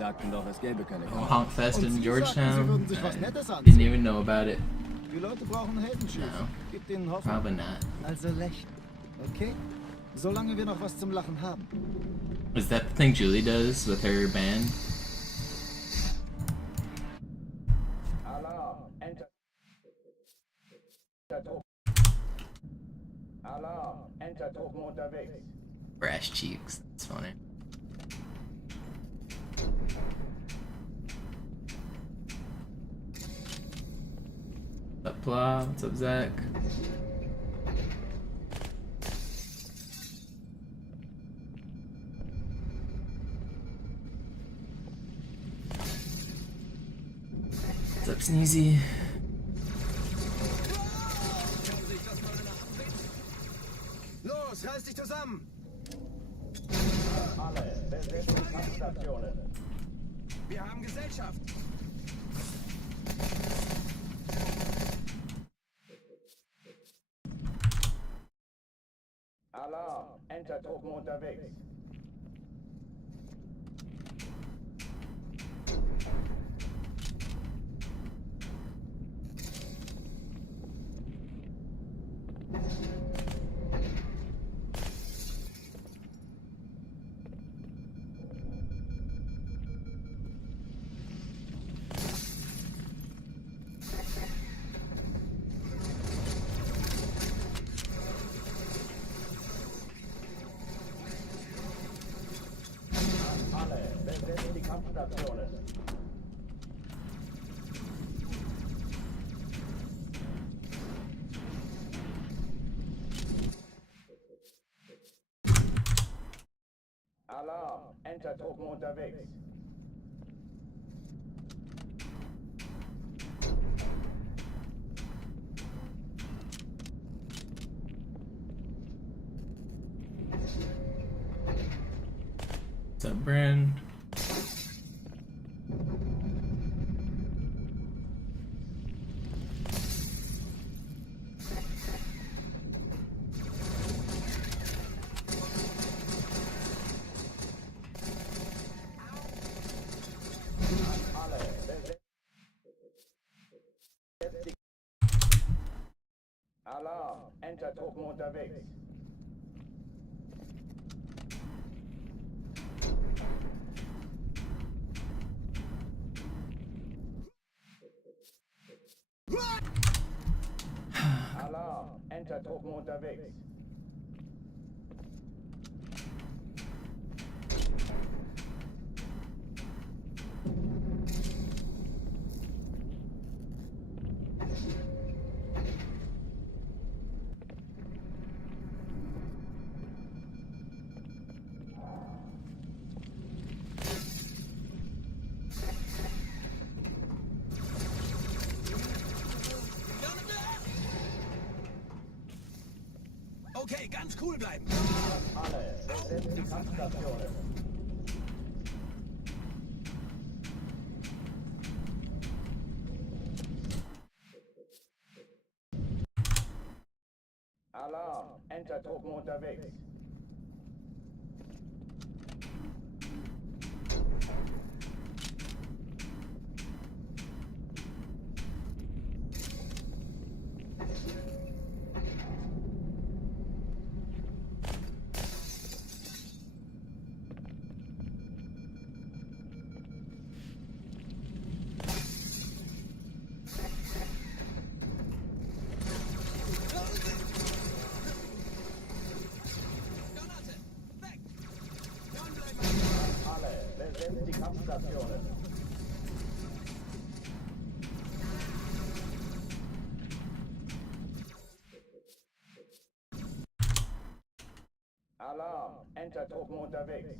sagten doch, es gäbe keine Oh, Honk Fest in Georgetown? I Didn't didn't even know about it. Die Leute brauchen Heldenschüsse. No, Gib denen Hoffnung. probably not. Also lächeln. Okay? Solange wir noch was zum Lachen haben. Is that the thing Julie does with her band? Alarm! Enter. Alarm! Enter Truppen unterwegs. Brass cheeks. That's funny. What's up, Pla? What's up, Zach? What's up, Sneezy? Los, reiß dich zusammen! Alle, besetzen die Kampfstationen. Wir haben Gesellschaft! Alarm! Enter Truppen unterwegs. Alle, besetzen die Kampfstationen. Alarm! Enter Truppen unterwegs. What's up, Brand? Alle, besetzen die... Alarm! Enter Truppen unterwegs. Alarm! Enter Truppen unterwegs. Okay, ganz cool bleiben. Alle, besetzen die Kampfstationen. Alarm! Enter Truppen unterwegs. Alle, besetzen die Kampfstationen. Alarm! Enter Truppen unterwegs.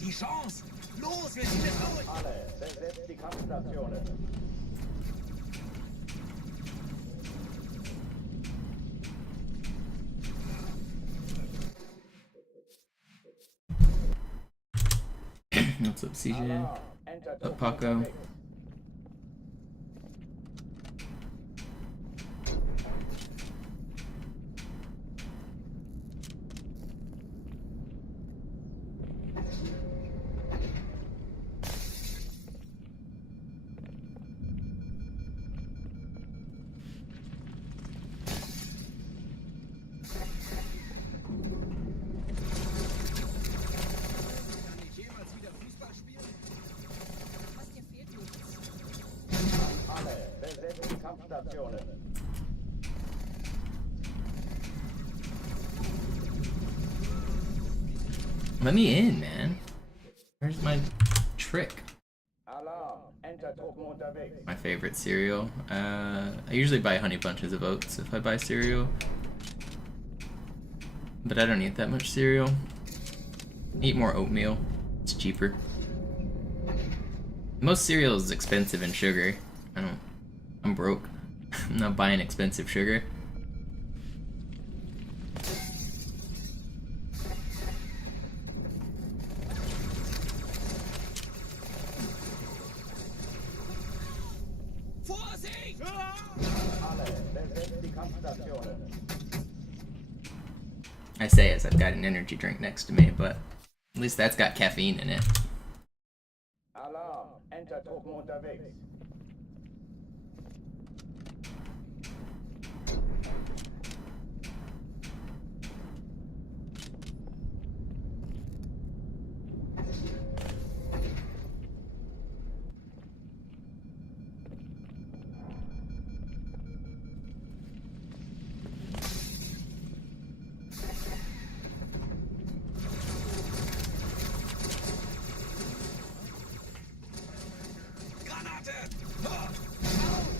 Die Chance Alle, besetzt die Kampfstationen. What's up, CJ? Alarm. Enter Up, Paco? Alle, besetzt die Kampfstationen. Let me in, man. Where's my trick? Alarm. Enter Truppen unterwegs. My favorite cereal. I usually buy Honey Bunches of Oats if I buy cereal. But I don't eat that much cereal. Eat more oatmeal. It's cheaper. Most cereal is expensive in sugar. I'm broke. I'm not buying expensive sugar. Alle, besetzt die Kampfstationen. I say as I've got an energy drink next to me, but at least that's got caffeine in it. Alarm. Enter Truppen unterwegs.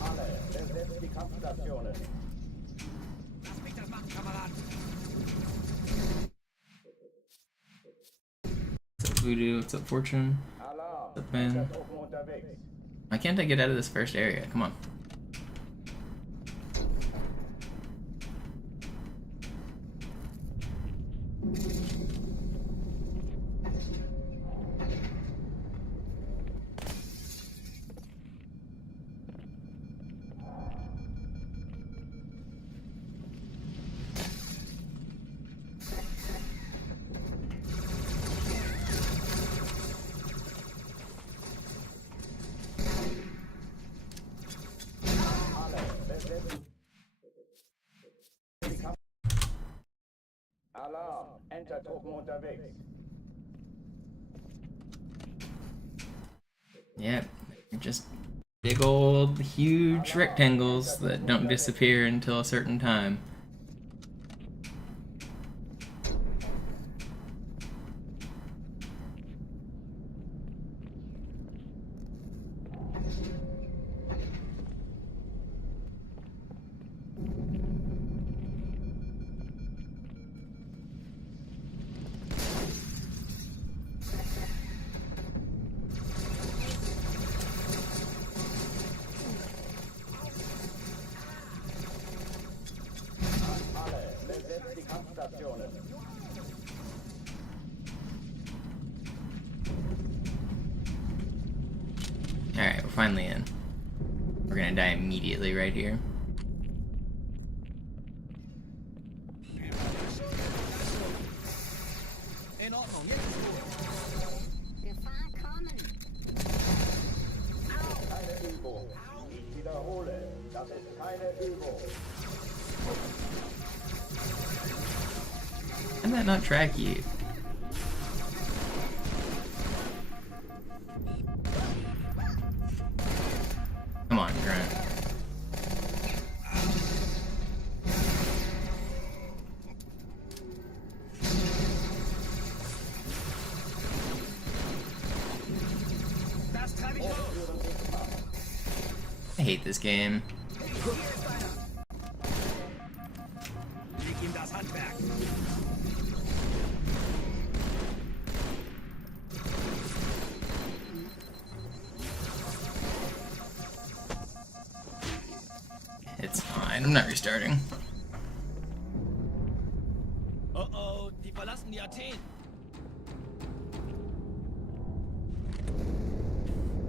Alle, besetzt die Kampfstationen. Lass mich das machen, Kamerad. What's up, Voodoo? What's up, Fortune? Alarm. What's up, man? Enter Truppen unterwegs. Why can't I get out of this first area? Come on. Alle, besetzt die Kampf. Alarm. Enter Truppen unterwegs. Yeah, just big old huge rectangles that don't disappear until a certain time. Alle, besetzt die Kampfstationen. Alright, we're finally in. We're gonna die immediately right here. In Ordnung, jetzt. Gefahr kommen. Keine Übung. Ich wiederhole, das ist keine Übung. How did that not track you? Come on, Grant. Das treibe ich los. I hate this game. Leg ihm das Handwerk. It's fine. I'm not restarting. Oh oh, die verlassen die Athen.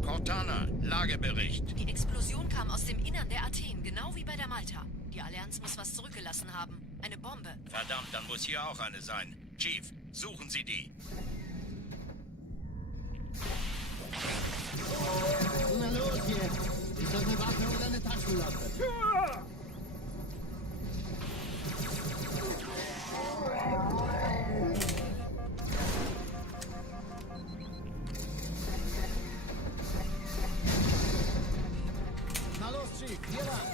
Cortana, Lagebericht. Die Explosion kam aus dem Innern der Athen, genau wie bei der Malta. Die Allianz muss was zurückgelassen haben. Eine Bombe. Verdammt, dann muss hier auch eine sein. Chief, suchen Sie die. Na los jetzt! Ist das eine Waffe oder eine Taschenlampe? Na los, Chief, hier lang!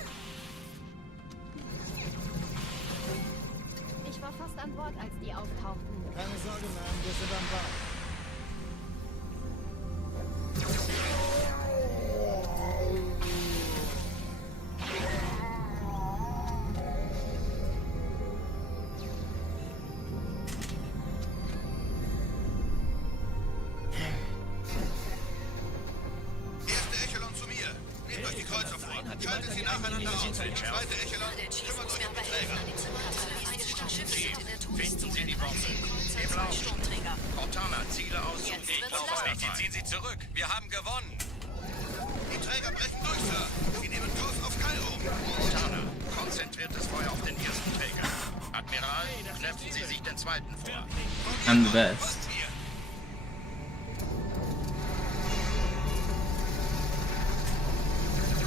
Ich war fast an Bord, als die auftauchten. Keine Sorge, Mann, wir sind am Bord. Erste Echelon zu mir. Nehmt euch die Kreuzer vor. Schaltet sie nacheinander aus. Zweite Echelon, kümmert euch um die Träger. Finden Sie die Bombe. Im Lauf. Cortana, Ziele aus. Die ziehen Sie zurück. Wir haben gewonnen. Die Träger brechen durch, Sir. Sie nehmen Kurs auf Kairo. Cortana, konzentriertes Feuer auf den ersten Träger. Admiral, knöpfen Sie sich den zweiten vor. I'm the best.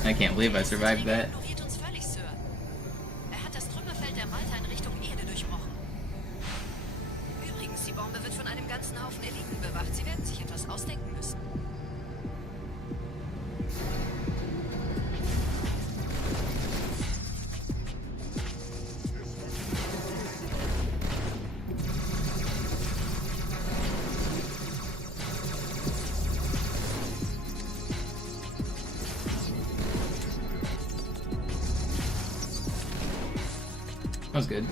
I can't believe I survived that. Ignoriert uns völlig, Sir. Er hat das Trümmerfeld der Malta in Richtung Erde durchbrochen. Übrigens, die Bombe wird von einem ganzen Haufen Eliten bewacht. Sie werden sich etwas ausdenken müssen. That was good.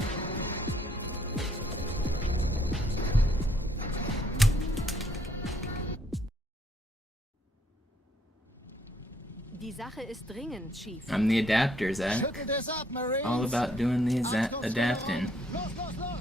Die Sache ist dringend, Chief. I'm the adapter, Zach. Schüttelt es ab, Marines! All about doing the adapting. Los, los, los!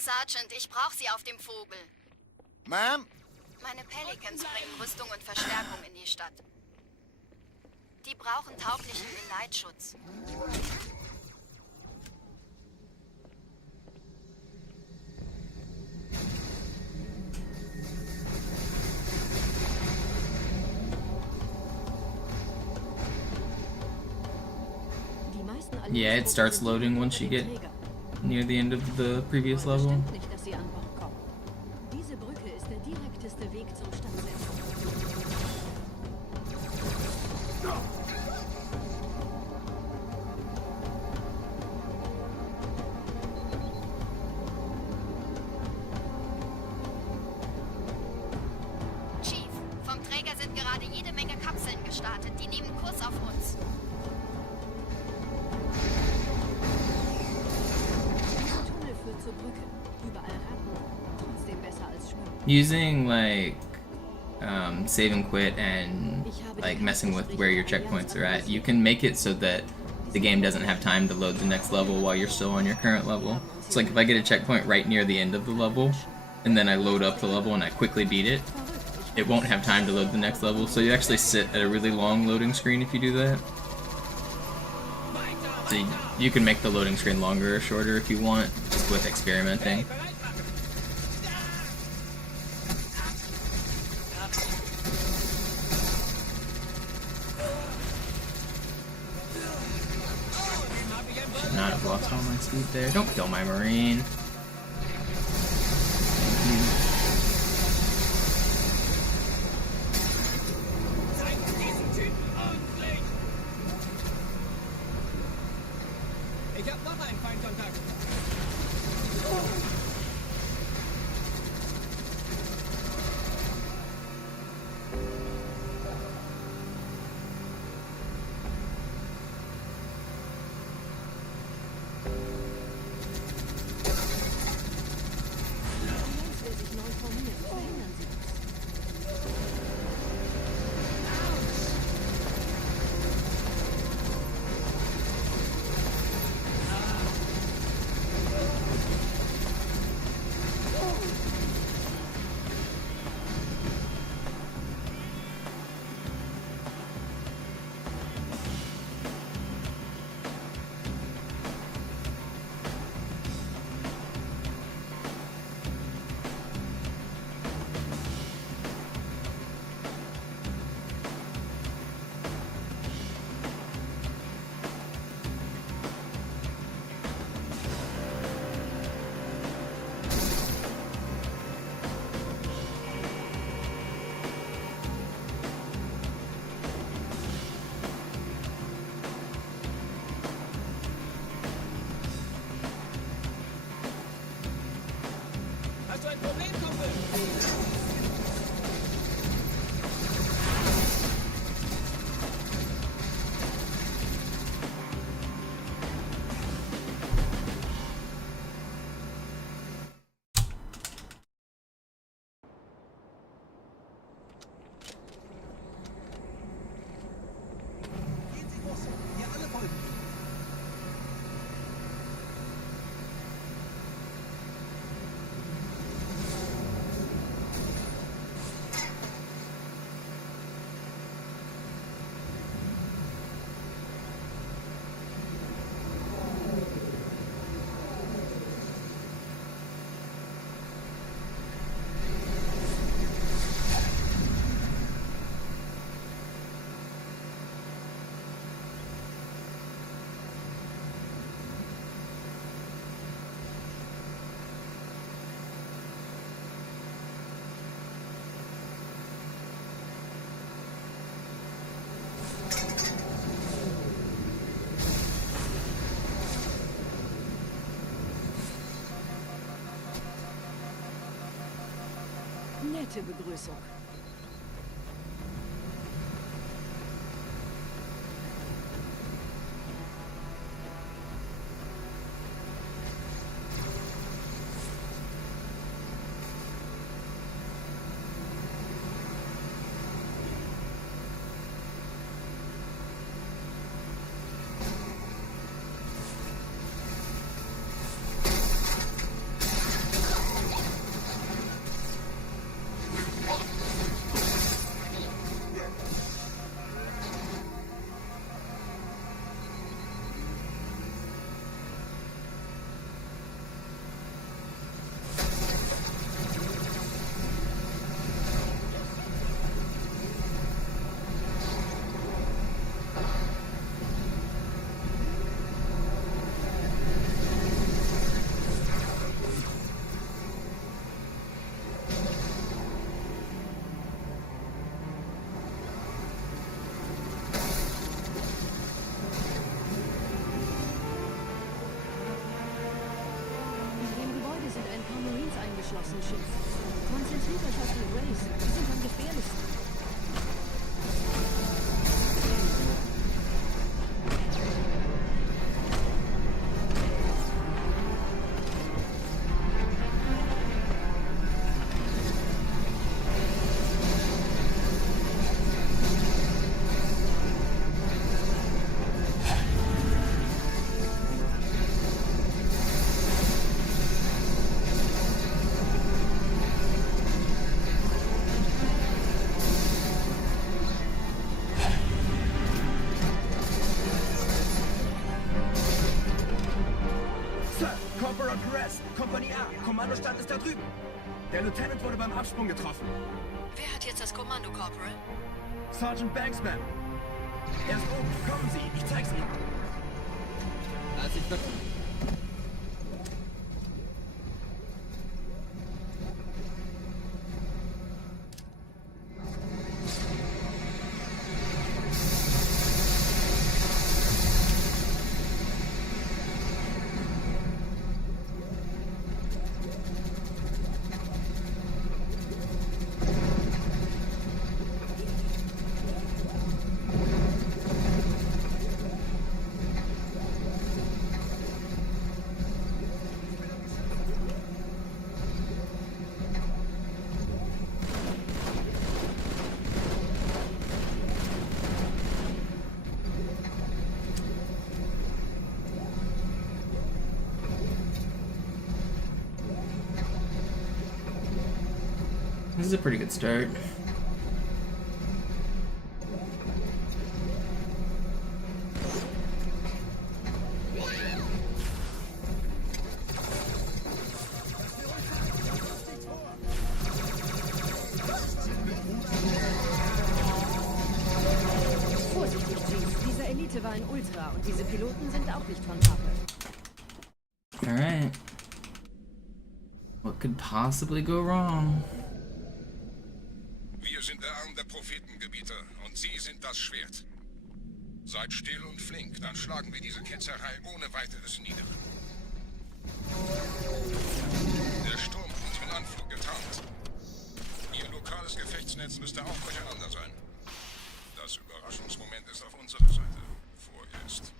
Sergeant, ich brauche Sie auf dem Vogel. Ma'am? Meine Pelicans bringen Rüstung und Verstärkung in die Stadt. Die brauchen tauglichen Geleitschutz. Die meisten Yeah, it starts loading once you get near the end of the previous level. Stimmt nicht, dass sie an Bord kommen. Diese Brücke ist der direkteste Weg zum Stadtzentrum. Chief, vom Träger sind gerade jede Menge Kapseln gestartet. Die nehmen Kurs auf uns. Dieser Tunnel führt zur Brücke. Überall Ratten. Trotzdem besser als schwimmen. Using like save and quit and like messing with where your checkpoints are at, you can make it so that the game doesn't have time to load the next level while you're still on your current level. It's like if I get a checkpoint right near the end of the level and then I load up the level and I quickly beat it, it won't have time to load the next level, so you actually sit at a really long loading screen if you do that. So you can make the loading screen longer or shorter if you want, just with experimenting. I've lost all my speed there. Don't kill my Marine. Thank you. Ich hab noch einen Feindkontakt. Jens will sich neu formieren. Verhindern Sie das. Hast du ein Problem, Kumpel? Gehen Sie los. Wir alle folgen. Nette Begrüßung. Eingeschlossen, Schiff. Konzentriert euch auf die Rays. Die sind am gefährlichsten. Kompanie A, Kommandostand ist da drüben. Der Lieutenant wurde beim Absprung getroffen. Wer hat jetzt das Kommando, Corporal? Sergeant Banksman. Er ist oben. Kommen Sie, ich zeig's Ihnen. Hat sich ver... This is a pretty good start. Vorsichtig, Jeans. Dieser Elite war ein Ultra und diese Piloten sind auch nicht von Pappe. Alright. What could possibly go wrong? Wir sind der Arm der Prophetengebieter und Sie sind das Schwert. Seid still und flink, dann schlagen wir diese Ketzerei ohne weiteres nieder. Der Sturm hat unseren Anflug getarnt. Ihr lokales Gefechtsnetz müsste auch durcheinander sein. Das Überraschungsmoment ist auf unserer Seite vorerst.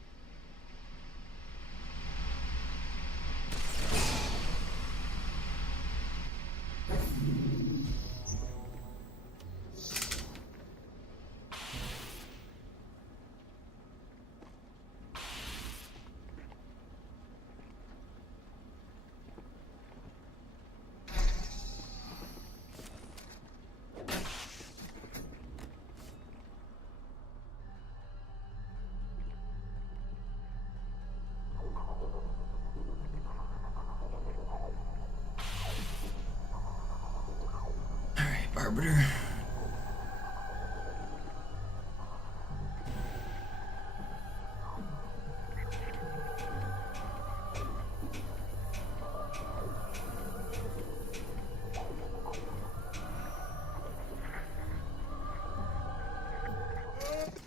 Arbiter.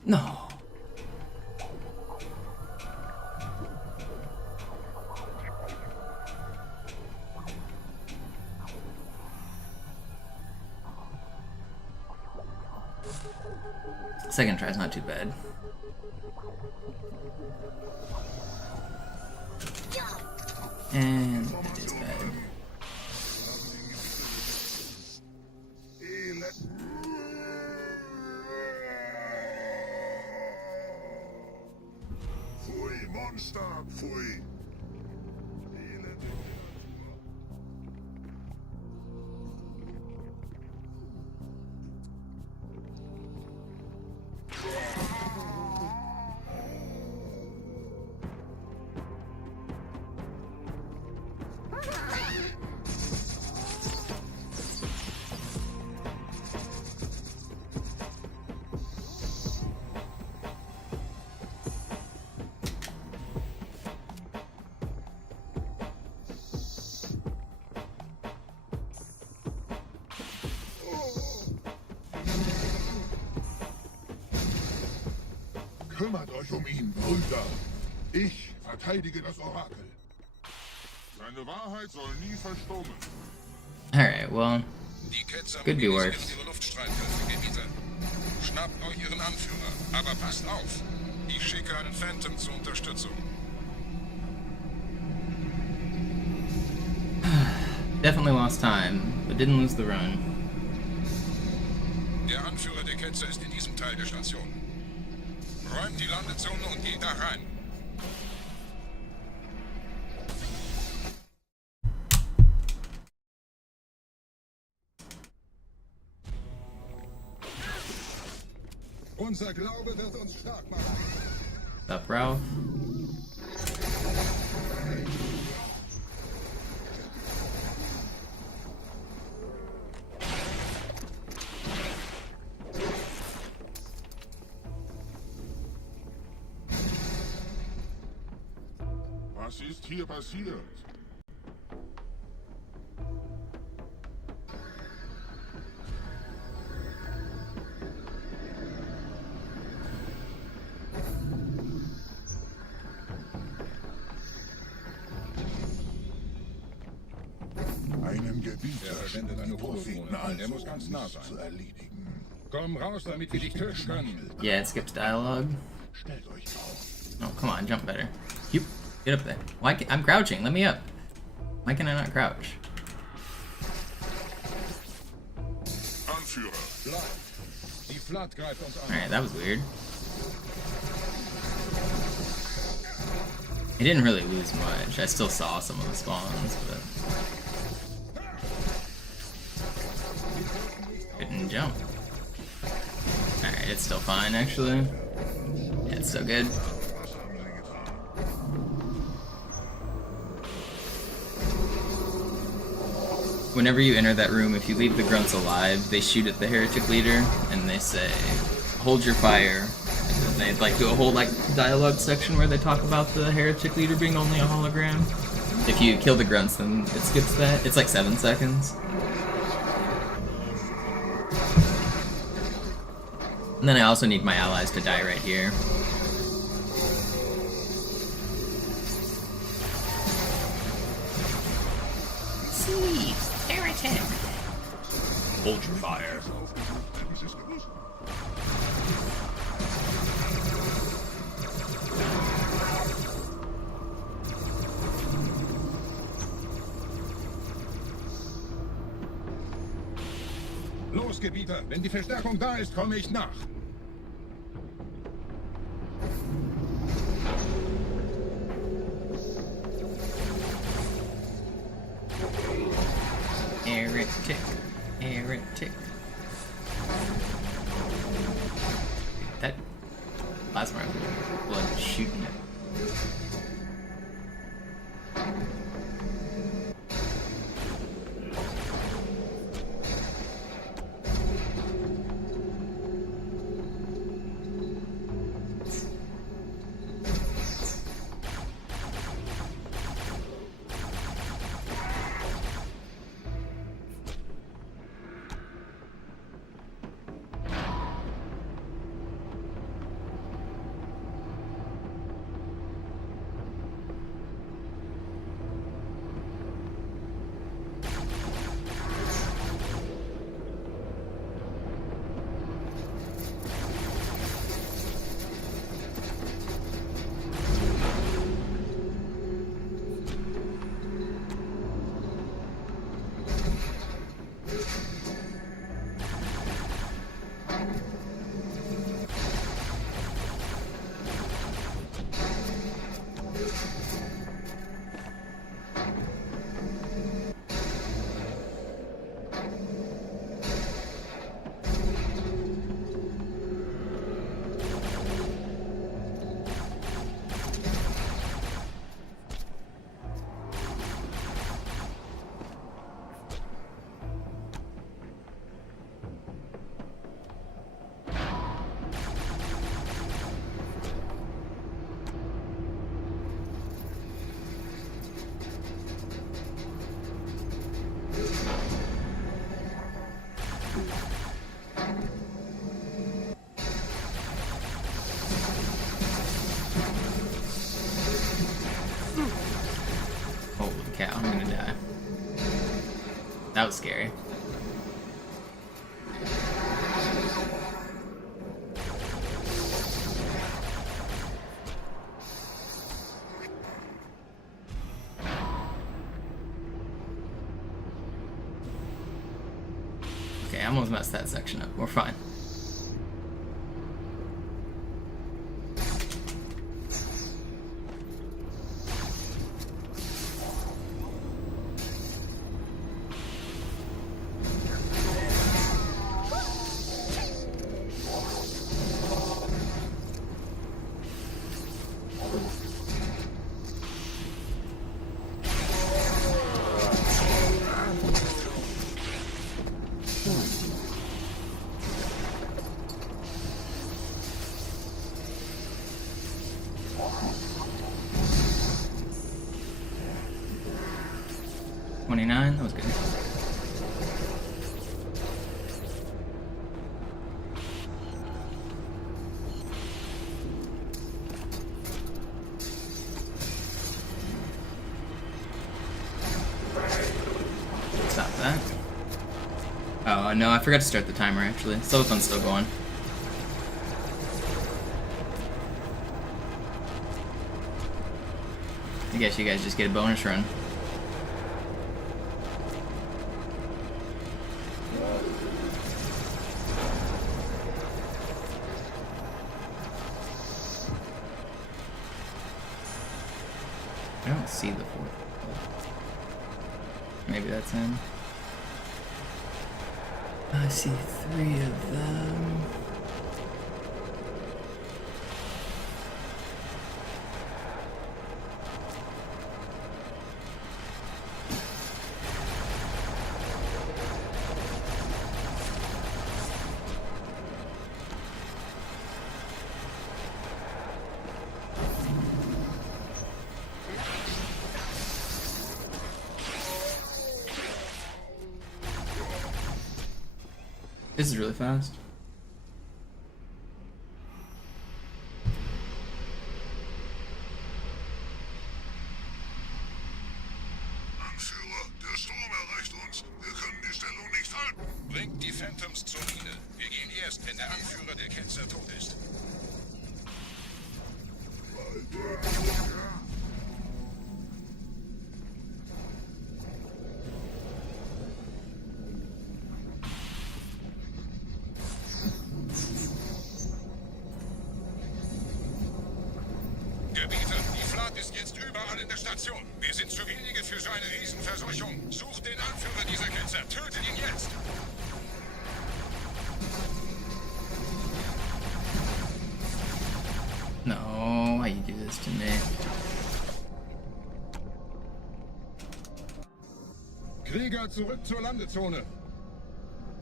No. Second try's not too bad. And that is bad. Pfui, Monster, pfui. Kümmert euch um ihn, Brüder. Ich verteidige das Orakel. Seine Wahrheit soll nie verstummen. Alright, well, Die Ketzer could be mobilisieren worse. ihre Luftstreitkräfte, Gebieter. Schnappt euch ihren Anführer, aber passt auf. Ich schicke einen Phantom zur Unterstützung. Definitely lost time, but didn't lose the run. Der Anführer der Ketzer ist in diesem Teil der Station. Räumt die Landezone und geht da rein. Unser Glaube wird uns stark machen. What's up, Ralph? Was ist hier passiert? Einem Gebiet Er verwendet eine Holophone an. Der muss ganz nah sein. zu erledigen. Komm raus, damit wir dich töten können. Yeah, it skips dialogue. Stellt euch auf. Oh, come on, jump better. You get up there. Why? I'm crouching. Let me up. Why can I not crouch? Anführer. Bleib. Die Flat greift uns an. Alright, that was weird. He didn't really lose much. I still saw some of the spawns, but couldn't jump. Alright, it's still fine actually. Yeah, it's still good. Whenever you enter that room, if you leave the grunts alive, they shoot at the heretic leader and they say, "Hold your fire." And then they like do a whole like dialogue section where they talk about the heretic leader being only a hologram. If you kill the grunts, then it skips that. It's like 7 seconds. And then I also need my allies to die right here. See, heretic. Hold your fire. Los, Gebieter. Wenn die Verstärkung da ist, komme ich nach. Heretic. Heretic. That plasma blood shooting it. Holy cow, I'm gonna die. That was scary. Okay, I almost messed that section up. We're fine. 29, that was good. Stop that. Oh no, I forgot to start the timer actually. Subathon's still going. I guess you guys just get a bonus run. I don't see the fourth. Maybe that's him. I see 3 of them. This is really fast. Anführer, der Sturm erreicht uns. Wir können die Stellung nicht halten. Bringt die Phantoms zur Mine. Wir gehen erst, wenn der Anführer der Ketzer tot ist. Gebieter, die Flat ist jetzt überall in der Station. Wir sind zu wenige für so eine Riesenverseuchung. Sucht den Anführer dieser Ketzer. Tötet ihn jetzt! No, why you do this to me? Krieger, zurück zur Landezone.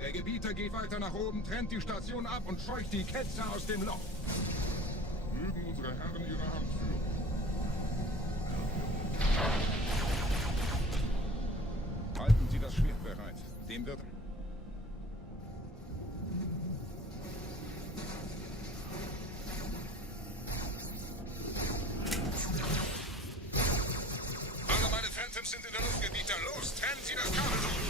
Der Gebieter geht weiter nach oben, trennt die Station ab und scheucht die Ketzer aus dem Loch. Mögen unsere Herren ihre Hand führen. Halten Sie das Schwert bereit. Dem wird... Alle meine Phantoms sind in der Luft, Gebieter. Los, trennen Sie das Kabel durch!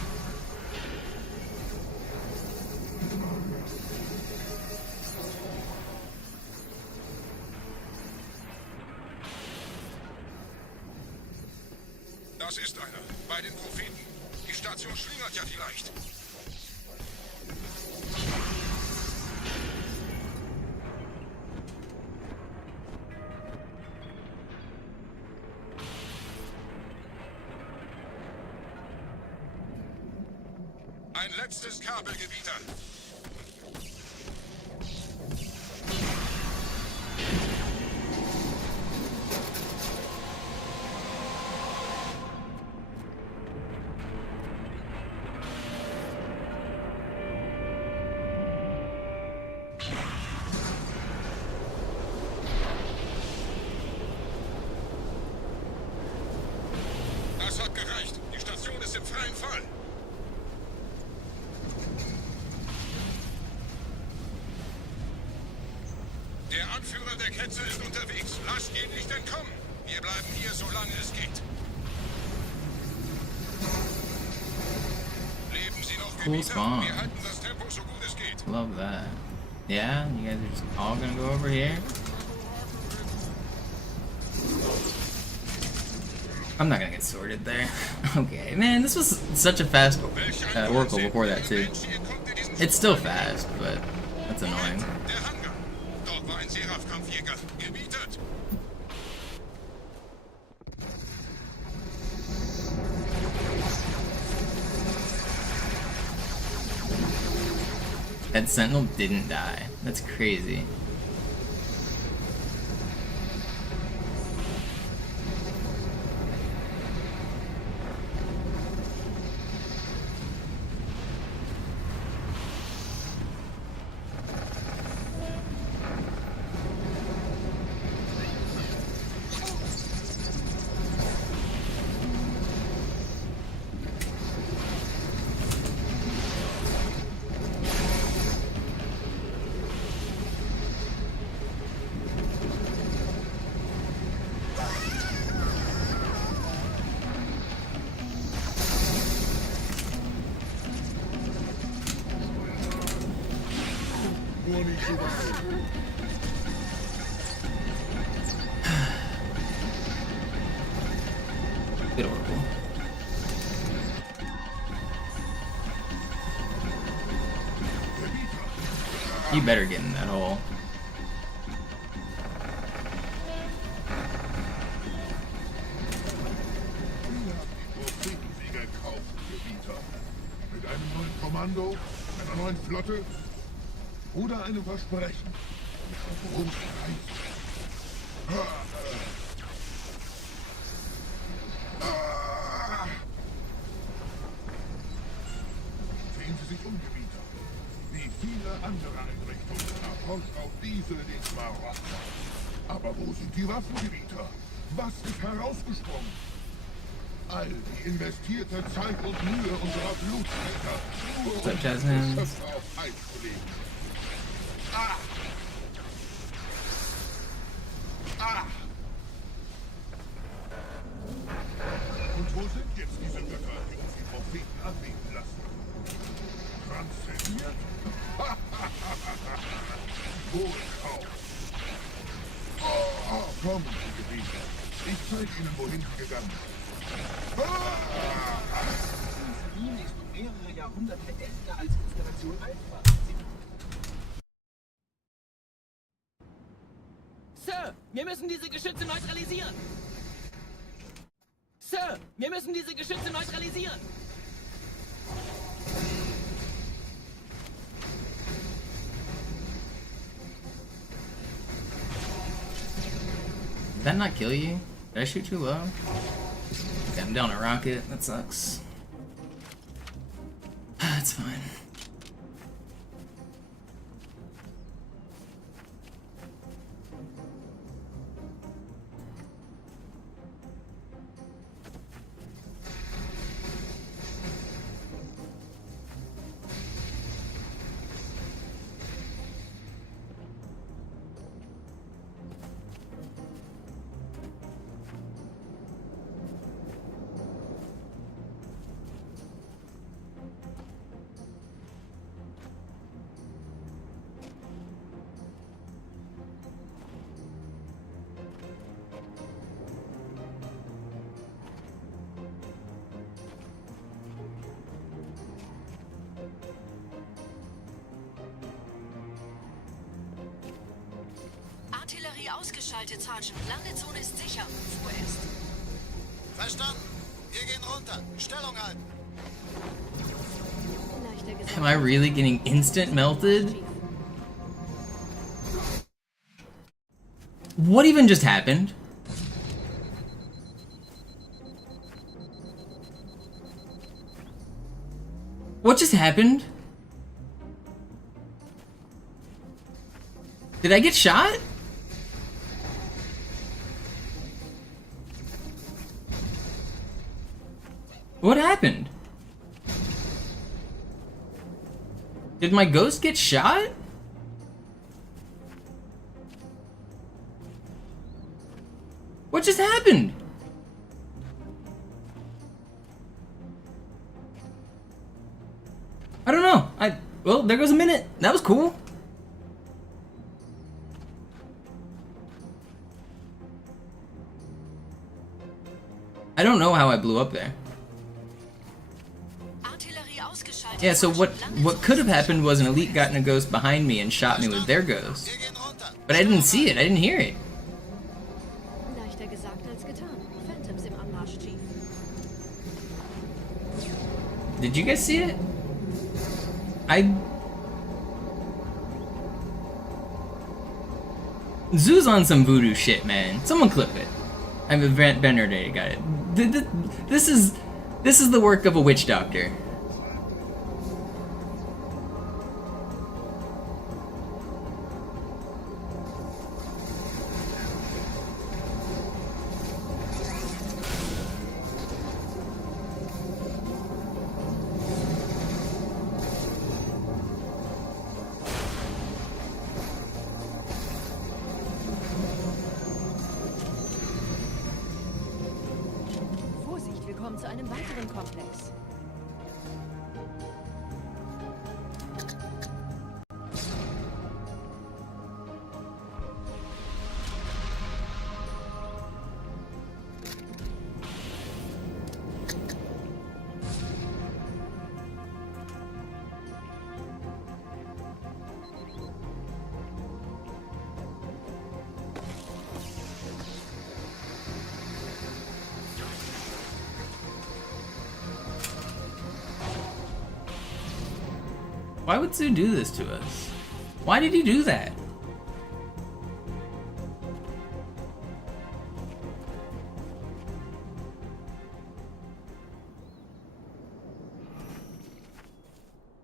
Das ist einer. Bei den Propheten. Die Station schlingert ja vielleicht. Ein letztes Kabel, Gebieter. Das hat gereicht. Die Station ist im freien Fall. Der Anführer der Ketzer ist unterwegs. Lasst ihn nicht entkommen. Wir bleiben hier, solange es geht. Leben Sie noch, Cool Gebieter. spawn. Wir halten das Tempo so gut es geht. Love that. Yeah, you guys are just all gonna go over here. I'm not gonna get sorted there. Okay, man, this was such a fast Oracle before that too. It's still fast, but that's annoying. Der Hangar. Dort war ein Seraph-Kampfjäger. Gebietet. That Sentinel didn't die. That's crazy. Bit horrible. You better get in that hole. Mit einem neuen Kommando, einer neuen Flotte oder einem Versprechen. Worum es Sehen Sie sich um, Gebieter. Wie viele andere Einrichtungen erfolgt auch diese den Schmarotzer. Aber wo sind die Waffengebieter? Was ist herausgesprungen? All die investierte Zeit und Mühe unserer Blutsväter, nur um die Köpfe auf Eis zu legen. Ah! Ah! Und wo sind jetzt diese Götter, die uns die Propheten anbeten lassen? Transzendiert? Wohl kaum. Oh, komm, Gebieter. Ich zeige Ihnen, wohin Sie gegangen sind. Wien ist um mehrere Jahrhunderte älter als Installation Alpha. Sir, wir müssen diese Geschütze neutralisieren. Sir, wir müssen diese Geschütze neutralisieren. Did that not kill you? Did I shoot too low? Okay, I'm down a rocket. That sucks. That's fine. Artillerie ausgeschaltet, Sergeant. Landezone ist sicher. Vorerst. Verstanden. Wir gehen runter. Stellung halten. Leichter gesagt. Am I really getting instant melted? What even just happened? What just happened? Did I get shot? What happened? Did my ghost get shot? What just happened? I don't know. Well, there goes a minute. That was cool. I don't know how I blew up there. Yeah, so what could have happened was an elite got in a ghost behind me and shot me with their ghost. But I didn't see it. I didn't hear it. Leichter gesagt als getan. Phantoms im Anmarsch, Chief. Did you guys see it? Zoo's on some voodoo shit, man. Someone clip it. I'm a banter day. Got it. This is the work of a witch doctor. Vorsicht, wir kommen zu einem weiteren Komplex. Why would Sue do this to us? Why did he do that?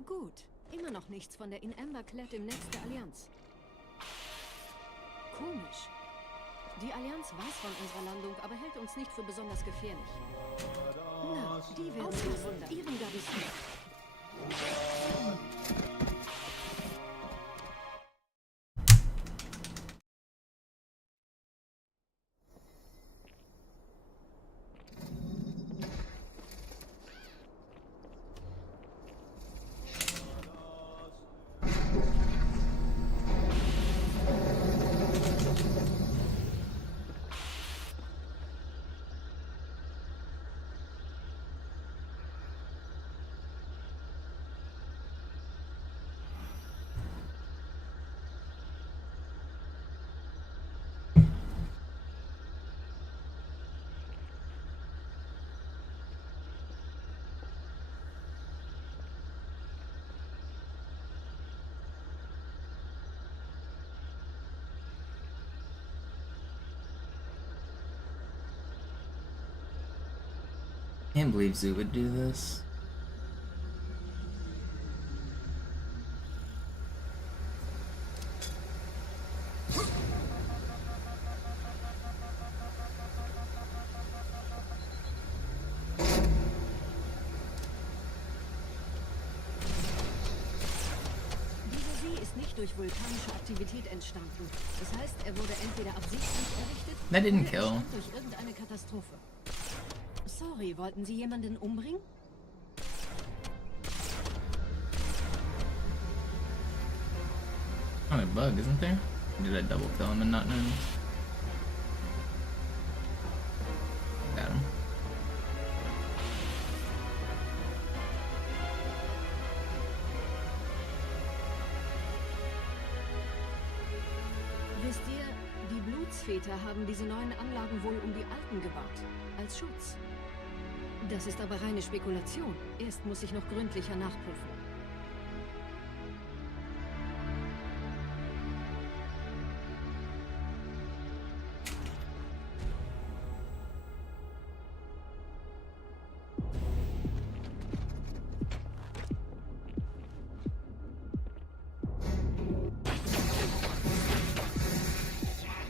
Gut. Immer noch nichts von der In Amber Clad im Netz der Allianz. Komisch. Die Allianz weiß von unserer Landung, aber hält uns nicht für besonders gefährlich. Na, die werden sich wundern. Ihren Gabis nicht. I can't believe Zoo would do this. Durch vulkanische Aktivität entstanden. Das heißt, er wurde entweder absichtlich errichtet That didn't oder kill. entstand durch irgendeine Katastrophe. Sorry, wollten Sie jemanden umbringen? Oh, a bug, isn't there? Did I double kill him and not notice? Got him. Wisst ihr, die Blutsväter haben diese neuen Anlagen wohl um die alten gebaut. Als Schutz. Das ist aber reine Spekulation. Erst muss ich noch gründlicher nachprüfen.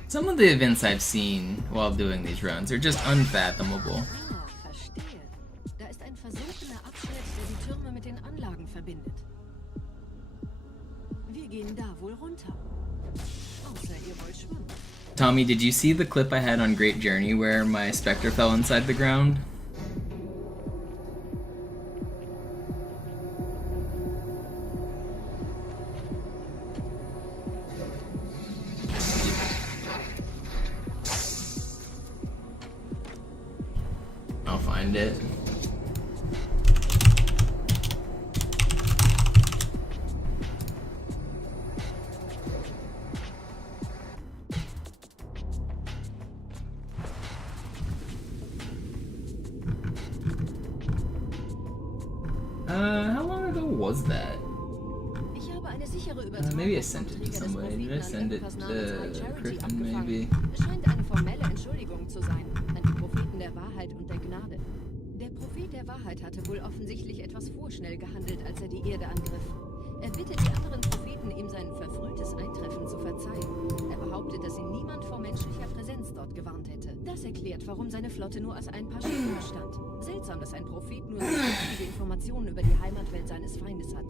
Some of the events I've seen while doing these runs are just unfathomable. Ah, verstehe. Da ist ein versunkener Abschnitt, der die Türme mit den Anlagen verbindet. Wir gehen da wohl runter. Außer ihr wollt schwimmen. Tommy, did you see the clip I had on Great Journey where my Spectre fell inside the ground? I'll find it. How long ago was that? Ich habe eine sichere Übertragung Maybe I sent it vom to Träger des somebody. Did I Propheten send an it etwas namens My to Charity Griffin, abgefangen. maybe? Es scheint eine formelle Entschuldigung zu sein an die Propheten der Wahrheit und der Gnade. Der Prophet der Wahrheit hatte wohl offensichtlich etwas vorschnell gehandelt, als er die Erde angriff. Er bittet die anderen Propheten, ihm sein verfrühtes Eintreffen zu verzeihen. Er behauptet, dass ihn niemand vor menschlicher Präsenz dort gewarnt hätte. Das erklärt, warum seine Flotte nur aus ein paar Schiffen bestand. Seltsam, dass ein Prophet nur so wichtige Informationen über die Heimatwelt seines Feindes hat.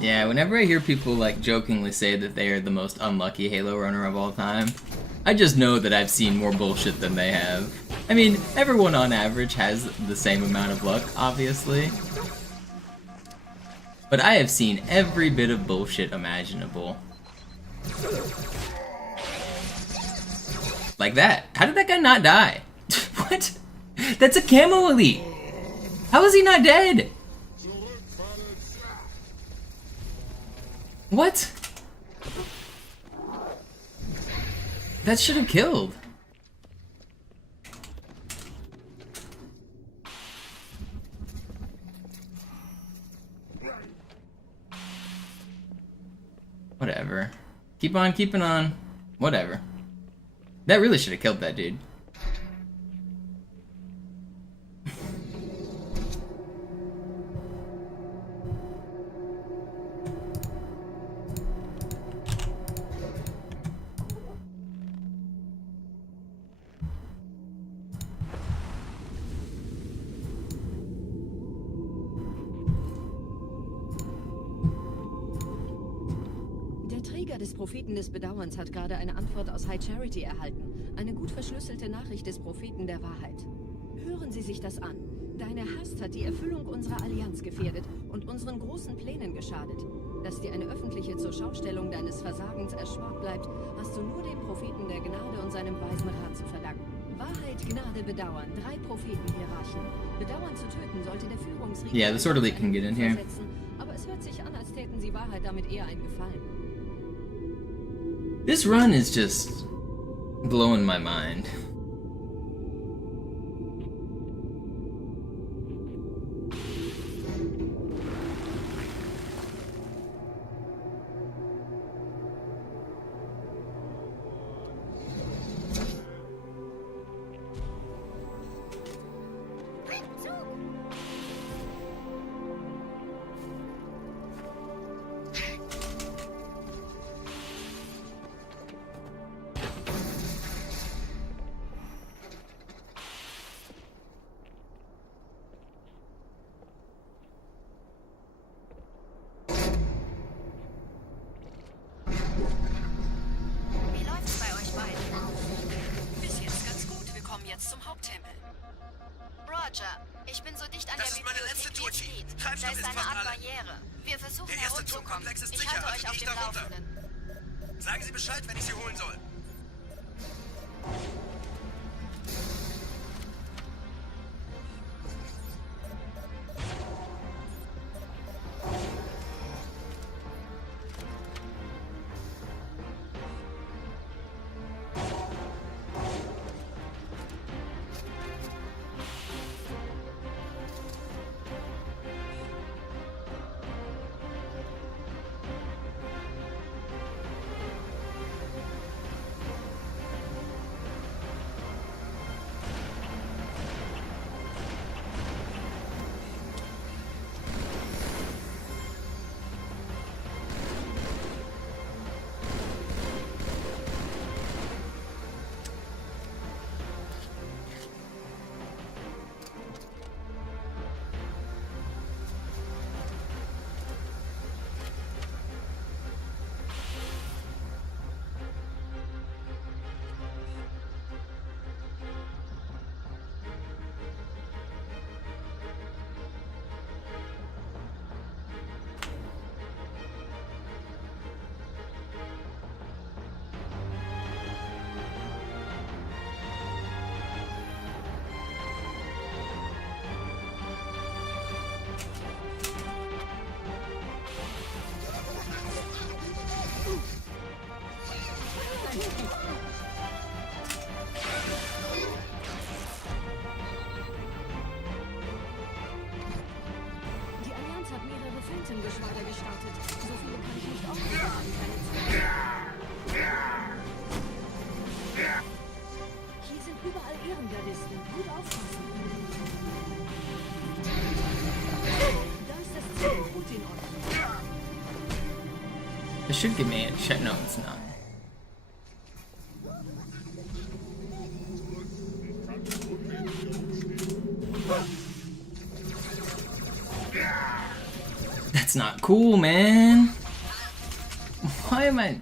Yeah, whenever I hear people like jokingly say that they are the most unlucky Halo runner of all time, I just know that I've seen more bullshit than they have. I mean, everyone on average has the same amount of luck, obviously. But I have seen every bit of bullshit imaginable. Like that. How did that guy not die? What? That's a camo elite! How is he not dead? What? That should have killed. Whatever. Keep on keeping on. Whatever. That really should have killed that dude. Der Träger des Propheten des Bedauerns hat gerade eine Antwort aus High Charity erhalten. Eine gut verschlüsselte Nachricht des Propheten der Wahrheit. Hören Sie sich das an. Deine Hast hat die Erfüllung unserer Allianz gefährdet und unseren großen Plänen geschadet. Dass dir eine öffentliche Zurschaustellung deines Versagens erspart bleibt, hast du nur dem Propheten der Gnade und seinem weisen Rat zu verdanken. Wahrheit, Gnade, Bedauern. 3 Prophetenhierarchen. Bedauern zu töten sollte der Führungsriege... Yeah, the Orderly can get in here. Aber es hört sich an, als täten sie Wahrheit damit eher einen Gefallen. This run is just blowing my mind. Wie läuft's bei euch beiden? Bis jetzt ganz gut. Wir kommen jetzt zum Haupttempel. Roger, ich bin so dicht an Das der ist meine letzte Bibliothek wie es Tour, Chief. geht. Treibstoff Da ist ist eine fast Art alle. Barriere. Wir versuchen Der erste herumzukommen. Turmkomplex ist Ich sicher, halte also euch gehe auf ich dem da runter. Laufenden. Sagen Sie Bescheid, wenn ich Sie holen soll. Die Allianz hat mehrere Phantom-Geschwader gestartet. So viele kann ich nicht aufnehmen. Hier sind überall Ehrengardisten. Gut aufpassen. Da ist das Ziel. Putin-Ort. This should give me a check. No, it's not. That's not cool, man. Why am I...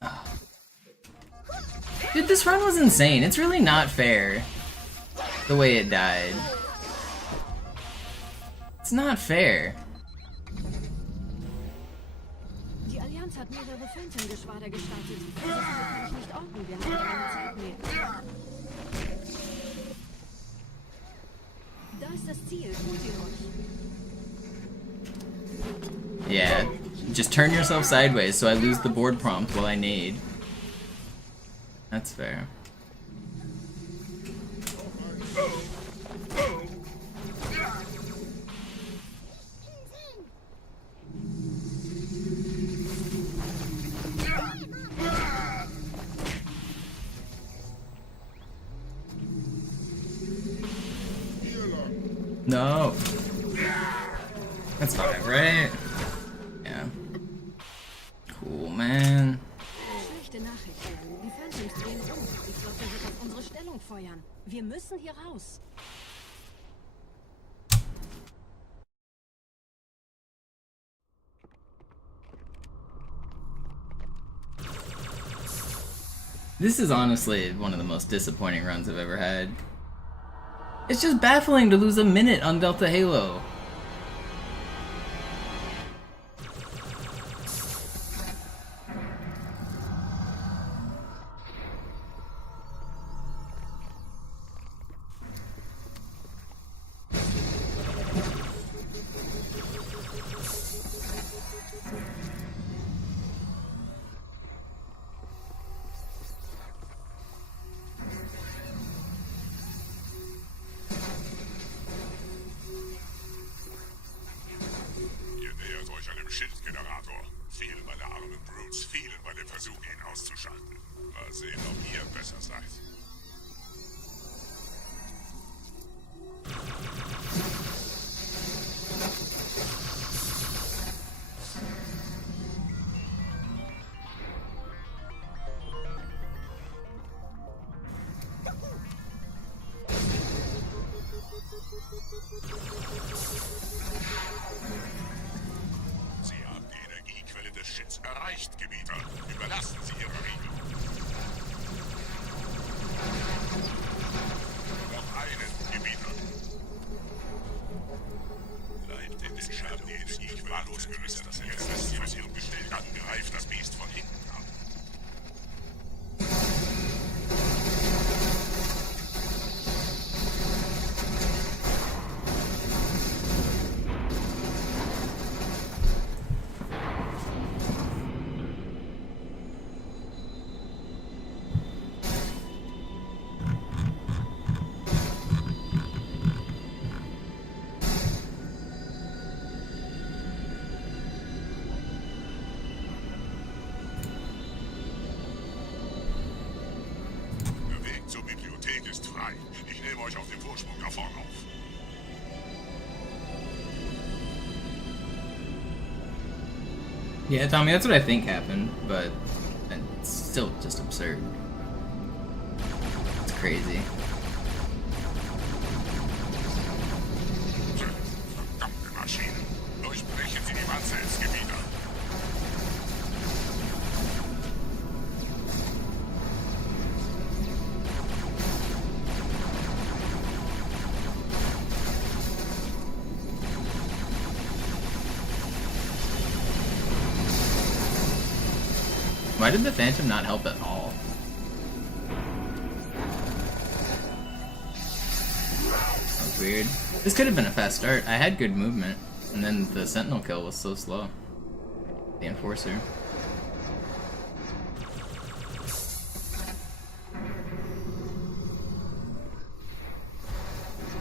Oh. Dude, this run was insane. It's really not fair the way it died. It's not fair. Die Allianz hat mehrere Phantom-Geschwader gestartet. Das kann ich nicht orten, wir haben keine Zeit mehr. Da ist das Ziel, holt ihr euch. Yeah, just turn yourself sideways so I lose the board prompt while I nade. That's fair. No. That's 5, right? Yeah. Cool, man. Schlechte Nachricht. Die Phantoms drehen um. Die Flotte wird auf unsere Stellung feuern. Wir müssen hier raus. This is honestly one of the most disappointing runs I've ever had. It's just baffling to lose a minute on Delta Halo. Schildgenerator. Fehlen meine armen Brutes, fehlen bei dem Versuch, ihn auszuschalten. Mal sehen, ob ihr besser seid. Erreicht, Gebieter. Überlassen Sie Ihre Regelung. Noch einen, Gebieter. Bleibt in den Schaden, die nicht wahllos gelöst. Das ist von Ihrem Gestell. Dann greift das Biest von hinten an. Zur Bibliothek ist frei. Ich nehme euch auf dem Vorsprung da vorne auf. Yeah, Tommy, that's what I think happened, but it's still just absurd. It's crazy. Verdammte Maschine. Durchbrechen Sie die Wanze ins Gebiet. Why did the Phantom not help at all? That's weird. This could have been a fast start. I had good movement, and then the Sentinel kill was so slow. The Enforcer.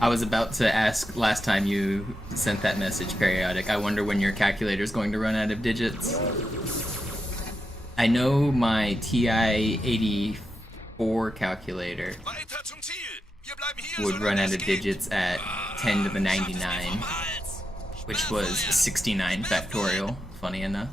I was about to ask last time you sent that message, Periodic. I wonder when your calculator's going to run out of digits. I know my TI-84 calculator would run out of digits at 10 to the 99, which was 69 factorial, funny enough.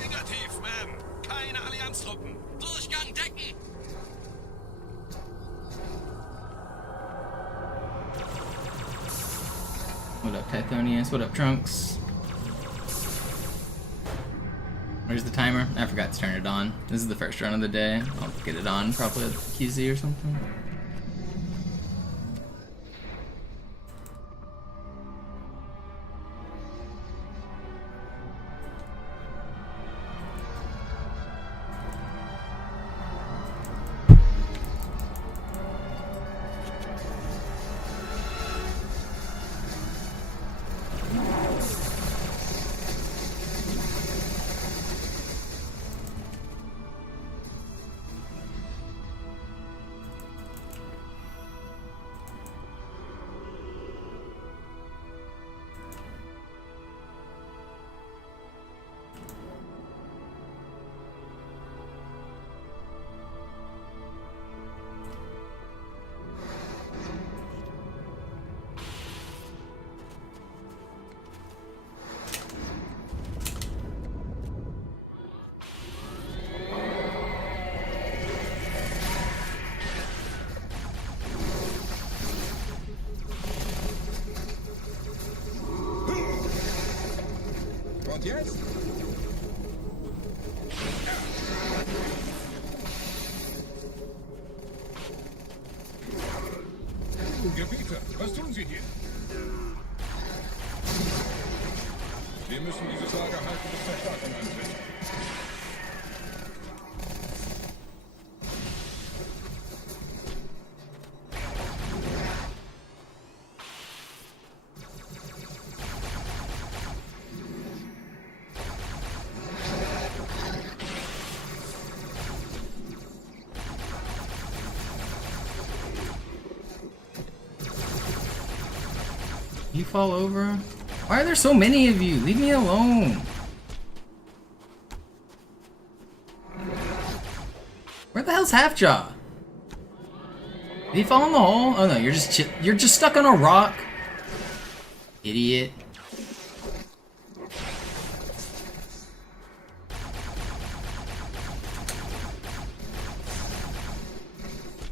Negativ, Ma'am. Keine Allianztruppen. Durchgang decken. What up, Tythonius? What up, Trunks? Where's the timer? I forgot to turn it on. This is the first run of the day. I'll get it on probably at QZ or something. Und jetzt? Gebieter, was tun Sie hier? Wir müssen dieses Lager halten, bis Verstärkung eintritt. You fall over? Why are there so many of you? Leave me alone. Where the hell's Halfjaw? Did he fall in the hole? Oh no, you're just stuck on a rock. Idiot.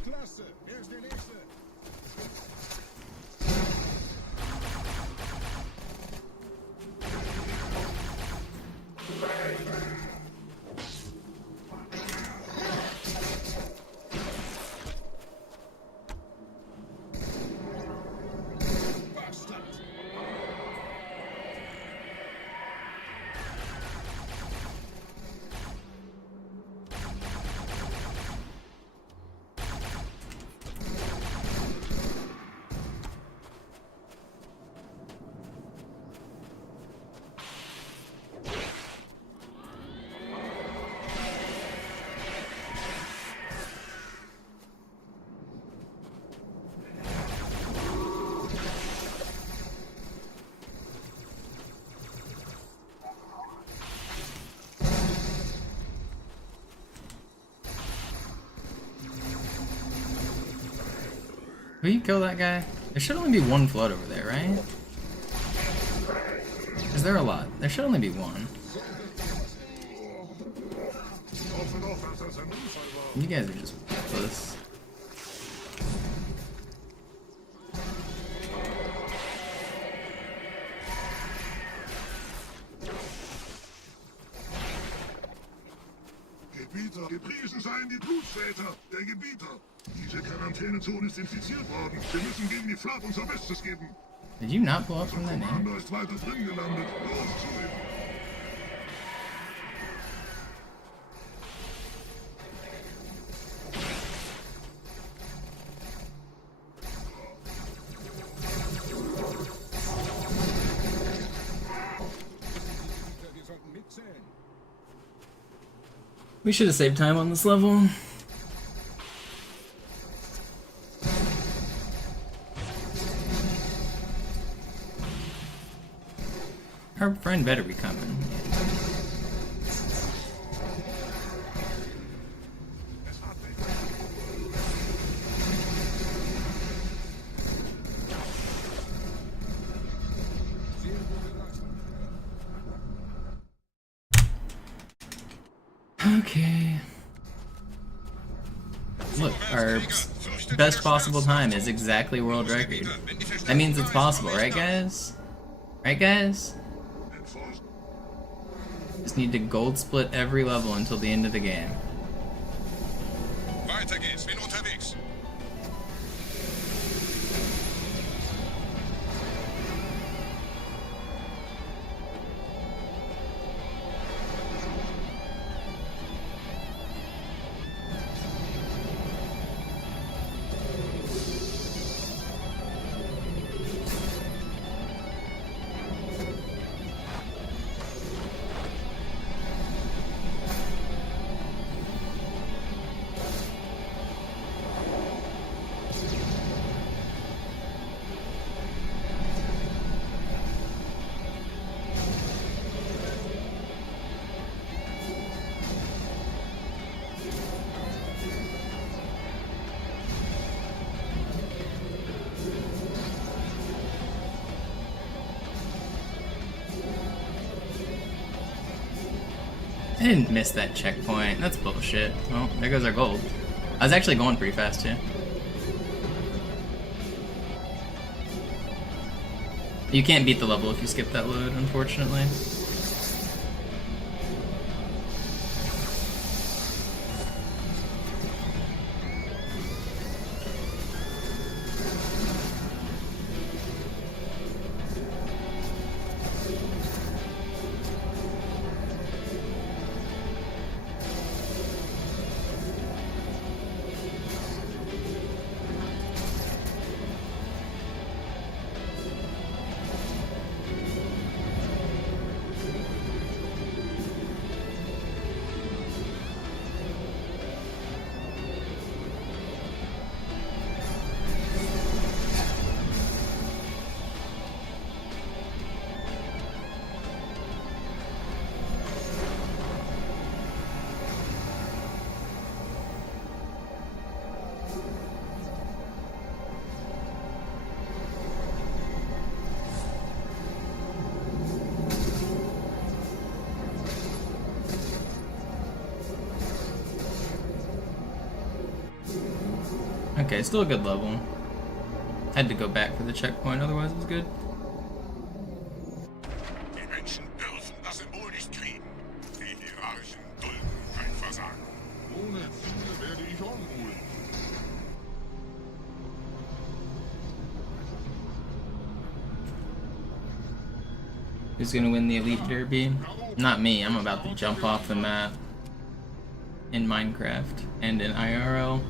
Klasse, er ist der Nächste. Will you kill that guy? There should only be one flood over there, right? Is there a lot? There should only be one. You guys are just worthless. Gebieter, gepriesen seien die Blutsväter, der Gebieter. Diese Quarantänezone ist infiziert worden. Wir müssen gegen die Flood unser Bestes geben. Did you not blow up from that name? Commander ist weiter drin gelandet. Los, Zoe. Wir sollten mitzählen. We should have saved time on this level. Her friend better be coming. Okay. Look, our best possible time is exactly world record. That means it's possible, right guys? Right guys? Just need to gold split every level until the end of the game. Weiter geht's, bin unterwegs. I didn't miss that checkpoint. That's bullshit. Well, there goes our gold. I was actually going pretty fast too. You can't beat the level if you skip that load, unfortunately. Okay, still a good level. Had to go back for the checkpoint, otherwise it was good. Die Menschen dürfen das Symbol nicht kriegen. Die Hierarchen dulden kein Versagen. Ohne Ziele werde ich unruhig. Who's gonna win the Elite Derby? Not me, I'm about to jump off the map in Minecraft and in IRL.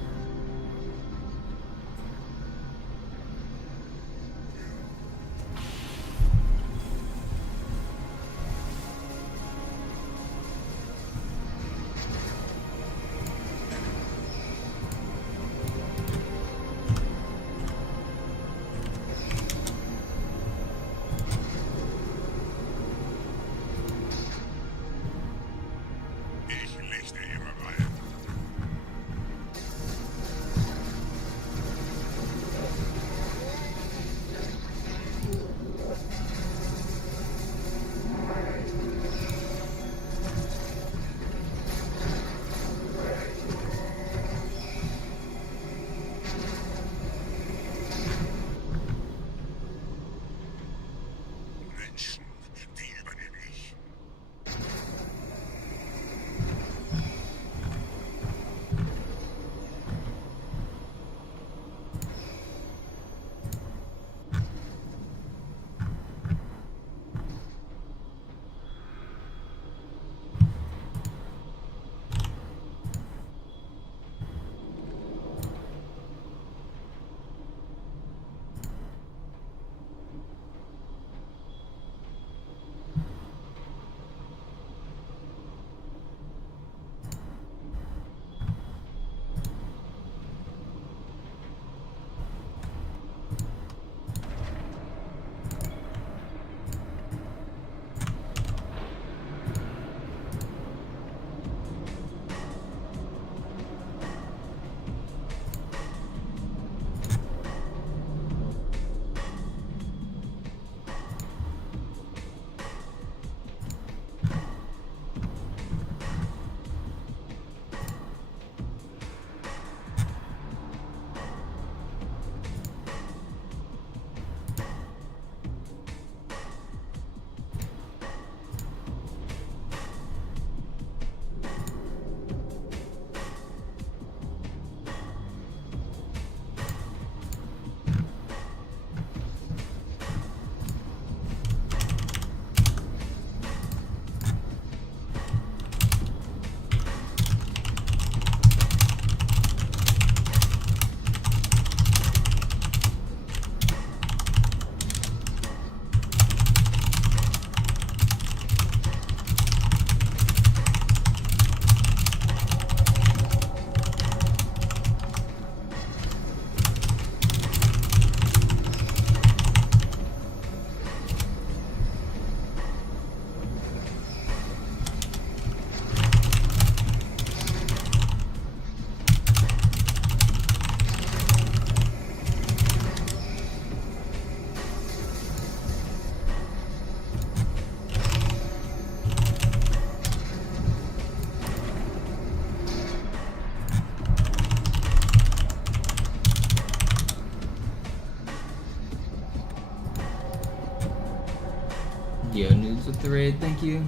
Yo, noobs with the raid, thank you.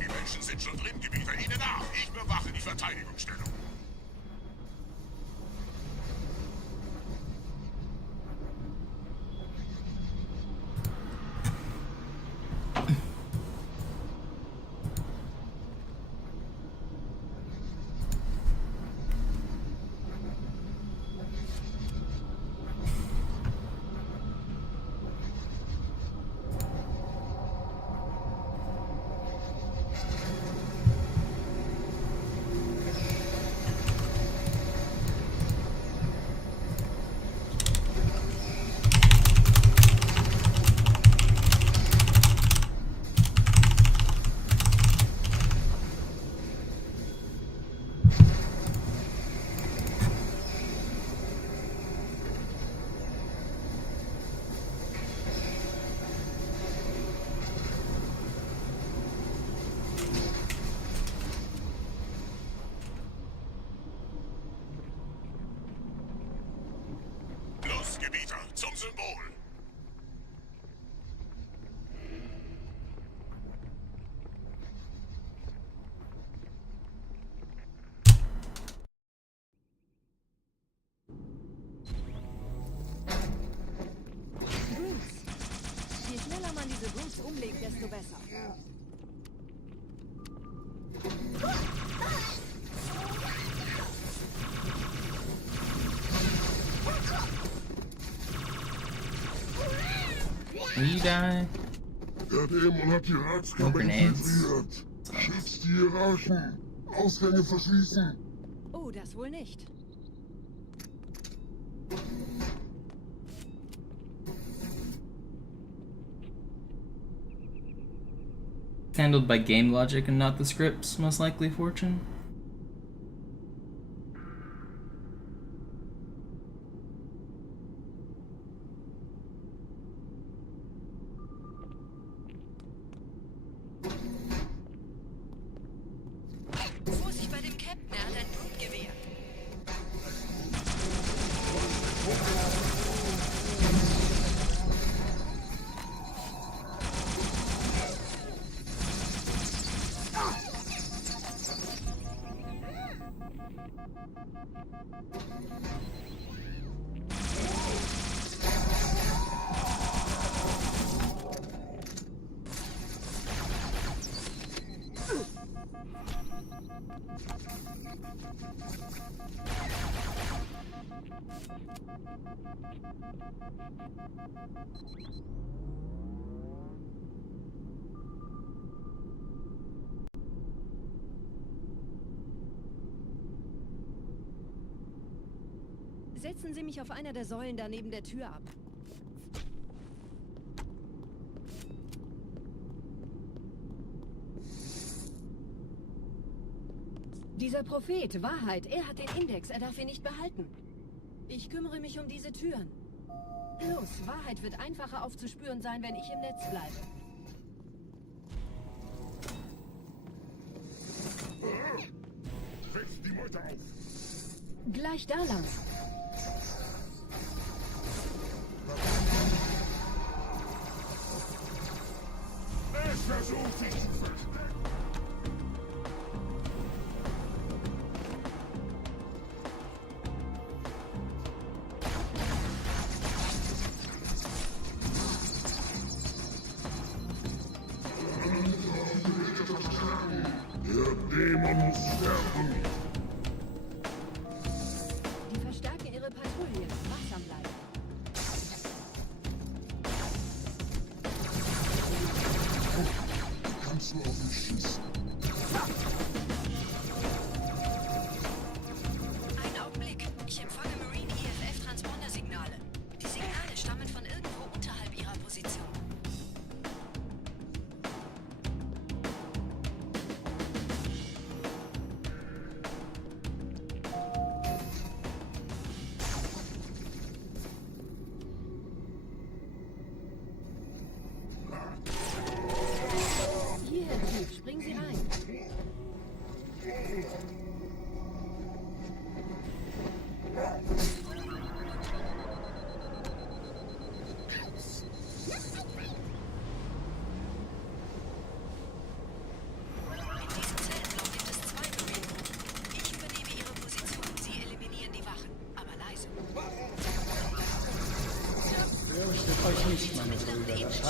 Die Menschen sind schon drin, Gebieter. Ihnen nach. Ich bewache die Verteidigungsstellung. Los, Gebieter, zum Symbol. Bruce. Je schneller man diese Bruce umlegt, desto besser. Will you die? Der Dämon hat die Ratskammer infiltriert. Schützt die Hierarchen. Ausgänge verschließen. Oh, das wohl nicht. It's handled by game logic and not the scripts, most likely, Fortune. Vorsicht bei dem Captain, er hat ein Blutgewehr. Setzen Sie mich auf einer der Säulen da neben der Tür ab. Dieser Prophet, Wahrheit, er hat den Index, er darf ihn nicht behalten. Ich kümmere mich um diese Türen. Los, Wahrheit wird einfacher aufzuspüren sein, wenn ich im Netz bleibe. Setzt die Meute auf. Gleich da lang. Es versucht sich zu verstecken. Der Dämon muss sterben. Die verstärken ihre Patrouillen. Wachsam bleiben. Kannst du auf mich schießen? Einen Augenblick. Ich empfange Marine EFF-Transponder-Signale. Die Signale stammen von irgendwo unterhalb ihrer Position. Hier, Typ, springen Sie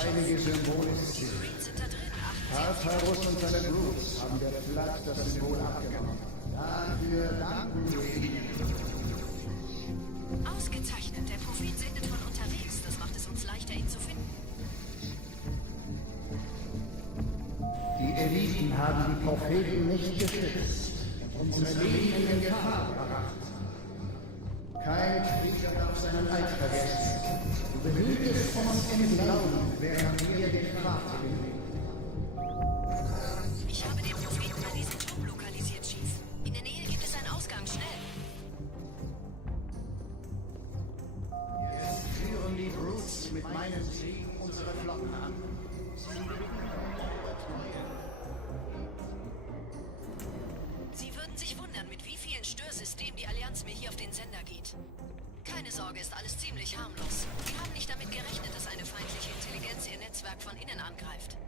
heilige Symbol ist hier. Tartarus und seine Brutes haben der Flat das Symbol abgenommen. Dafür danken wir ihnen. Ausgezeichnet. Der Prophet sendet von unterwegs. Das macht es uns leichter, ihn zu finden. Die Eliten haben die Propheten nicht geschützt. Unser Leben in Gefahr gebracht. Kein Krieger darf seinen Eid vergessen. Du behütest uns im Glauben, während wir die Kraft gewinnen. Ich habe den Propheten bei diesem Turm lokalisiert, Chief. In der Nähe gibt es einen Ausgang. Schnell! Jetzt führen die Brutes mit meinen Siegen unsere Flotten an. Sie würden sich wundern, mit wie vielen Störsystemen die Allianz mir hier auf den Sender geht. Keine Sorge, ist alles ziemlich harmlos. Sie haben nicht damit gerechnet, dass eine feindliche Intelligenz ihr Netzwerk von innen angreift.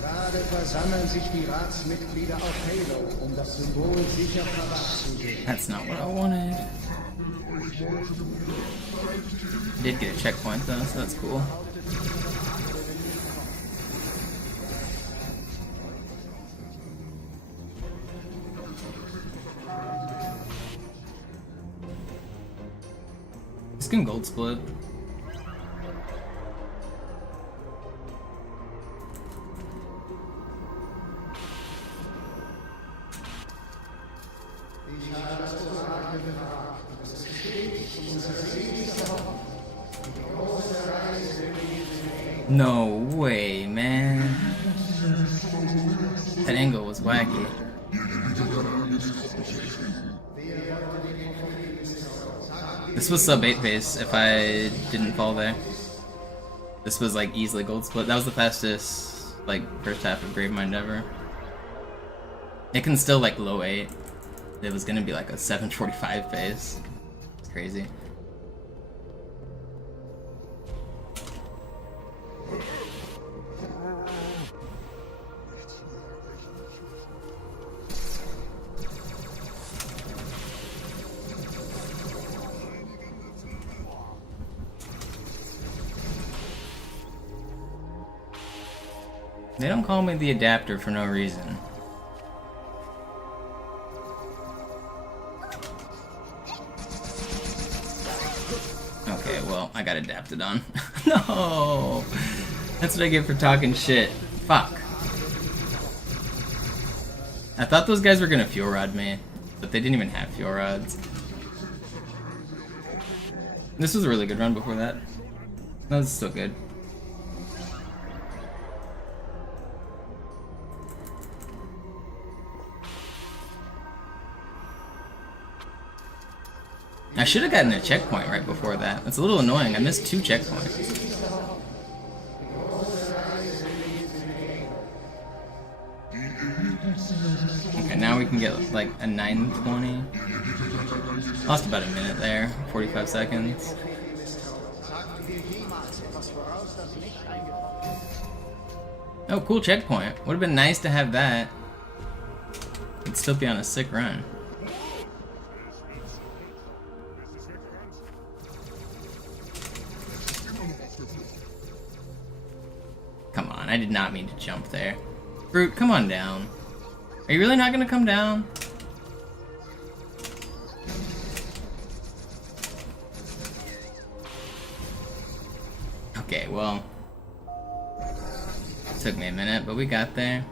Gerade versammeln sich die Ratsmitglieder auf Halo, um das Symbol sicher verwahrt zu sehen. That's not what I wanted. I did get a checkpoint though, so that's cool. This can gold split. No way, man. That angle was wacky. This was sub 8 pace if I didn't fall there. This was like easily gold split. That was the fastest like first half of Gravemind ever. It can still like low 8. It was gonna be like a 7:45 pace. It's crazy. They don't call me the adapter for no reason. Okay, well, I got adapted on. No! That's what I get for talking shit. Fuck. I thought those guys were gonna fuel rod me, but they didn't even have fuel rods. This was a really good run before that. That was still good. I should have gotten a checkpoint right before that. That's a little annoying. I missed 2 checkpoints. Okay, now we can get like a 920. Lost about a minute there. 45 seconds. Oh, cool checkpoint. Would have been nice to have that. It'd still be on a sick run. Come on, I did not mean to jump there. Brute, come on down. Are you really not gonna come down? Okay, well. Took me a minute, but we got there.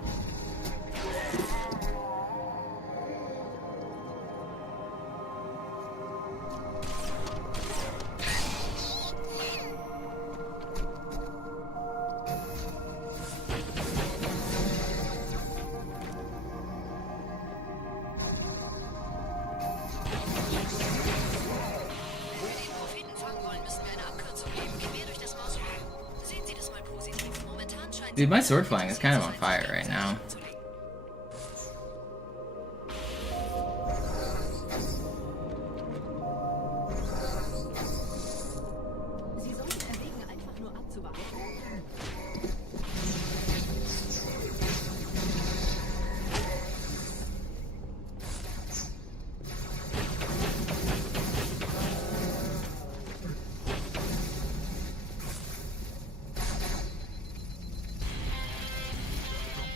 Dude, my sword flying is kind of on fire right now.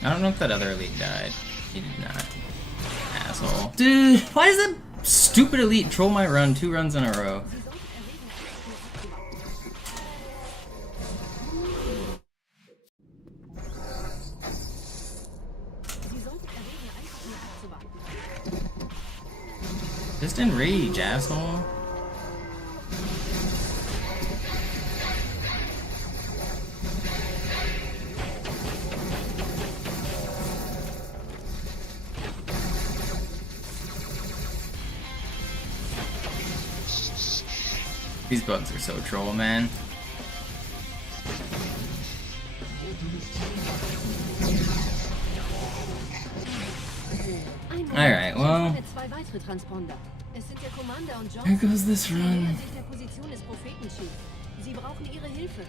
I don't know if that other elite died. He did not. Asshole. Dude, why does that stupid elite troll my run 2 runs in a row? Just enrage, asshole. These bugs are so troll, man. Alright, well, here goes this run. Sie brauchen ihre Hilfe.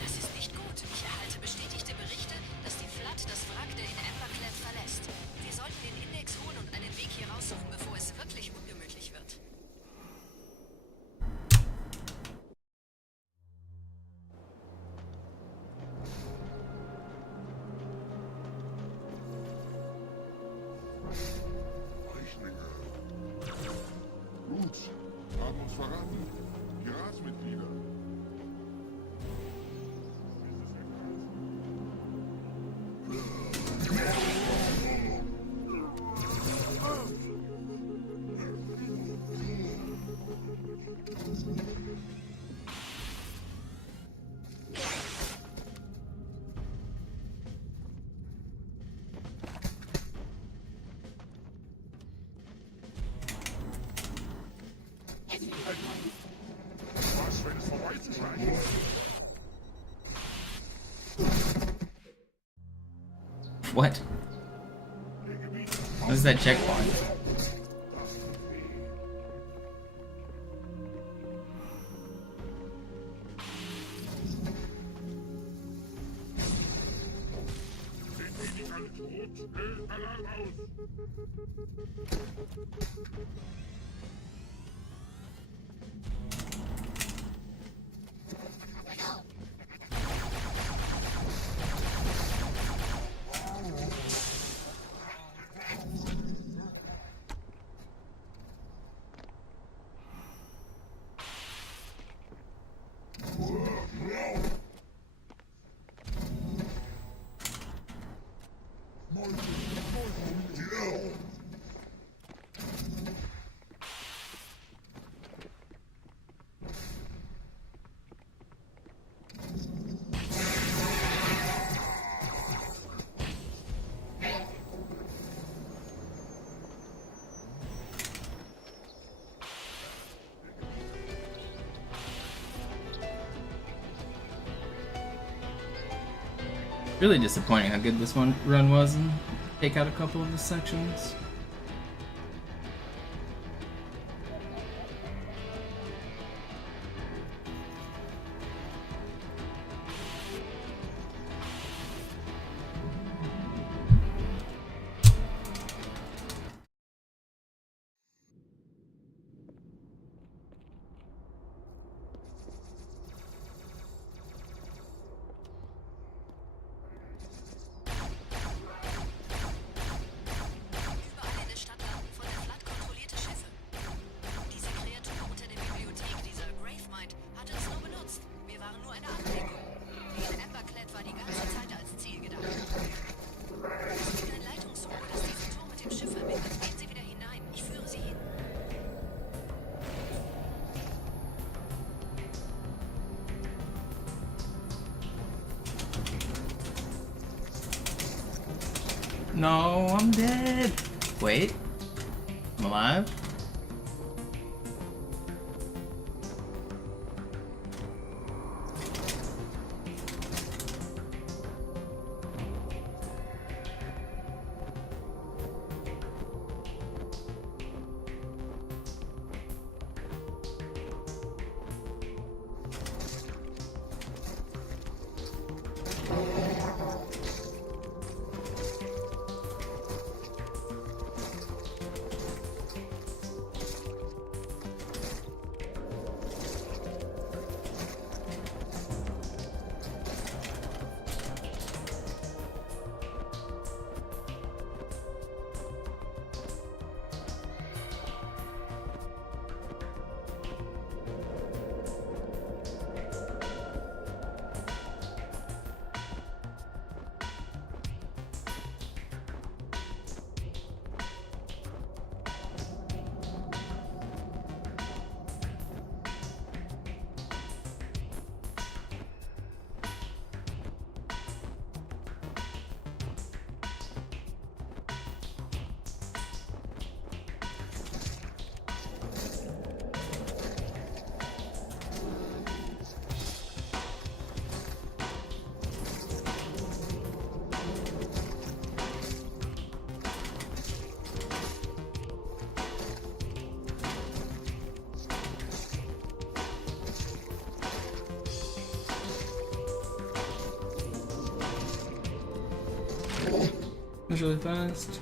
Das ist nicht gut. Ich erhalte bestätigte Berichte, dass die Flood das Wrack der in Emberclad verlässt. Wir sollten den Index holen und einen Weg hier raussuchen, bevor es wirklich ungemütlich wird. Gut, haben uns verraten. Die Ratsmitglieder. Was, wenn es vorbei zu sein? What? What is that checkpoint? Sind die nicht alle tot? Alarm aus! Really disappointing how good this one run was and take out a couple of the sections. No, I'm dead. Wait, I'm alive? Moves really fast.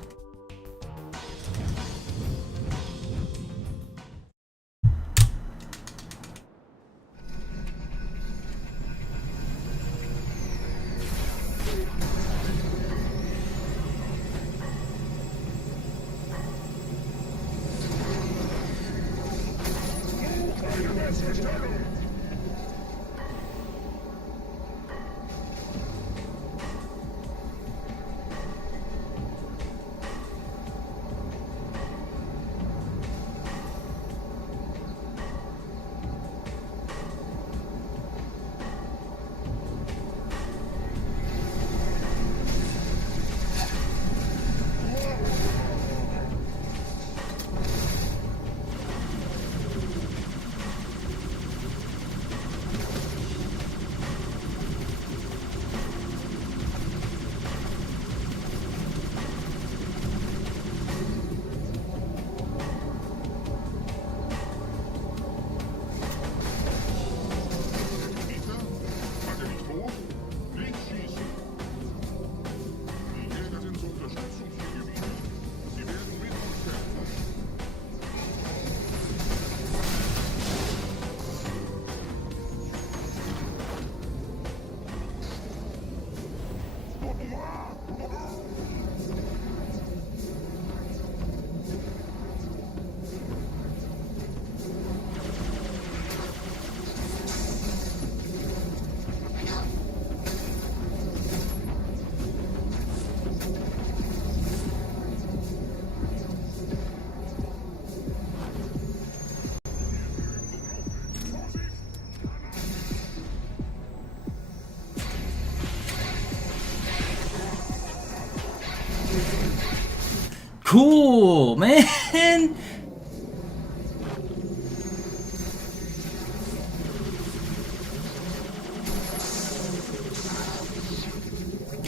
Cool, man!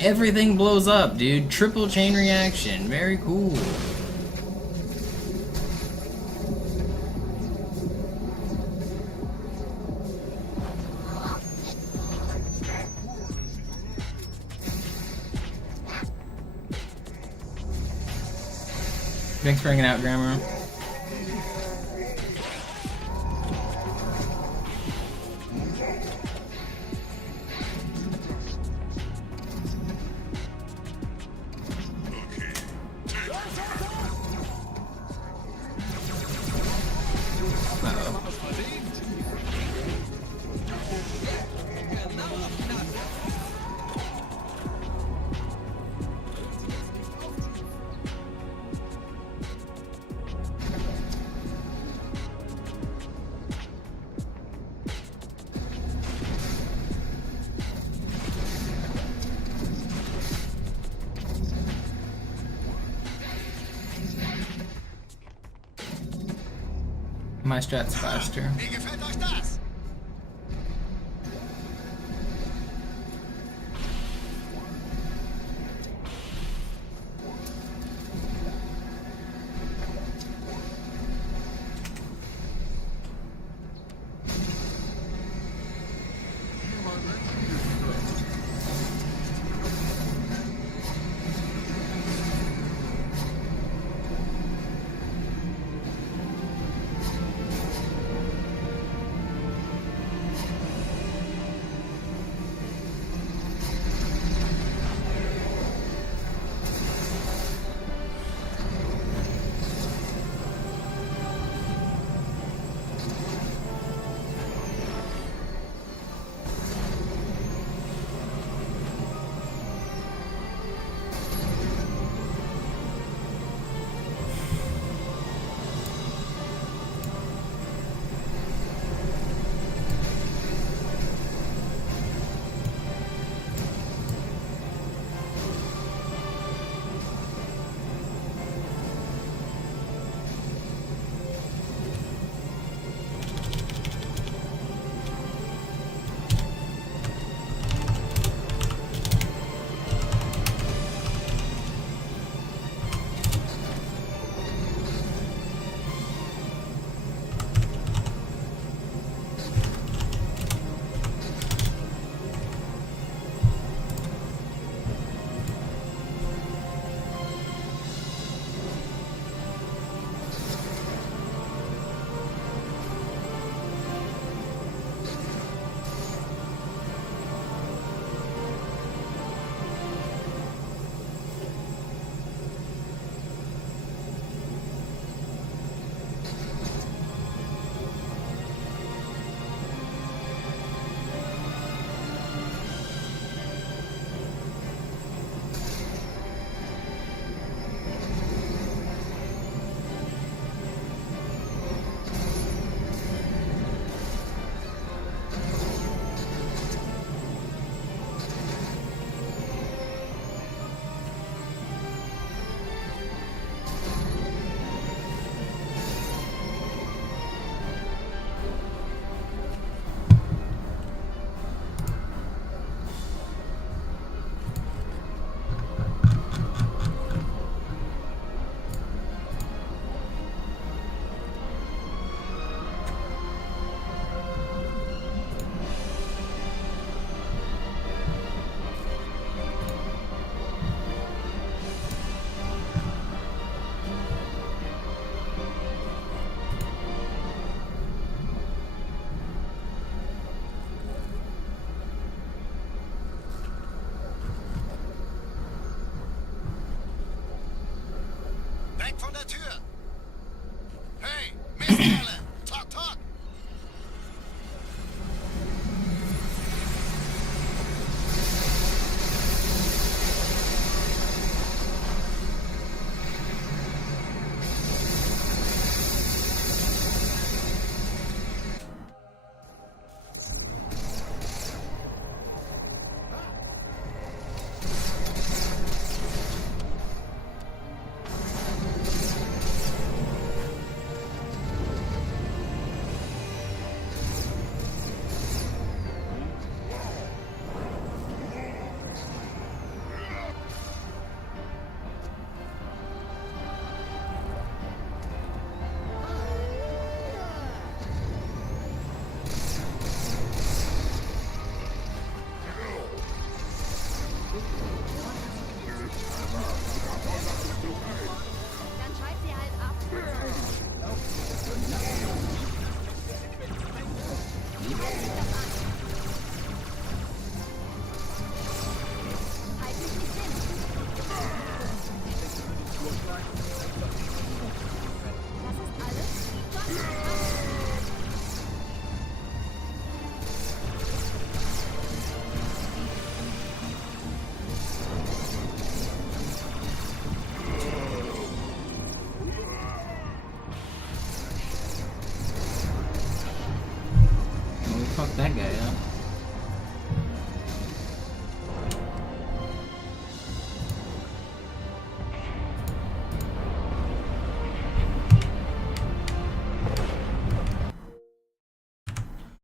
Everything blows up, dude. Triple chain reaction. Very cool. Thanks for hanging out, Grandma. My strat's faster. Wie gefällt euch das? von der Tür! Hey, Mistkerle! Tok, tok! Dann schalt sie halt ab. Wie hört sich das an? Halt mich nicht hin. Das ist alles? Gott sei Dank. Well, fuck that guy up.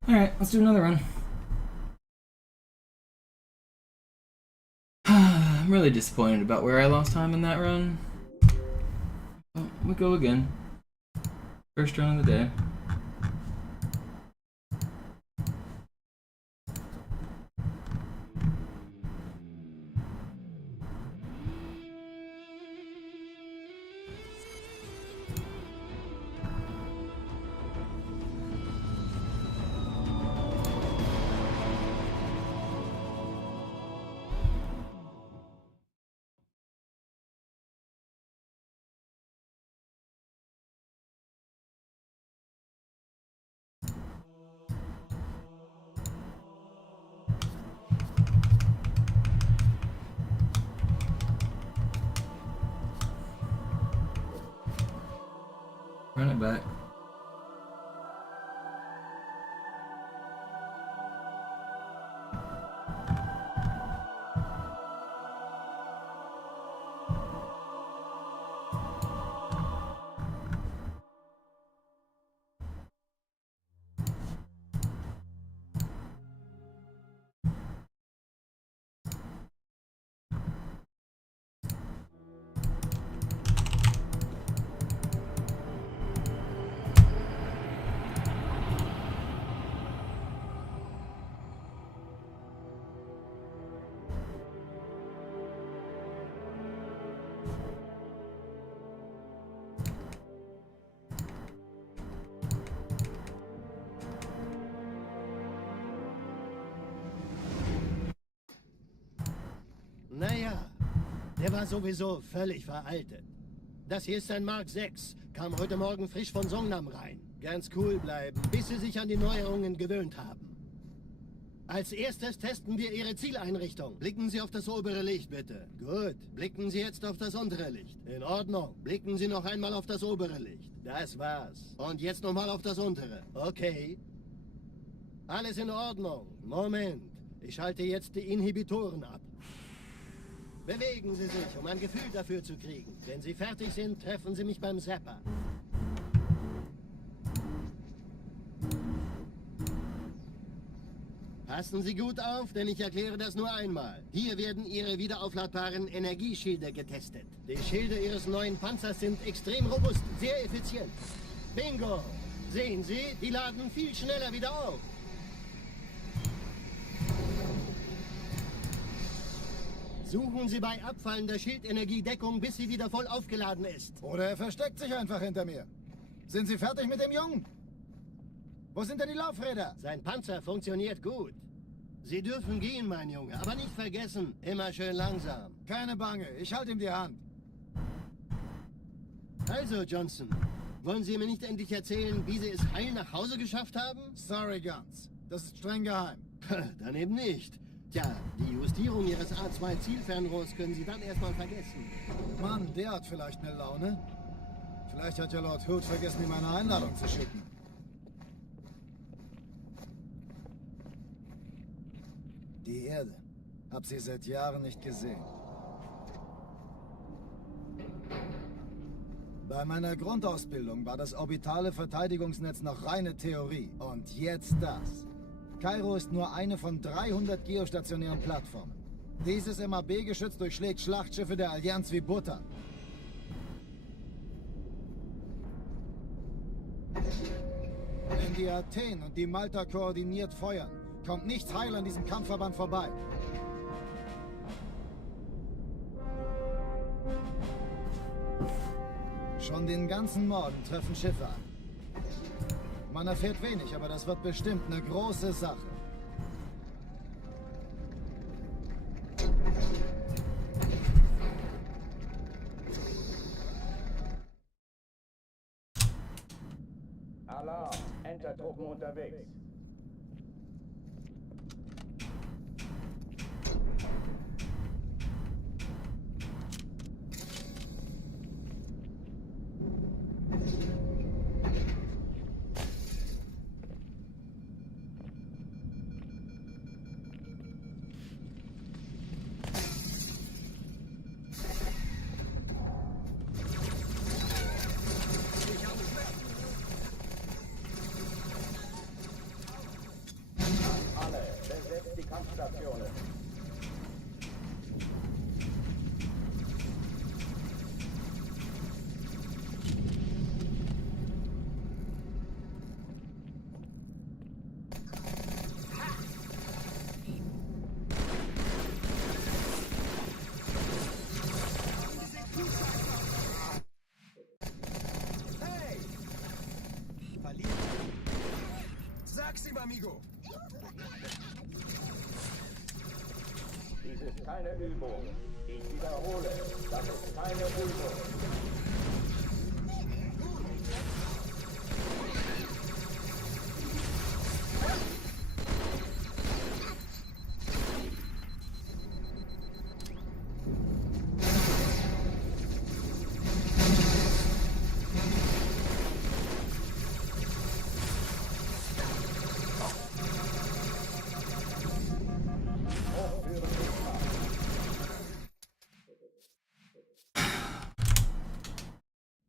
Alright, let's do another run. I'm really disappointed about where I lost time in that run. Well, we go again. First run of the day. Run it back. Naja, der war sowieso völlig veraltet. Das hier ist ein Mark 6. Kam heute Morgen frisch von Songnam rein. Ganz cool bleiben, bis Sie sich an die Neuerungen gewöhnt haben. Als erstes testen wir Ihre Zieleinrichtung. Blicken Sie auf das obere Licht, bitte. Gut. Blicken Sie jetzt auf das untere Licht. In Ordnung. Blicken Sie noch einmal auf das obere Licht. Das war's. Und jetzt nochmal auf das untere. Okay. Alles in Ordnung. Moment. Ich schalte jetzt die Inhibitoren ab. Bewegen Sie sich, um ein Gefühl dafür zu kriegen. Wenn Sie fertig sind, treffen Sie mich beim Zapper. Passen Sie gut auf, denn ich erkläre das nur einmal. Hier werden Ihre wiederaufladbaren Energieschilde getestet. Die Schilde Ihres neuen Panzers sind extrem robust, sehr effizient. Bingo! Sehen Sie, die laden viel schneller wieder auf. Suchen Sie bei abfallender Schildenergie Deckung, bis sie wieder voll aufgeladen ist. Oder er versteckt sich einfach hinter mir. Sind Sie fertig mit dem Jungen? Wo sind denn die Laufräder? Sein Panzer funktioniert gut. Sie dürfen gehen, mein Junge, aber nicht vergessen, immer schön langsam. Keine Bange, ich halte ihm die Hand. Also, Johnson, wollen Sie mir nicht endlich erzählen, wie Sie es heil nach Hause geschafft haben? Sorry, Guns. Das ist streng geheim. Dann eben nicht. Tja, die Justierung Ihres A2-Zielfernrohrs können Sie dann erstmal vergessen. Mann, der hat vielleicht eine Laune. Vielleicht hat ja Lord Hood vergessen, ihm eine Einladung zu schicken. Die Erde. Hab sie seit Jahren nicht gesehen. Bei meiner Grundausbildung war das orbitale Verteidigungsnetz noch reine Theorie. Und jetzt das. Kairo ist nur eine von 300 geostationären Plattformen. Dieses MAB-Geschütz durchschlägt Schlachtschiffe der Allianz wie Butter. Wenn die Athen und die Malta koordiniert feuern, kommt nichts heil an diesem Kampfverband vorbei. Schon den ganzen Morgen treffen Schiffe an. Man erfährt wenig, aber das wird bestimmt eine große Sache. Alarm! Enter-Truppen unterwegs. Besetzt die Kampfstationen. Hey! Verliert. Sag's ihm, amigo! Dies ist keine Übung. Ich wiederhole, das ist keine Übung.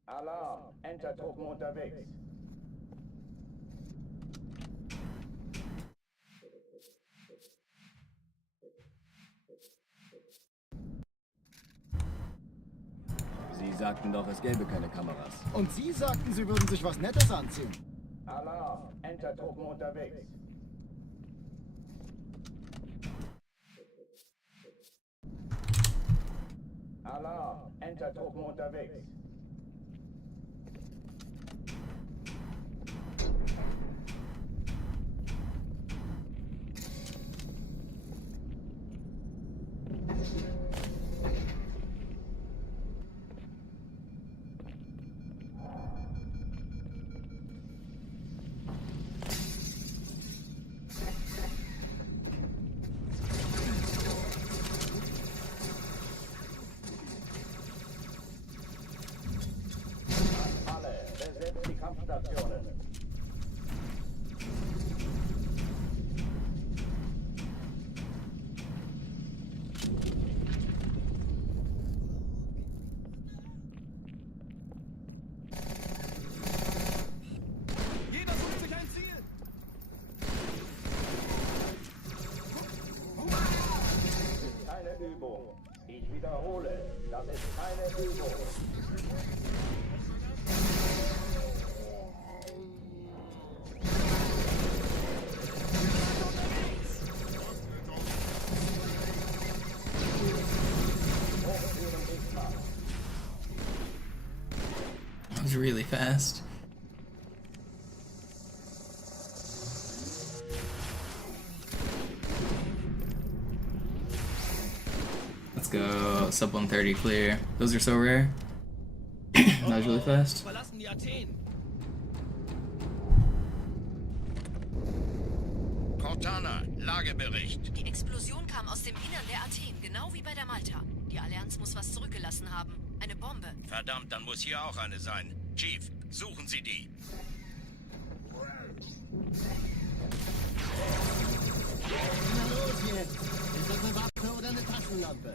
Alarm! Enter-Truppen unterwegs. Sie sagten doch, es gäbe keine Kameras. Und Sie sagten, Sie würden sich was Nettes anziehen. Alarm! Enter-Truppen unterwegs. Alarm! Enter-Truppen unterwegs. Besetzt die Kampfstationen. Jeder sucht sich ein Ziel! Das ist keine Übung. Ich wiederhole, das ist keine Übung. That was really fast. Let's go. Sub 130 clear. Those are so rare. That was really fast. Verlassen die Athen. Cortana, Lagebericht. Die Explosion kam aus dem Innern der Athen, genau wie bei der Malta. Die Allianz muss was zurückgelassen haben. Eine Bombe. Verdammt, dann muss hier auch eine sein. Chief, suchen Sie die. Na los jetzt! Ist das eine Waffe oder eine Taschenlampe?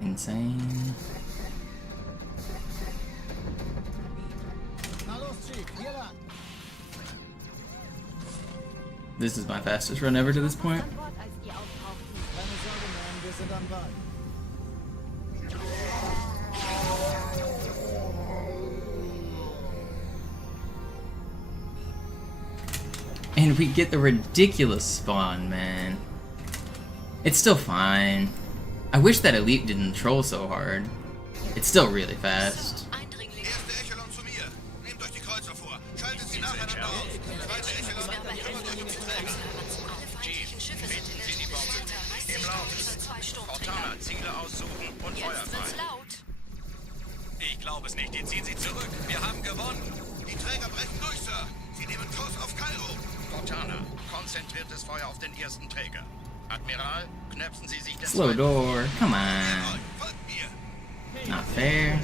Insane. Na los, Chief, hier lang! This is my fastest run ever to this point. Keine Sorge, Mann, wir sind am Ball. And we get the ridiculous spawn, man. It's still fine. I wish that Elite didn't troll so hard. It's still really fast. Erste Echelon zu mir. Nehmt euch die Kreuzer vor. Schaltet sie nacheinander auf. Zweite Echelon, kümmert euch um die Träger. Chief, finden Sie die Bombe. Im Lauf. Cortana, Ziele aussuchen und Feuer frei. Ich glaube es nicht. Die ziehen sie zurück. Wir haben gewonnen. Die Träger brechen durch, Sir. Sie nehmen Kurs auf Kairo. Cortana, konzentriertes Feuer auf den ersten Träger. Admiral, knöpfen Sie sich den Slow zweiten. door, come on. Folgt mir. Not fair.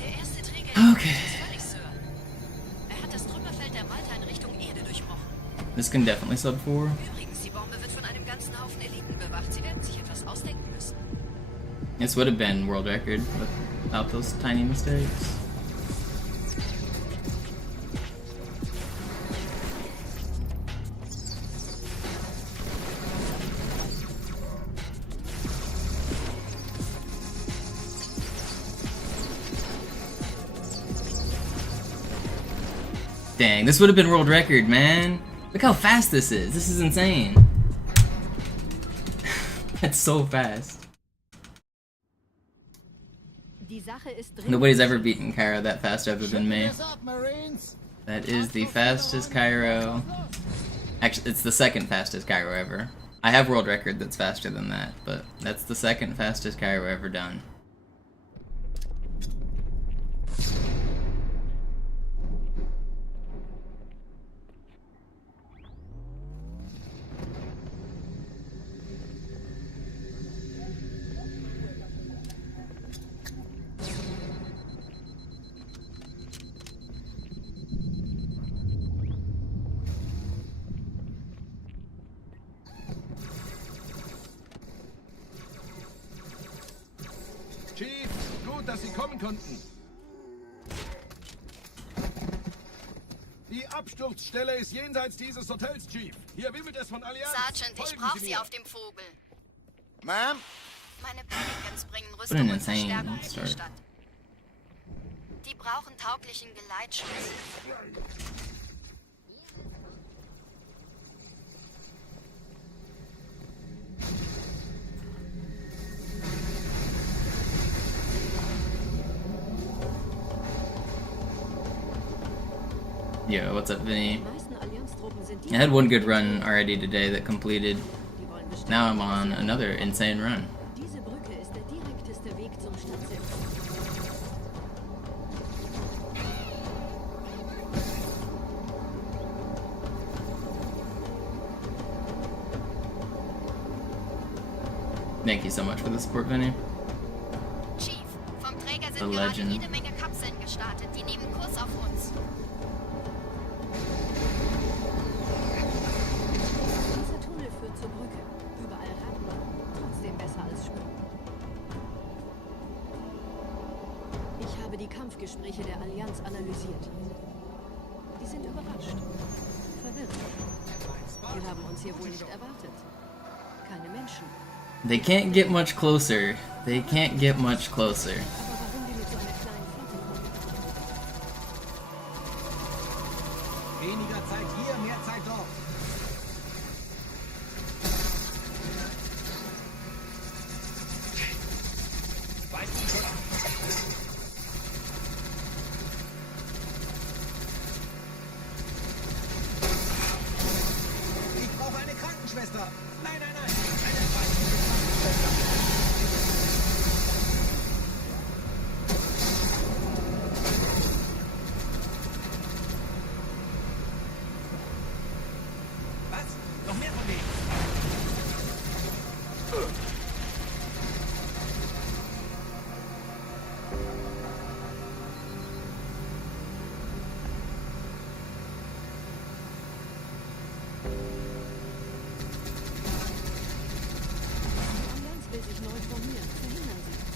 Der erste Träger Okay. ist völlig, Sir. Er hat das Trümmerfeld der Malta in Richtung Erde durchbrochen. This can definitely sub 4. Übrigens, die Bombe wird von einem ganzen Haufen Eliten bewacht. Sie werden sich etwas ausdenken müssen. This would have been world record without those tiny mistakes. Dang, this would have been world record, man. Look how fast this is. This is insane. That's so fast. Nobody's ever beaten Cairo that fast other than me. That is the fastest Cairo. Actually, it's the second fastest Cairo ever. I have world record that's faster than that, but that's the second fastest Cairo ever done. Chief, gut, dass Sie kommen konnten. Die Absturzstelle ist jenseits dieses Hotels, Chief. Hier wimmelt es von Allianz. Sergeant, ich brauche Sie auf dem Vogel. Ma'am? Meine Pelicans bringen What Rüstung an und insane Verstärkung in die start. Stadt. Die brauchen tauglichen Geleitschutz. Yo, what's up, Vinny? I had one good run already today that completed. Now I'm on another insane run. Diese Brücke ist der direkteste Weg zum Stadtsitz. Thank you so much for the support, Vinny. Chief, vom Träger The sind gerade legend. jede Menge Kapseln gestartet. Die nehmen Kurs auf uns. Dieser Tunnel führt zur Brücke. Überall Rampen. Trotzdem besser als Schwimmen. Ich habe die Kampfgespräche der Allianz analysiert. Die sind überrascht. Verwirrt. Die haben uns hier wohl nicht erwartet. Keine Menschen. They can't get much closer. They can't get much closer. Aber warum die mit so einer kleinen Flotte kommen? Weniger Zeit hier, mehr Zeit dort. extra. Nein, nein, nein. Was? Noch mehr von denen? Will sich neu formieren. Verhindern Sie das.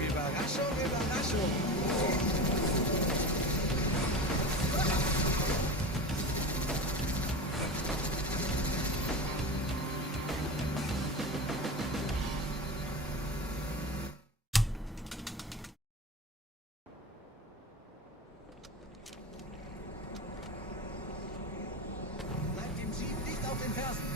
Überraschung, Überraschung. Bleibt dem Jeep nicht auf den Fersen.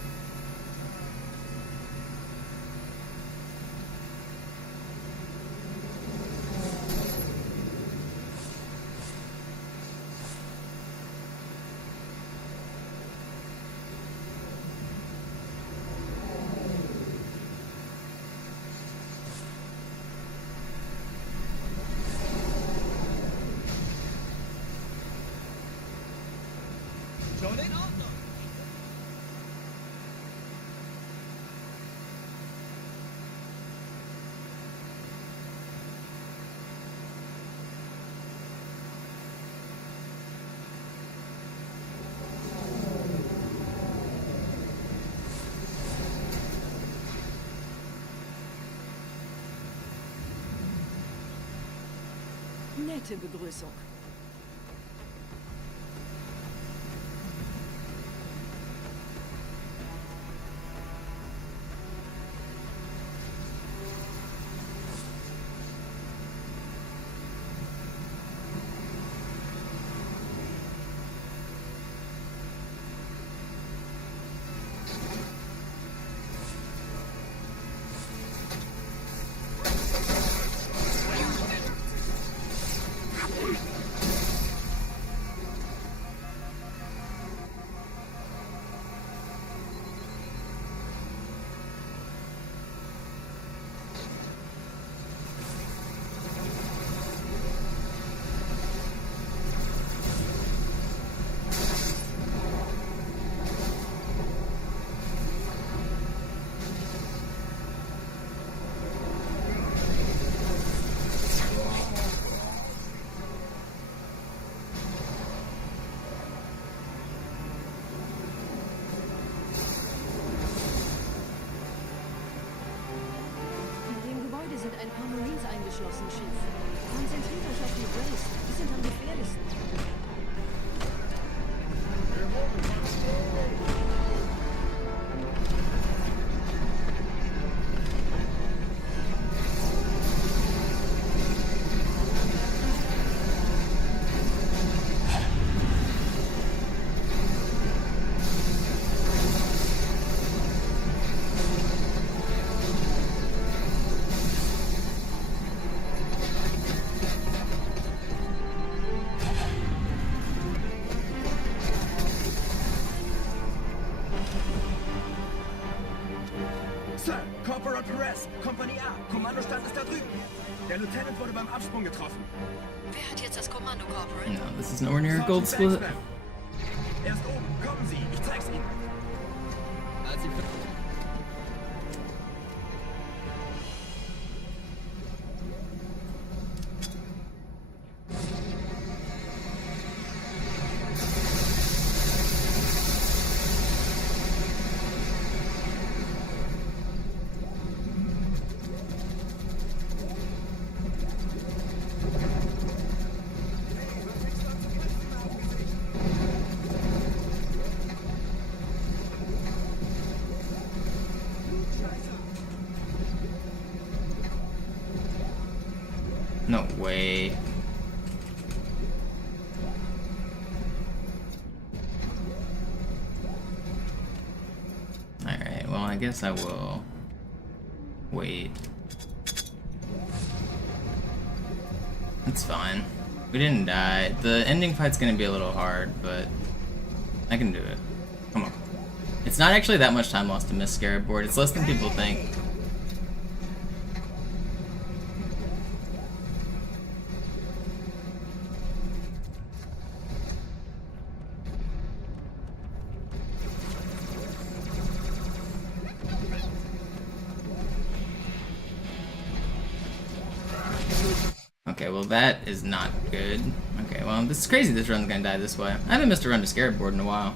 Schon in Ordnung. Nette Begrüßung. Sind ein paar Marines eingeschlossen, Chief. Konzentriert euch auf die Race. Die sind am gefährlichsten. Sir, Corporal Perez, Kompanie A, Kommandostand ist da drüben. Der Lieutenant wurde beim Absprung getroffen. Wer hat jetzt das Kommando, Corporal? No, this is nowhere near a gold split. Er ist oben, kommen Sie, ich zeig's Ihnen. Als Sie can't wait. Alright, well, I guess I will wait. That's fine. We didn't die. The ending fight's gonna be a little hard, but I can do it. Come on. It's not actually that much time lost to miss Scarab Board. It's less than people think. Okay, well that is not good. Okay, well this is crazy this run's gonna die this way. I haven't missed a run to Scarab Board in a while.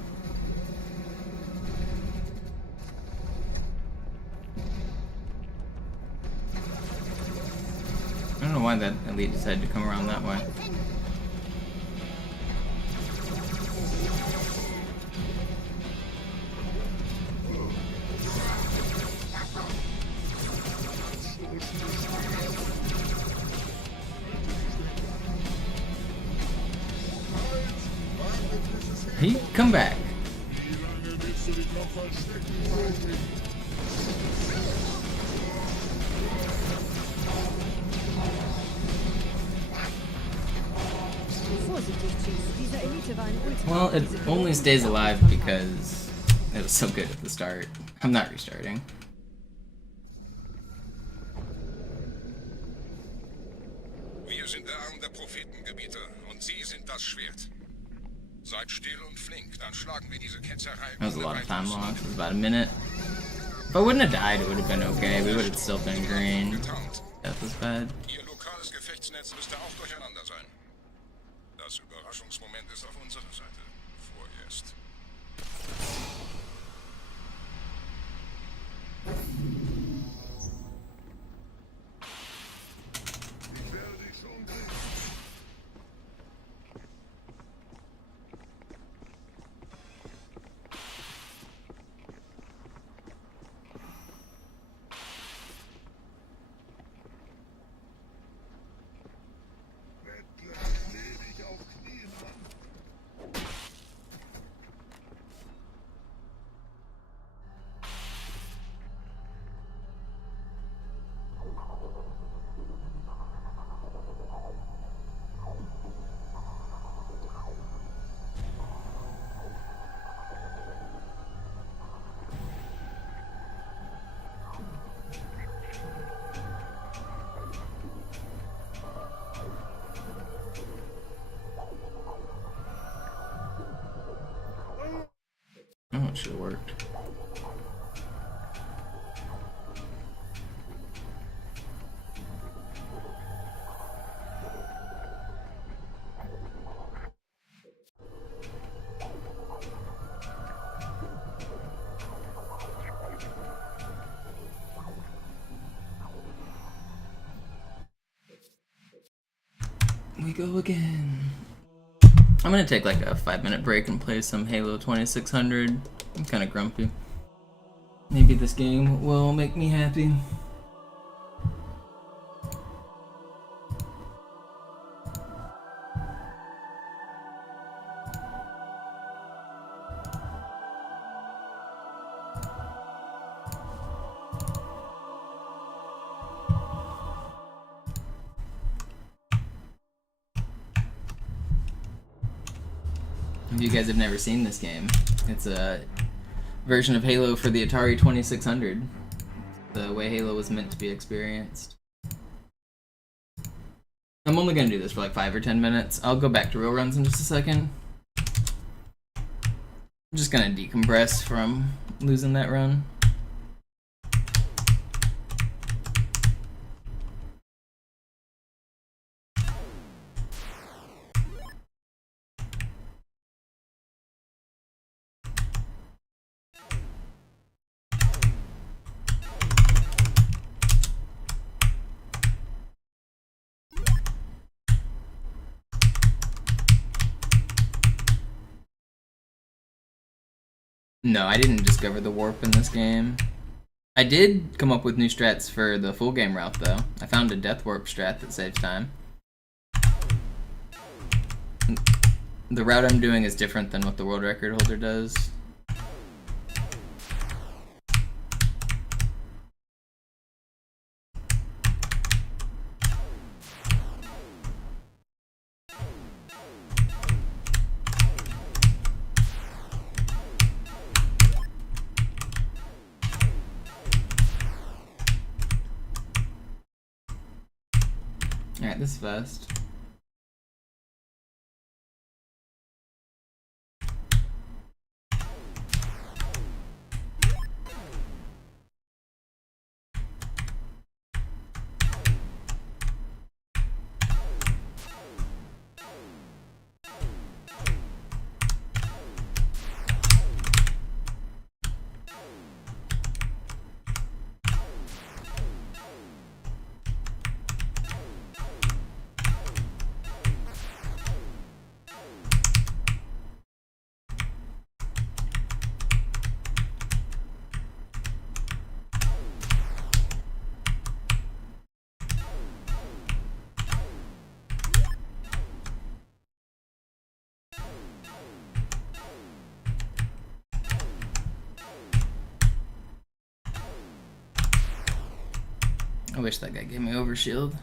I don't know why that elite decided to come around that way. He come back. Well, it only stays alive because it was so good at the start. I'm not restarting. Wir sind der Arm der Prophetengebieter und Sie sind das Schwert. Seid still und flink, dann schlagen wir diese Ketzerei. That was a lot of time lost. It was about a minute. If I wouldn't have died, it would have been okay. We would have still been green. Death was bad. Ihr lokales Gefechtsnetz müsste auch durcheinander sein. Das Überraschungsmoment ist auf unserer Seite. Vorerst. Oh, it should have worked. We go again. I'm gonna take like a 5-minute break and play some Halo 2600. I'm kind of grumpy. Maybe this game will make me happy. If you guys have never seen this game, it's a version of Halo for the Atari 2600. The way Halo was meant to be experienced. I'm only gonna do this for like 5 or 10 minutes. I'll go back to real runs in just a second. I'm just gonna decompress from losing that run. No, I didn't discover the warp in this game. I did come up with new strats for the full game route though. I found a death warp strat that saves time. the route I'm doing is different than what the world record holder does. Alright, this is fast. I wish that guy gave me overshield.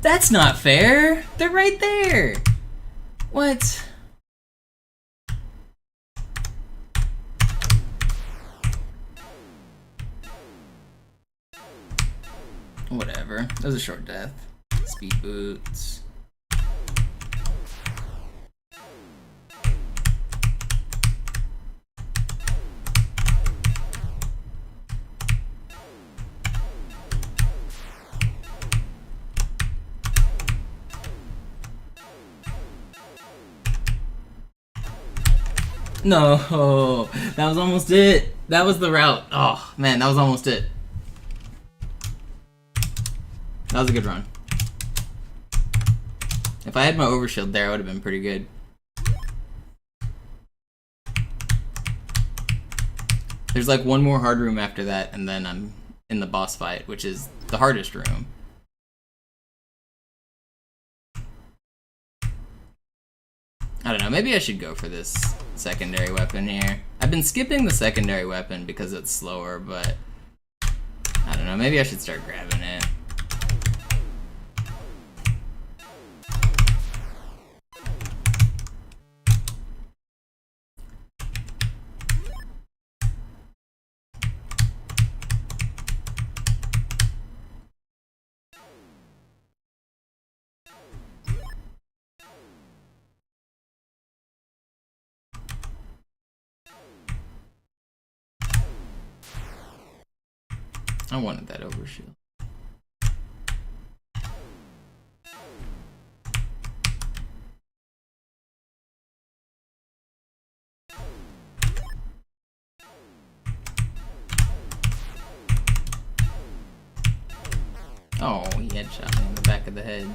That's not fair! They're right there! What? Whatever. That was a short death. Speed boots. No, that was almost it. That was the route. Oh man, that was almost it. That was a good run. If I had my overshield there, I would have been pretty good. There's like one more hard room after that, and then I'm in the boss fight, which is the hardest room. I don't know, maybe I should go for this secondary weapon here. I've been skipping the secondary weapon because it's slower, but I don't know, maybe I should start grabbing it. I wanted that overshield. Oh, he headshot me in the back of the head.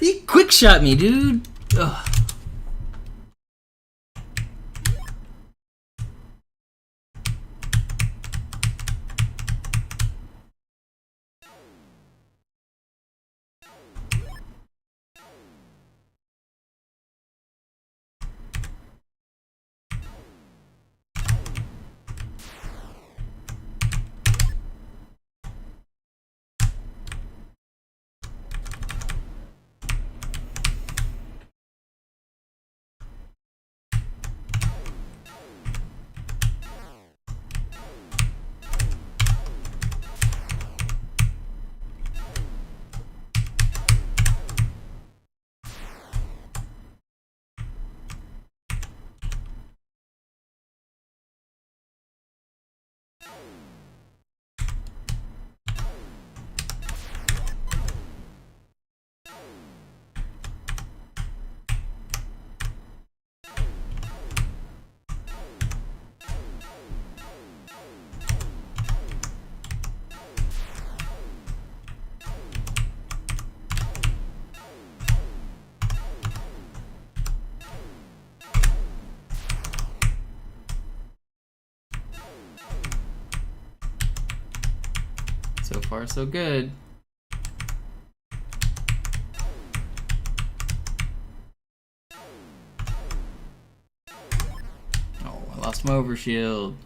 He quick shot me, dude. Ugh. So far, so good. Oh, I lost my overshield.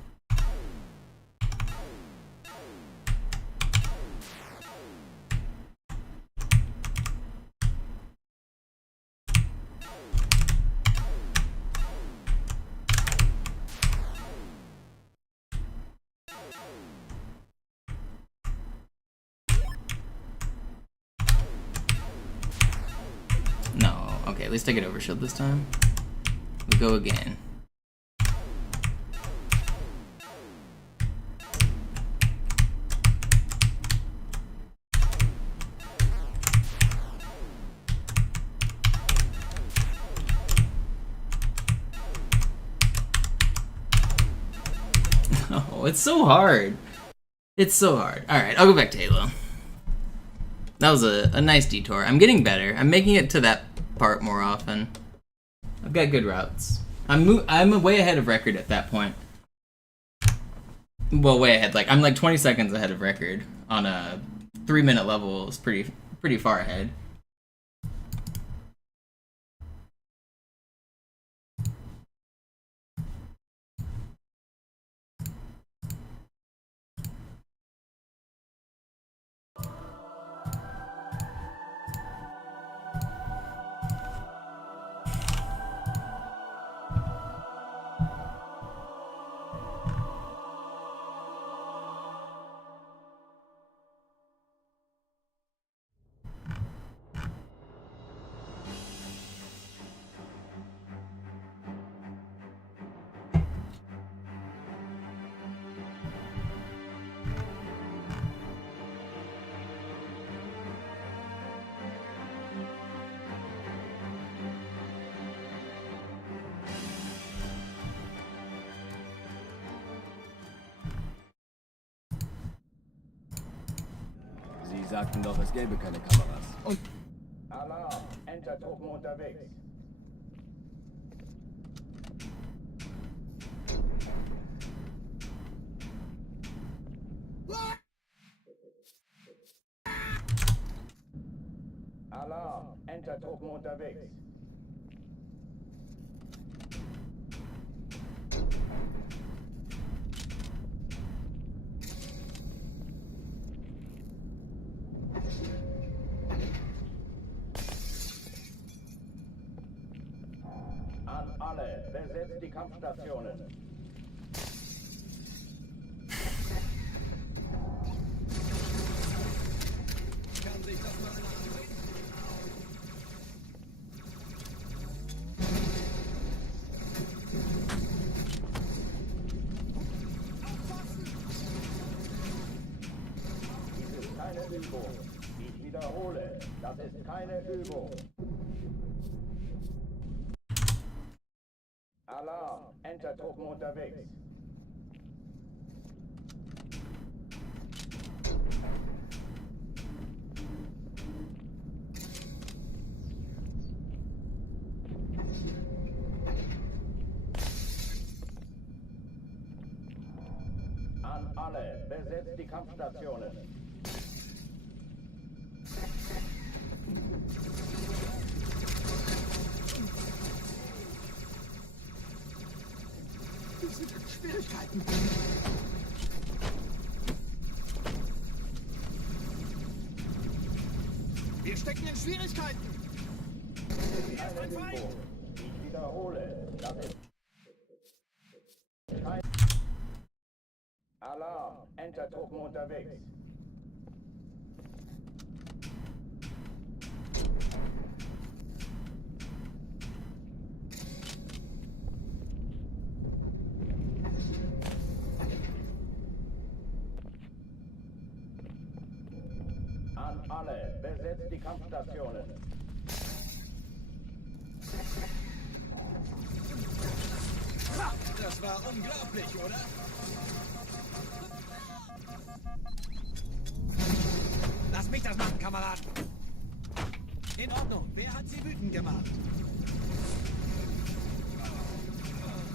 No, okay, at least I get overshield this time. We go again. Oh, it's so hard. It's so hard. Alright, I'll go back to Halo. That was a nice detour. I'm getting better. I'm making it to that part more often. I've got good routes. I'm way ahead of record at that point. Well, way ahead. Like I'm like 20 seconds ahead of record on a 3-minute level. It's pretty far ahead. Sie sagten doch, es gäbe keine Kameras. Und Alarm! Enter-Truppen unterwegs. Alarm! Enter-Truppen unterwegs. An alle, besetzt die Kampfstationen. kann sich das mal ansehen. Dies ist keine Übung. Ich wiederhole, das ist keine Übung. Alarm! Enter-Truppen unterwegs. An alle, besetzt die Kampfstationen. Schwierigkeiten. Wir stecken in Schwierigkeiten. Keine Übung. Ich wiederhole, das ist kein Alarm! Enter-Truppen unterwegs. An alle, besetzt die Kampfstationen. Das war unglaublich, oder? Lass mich das machen, Kameraden. In Ordnung. Wer hat sie wütend gemacht?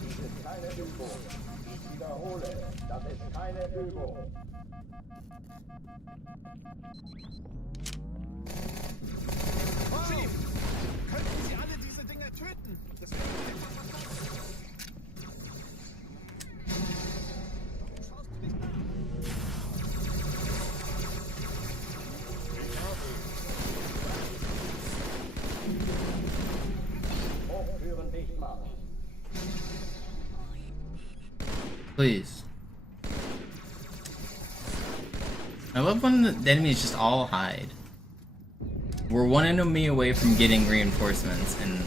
Dies ist keine Übung. Ich wiederhole, das ist keine Übung. Chief, könnten Sie alle diese Dinger töten? Das wäre schaust du nicht nach? Hochführen dicht machen. Please. I love when the enemies just all hide. We're one enemy away from getting reinforcements and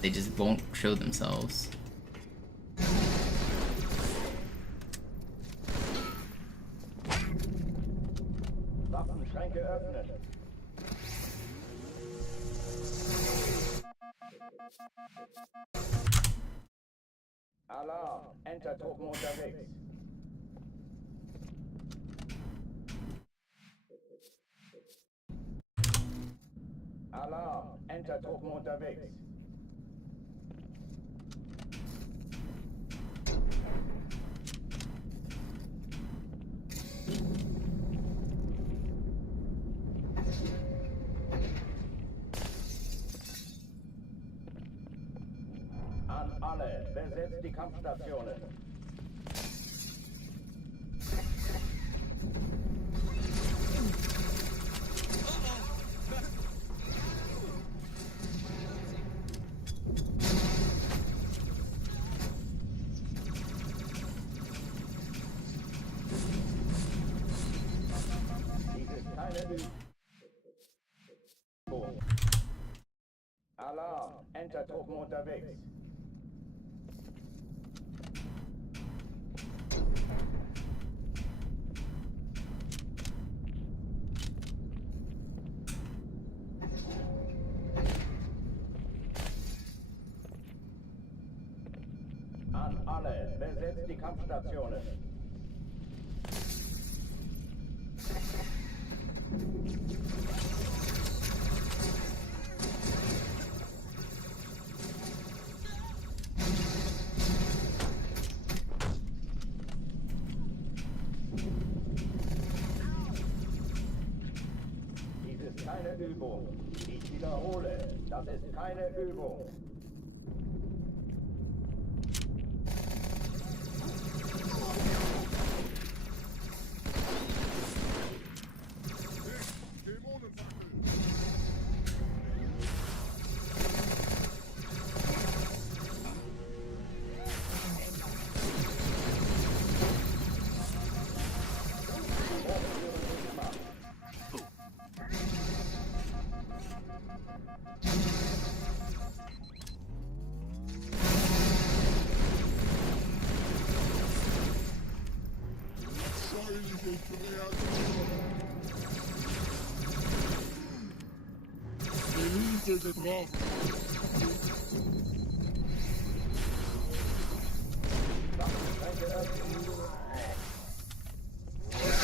they just won't show themselves. Waffenschränke öffnen. Alarm, Enter-Truppen unterwegs. Alarm, Enter-Truppen unterwegs. An alle, besetzt die Kampfstationen. Alarm, Enter-Truppen unterwegs. An alle, besetzt die Kampfstationen. Dies ist keine Übung. Ich wiederhole, das ist keine Übung.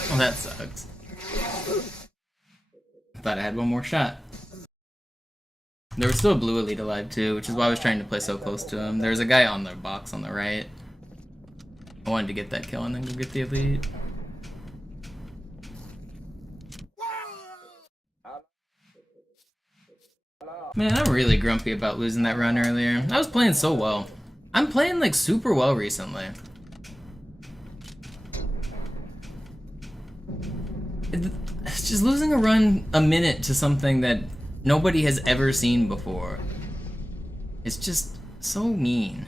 Well, that sucks. Thought I had one more shot. There was still a blue elite alive too, which is why I was trying to play so close to him. There's a guy on the box on the right. I wanted to get that kill and then go get the elite. Man, I'm really grumpy about losing that run earlier. I was playing so well. I'm playing like super well recently. It's just losing a run a minute to something that nobody has ever seen before. It's just so mean.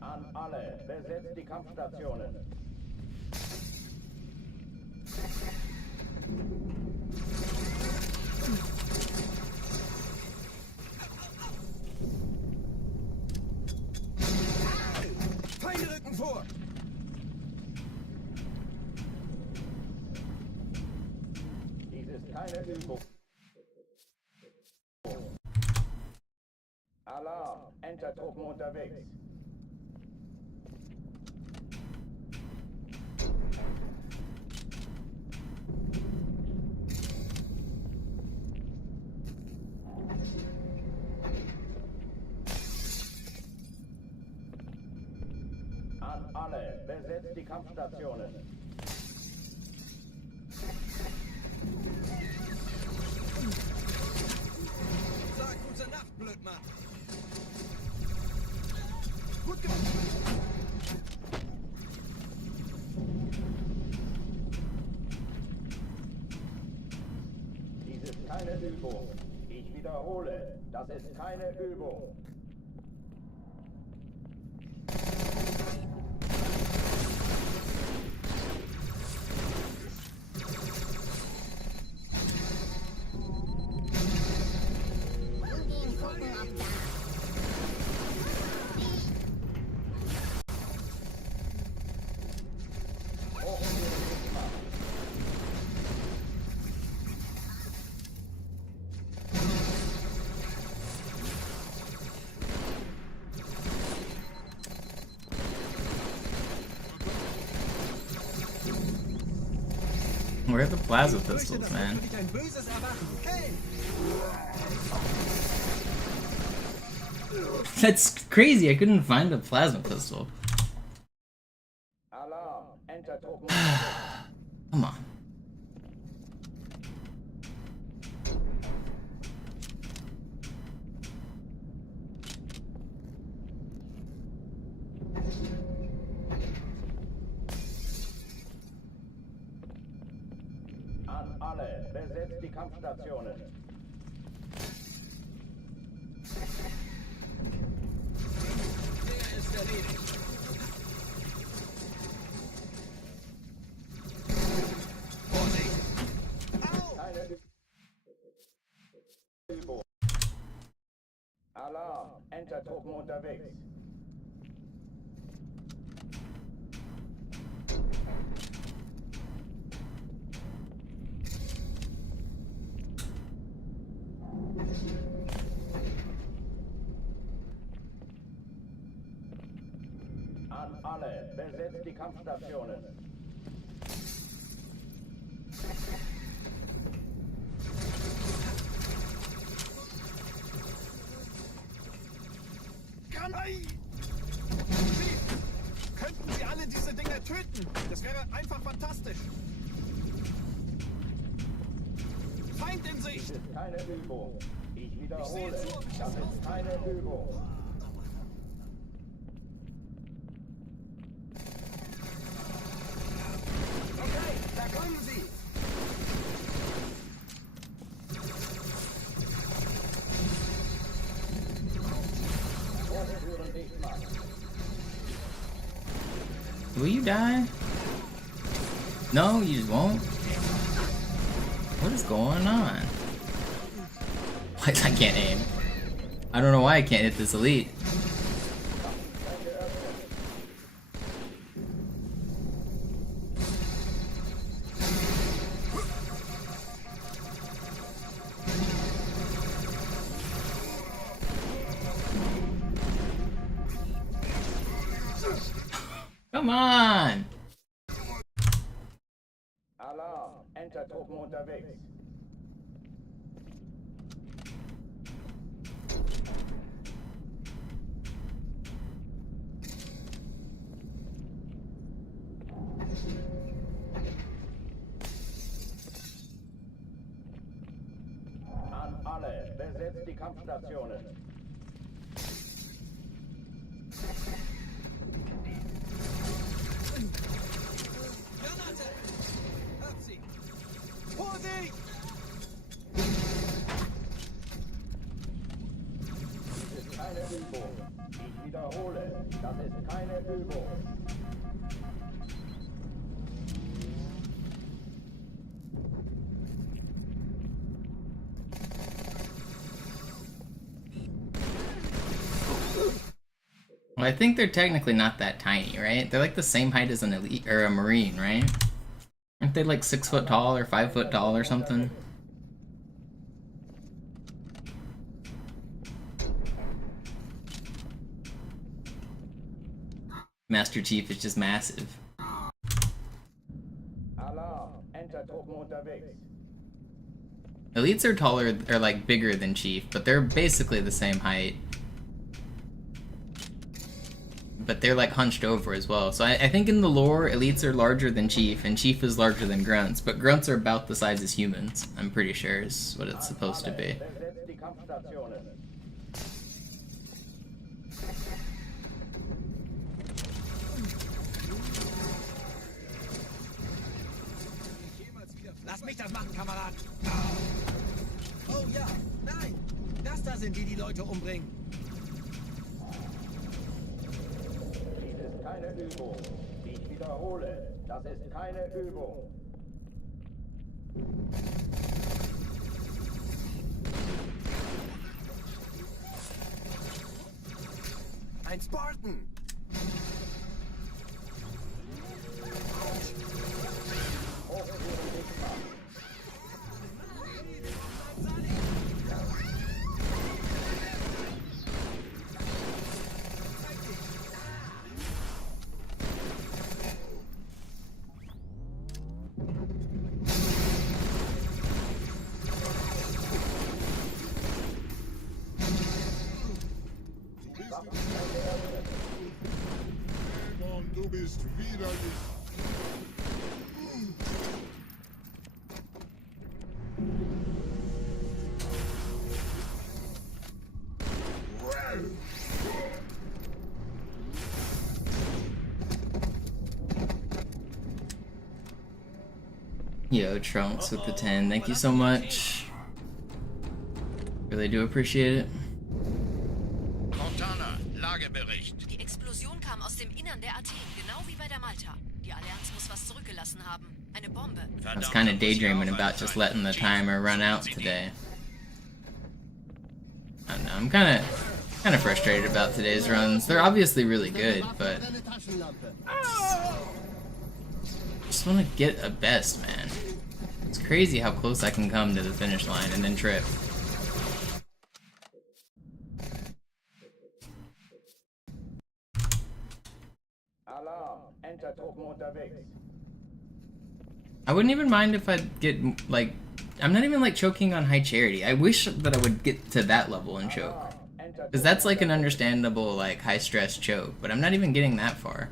An alle, besetzt die Kampfstationen. Feinde rücken vor! Dies ist keine Übung. Alarm, Enter-Truppen unterwegs. An alle, besetzt die Kampfstationen. keine Übung. Ich wiederhole, das ist keine Übung. Where are the plasma pistols, man? That's crazy, I couldn't find a plasma pistol. Come on. An alle, besetzt die Kampfstationen. Der ist erledigt. Vorsicht! Keine Übung. Alarm, Entertruppen unterwegs. An alle, besetzt die Kampfstationen. Könnten Sie alle diese Dinger töten? Das wäre einfach fantastisch. Feind in Sicht! Das ist keine Übung. Ich wiederhole, das ist keine Übung. Okay, da kommen sie! Will you die? No, you just won't? What is going on? I can't aim. I don't know why I can't hit this elite. Come on! Alarm, Entertruppen unterwegs. An alle, besetzt die Kampfstationen. Granate! Hört sie! Vorsicht! Das ist keine Übung. Ich wiederhole, das ist keine Übung. Well, I think they're technically not that tiny, right? They're like the same height as an elite or a marine, right? Aren't they like 6 foot tall or 5 foot tall or something? Master Chief is just massive. Alarm, Entertruppen unterwegs. Elites are taller, or like bigger than Chief, but they're basically the same height. But they're like hunched over as well. So I think in the lore, elites are larger than Chief, and Chief is larger than grunts. But grunts are about the size as humans, I'm pretty sure is what it's supposed to be. Lass mich das machen, Kamerad! Oh ja, nein! Das da sind die Leute umbringen. Dies ist keine Übung. Ich wiederhole, das ist keine Übung. Ein Spartan! Dämon, du bist widerlich. Yo, Trunks with the 10. Thank you so much. Really do appreciate it. Cortana, Lagebericht. Die Explosion kam aus dem Innern der Athen, genau wie bei der Malta. Die Allianz muss was zurückgelassen haben. Eine Bombe. I was kind of daydreaming about just letting the timer run out today. I don't know, I'm kind of frustrated about today's runs. They're obviously really good, but I just want to get a best, man. It's crazy how close I can come to the finish line and then trip. Alarm, Entertruppen unterwegs. I wouldn't even mind if I get, like, I'm not even, like, choking on high charity. I wish that I would get to that level and choke. Because that's, like, an understandable, like, high-stress choke. But I'm not even getting that far.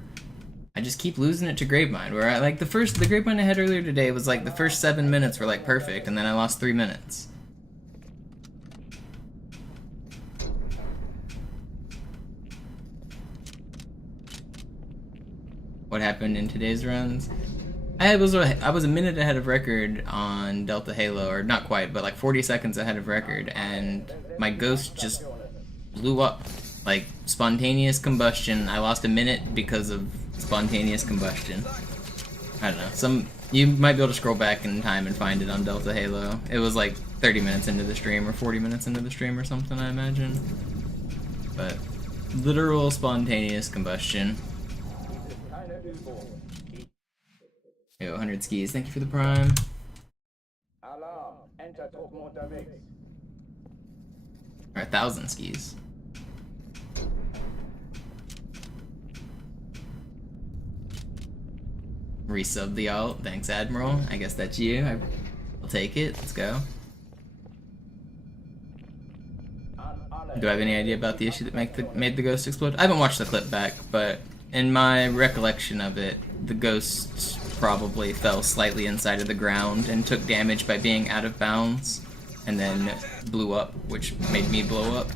I just keep losing it to Gravemind, where I, like, the Gravemind I had earlier today was, like, the first 7 minutes were, like, perfect, and then I lost 3 minutes. What happened in today's runs? I was a minute ahead of record on Delta Halo, or not quite, but like 40 seconds ahead of record, and my ghost just blew up. Like, spontaneous combustion. I lost a minute because of spontaneous combustion. I don't know. You might be able to scroll back in time and find it on Delta Halo. It was like 30 minutes into the stream, or 40 minutes into the stream or something, I imagine. But, literal spontaneous combustion. Yo, 100 skis, thank you for the prime. Alarm, Entertruppen unterwegs. Or 1,000 skis. Resub the alt, thanks Admiral. I guess that's you. I'll take it, let's go. Do I have any idea about the issue that made the ghost explode? I haven't watched the clip back, but in my recollection of it, the ghost probably fell slightly inside of the ground and took damage by being out of bounds, and then blew up, which made me blow up.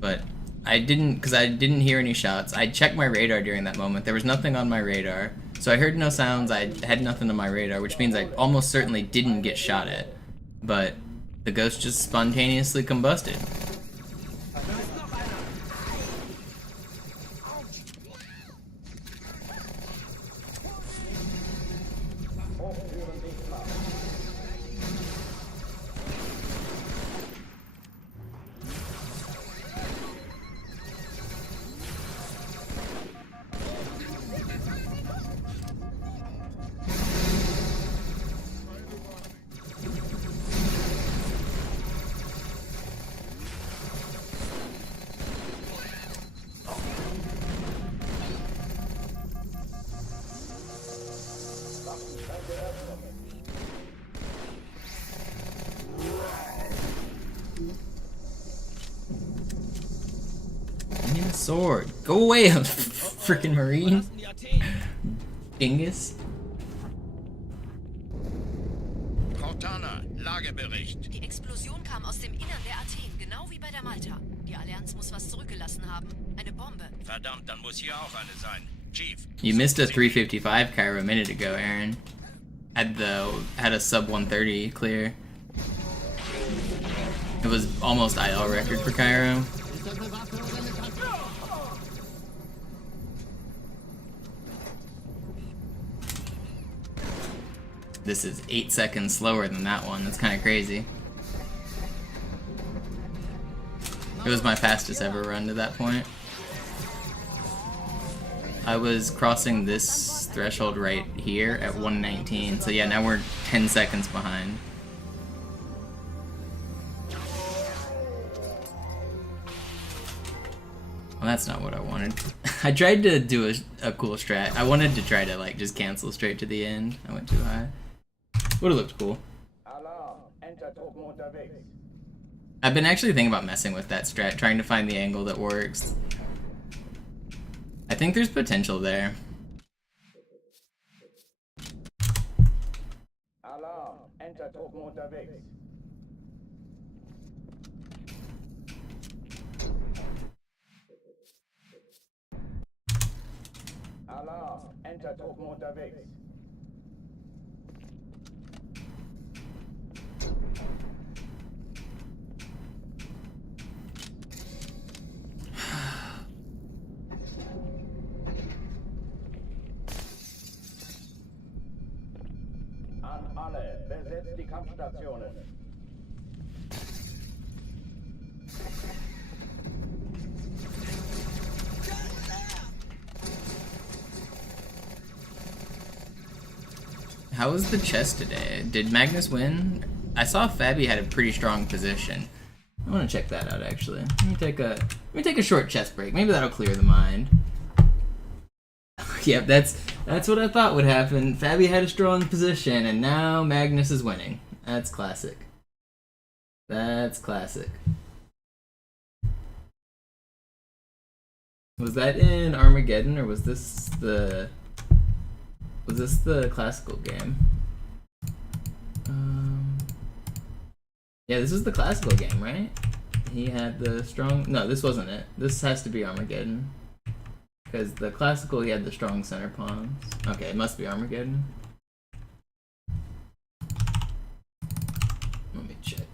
But I didn't hear any shots. I checked my radar during that moment. There was nothing on my radar, so I heard no sounds. I had nothing on my radar, which means I almost certainly didn't get shot at. But the ghost just spontaneously combusted. Sword. Go away, freaking Marine. Dingus. Cortana, Lagebericht. Die Explosion kam aus dem Innern der Athen, genau wie bei der Malta. Die Allianz muss was zurückgelassen haben. Eine Bombe. Verdammt, dann muss hier auch eine sein. Chief. You missed a 355 Cairo a minute ago, Aaron. Had a sub 130 clear. It was almost IL record for Cairo. This is 8 seconds slower than that one. That's kind of crazy. It was my fastest ever run to that point. I was crossing this threshold right here at 119, so yeah, now we're 10 seconds behind. Well, that's not what I wanted. I tried to do a cool strat. I wanted to try to like just cancel straight to the end. I went too high. Would've looked cool. I've been actually thinking about messing with that strat, trying to find the angle that works. I think there's potential there. Alarm, enter Truppen unterwegs. Alarm, enter Truppen unterwegs. An alle, besetzt die Kampfstationen. How was the chess today? Did Magnus win? I saw Fabi had a pretty strong position. I want to check that out actually. Let me take a short chess break. Maybe that'll clear the mind. Yep, that's what I thought would happen. Fabi had a strong position, and now Magnus is winning. That's classic. That's classic. Was that in Armageddon, or was this the classical game? Yeah, this is the classical game, right? He had the strong... No, this wasn't it. This has to be Armageddon. Because the classical, he had the strong center pawns. Okay, it must be Armageddon. Let me check.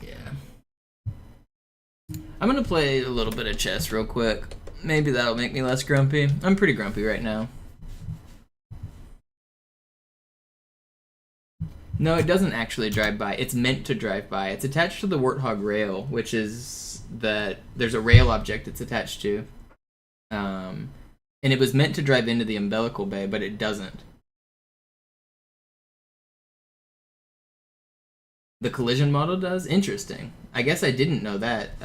Yeah. I'm gonna play a little bit of chess real quick. Maybe that'll make me less grumpy. I'm pretty grumpy right now. No, it doesn't actually drive by. It's meant to drive by. It's attached to the Warthog rail, which is that there's a rail object it's attached to. And it was meant to drive into the umbilical bay, but it doesn't. The collision model does? Interesting. I guess I didn't know that.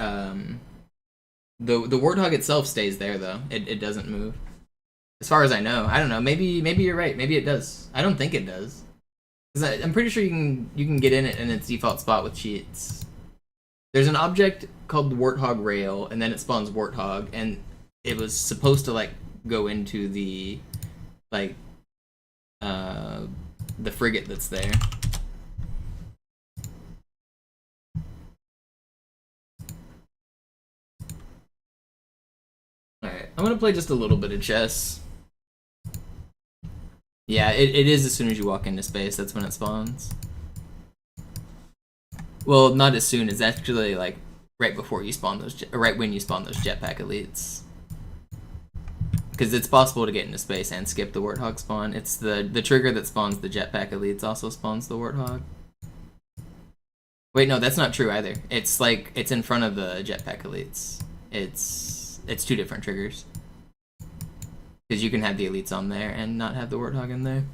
The Warthog itself stays there, though. It doesn't move. As far as I know. I don't know. Maybe you're right. Maybe it does. I don't think it does. Because I'm pretty sure you can get in it in its default spot with cheats. There's an object called the Warthog Rail, and then it spawns Warthog, and it was supposed to like go into the like the frigate that's there. Alright, I'm gonna play just a little bit of chess. Yeah, it is as soon as you walk into space, that's when it spawns. Well, not as soon, it's actually like right before you spawn those, right when you spawn those jetpack elites. Because it's possible to get into space and skip the Warthog spawn. It's the trigger that spawns the jetpack elites also spawns the Warthog. Wait, no, that's not true either. It's like, it's in front of the jetpack elites. It's two different triggers. Because you can have the elites on there and not have the Warthog in there.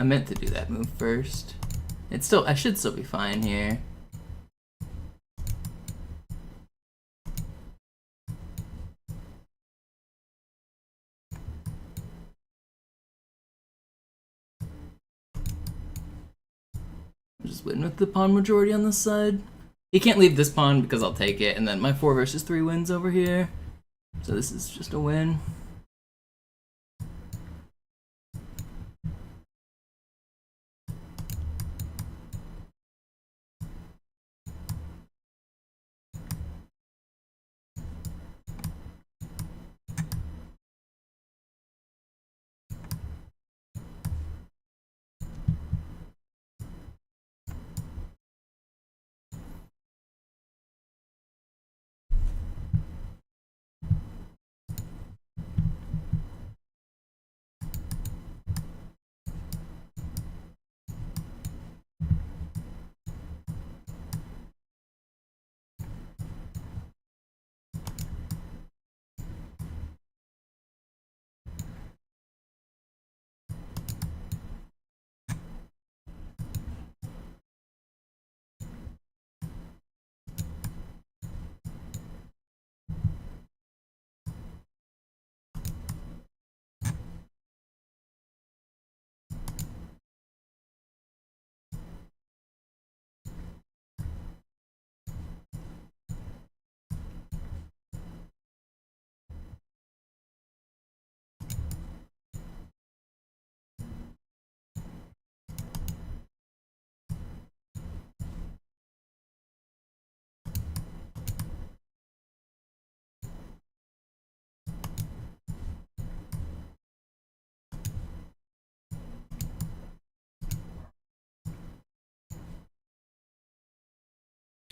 I meant to do that move first. I should still be fine here. I'm just waiting with the pawn majority on this side. He can't leave this pawn because I'll take it, and then my 4 versus 3 wins over here. So this is just a win.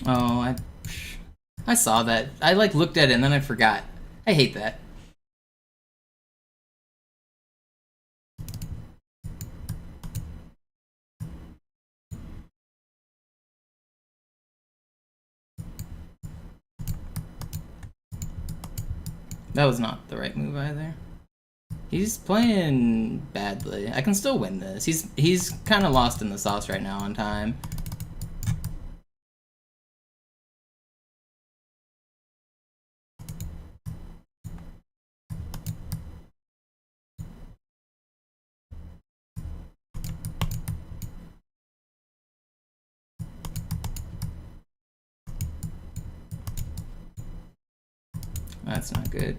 Oh, I saw that. I like looked at it and then I forgot. I hate that. That was not the right move either. He's playing badly. I can still win this. He's kind of lost in the sauce right now on time. That's not good.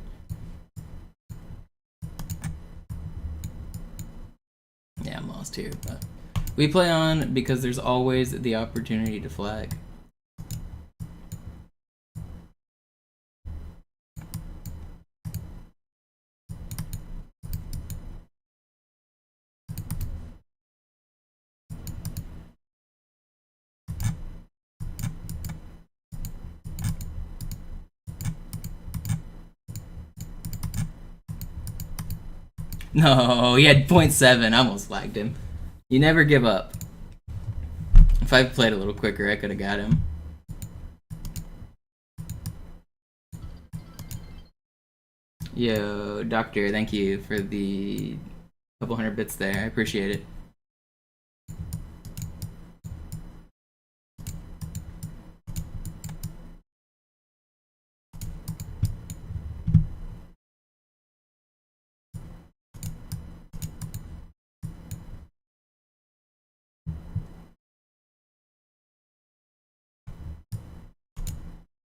Yeah, I'm lost here, but we play on because there's always the opportunity to flag. No, he had 0.7. I almost flagged him. You never give up. If I played a little quicker, I could have got him. Yo, Doctor, thank you for the couple 100 bits there. I appreciate it.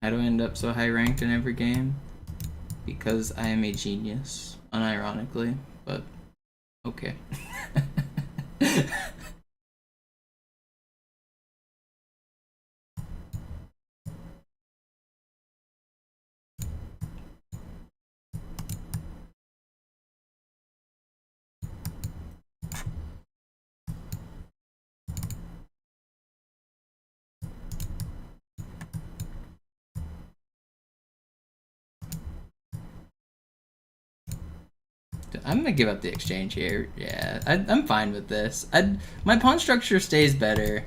How do I end up so high ranked in every game? Because I am a genius, unironically, but okay. I'm gonna give up the exchange here. Yeah, I'm fine with this. My pawn structure stays better.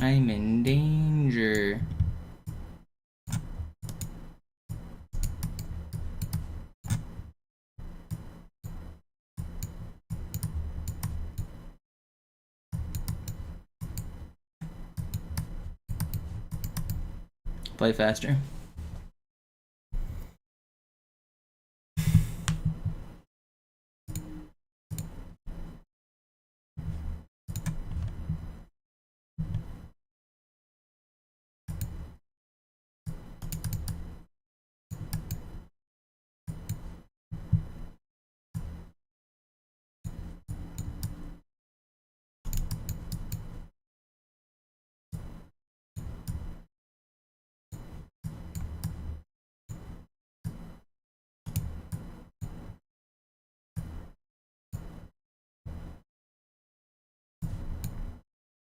I'm in danger. Play faster.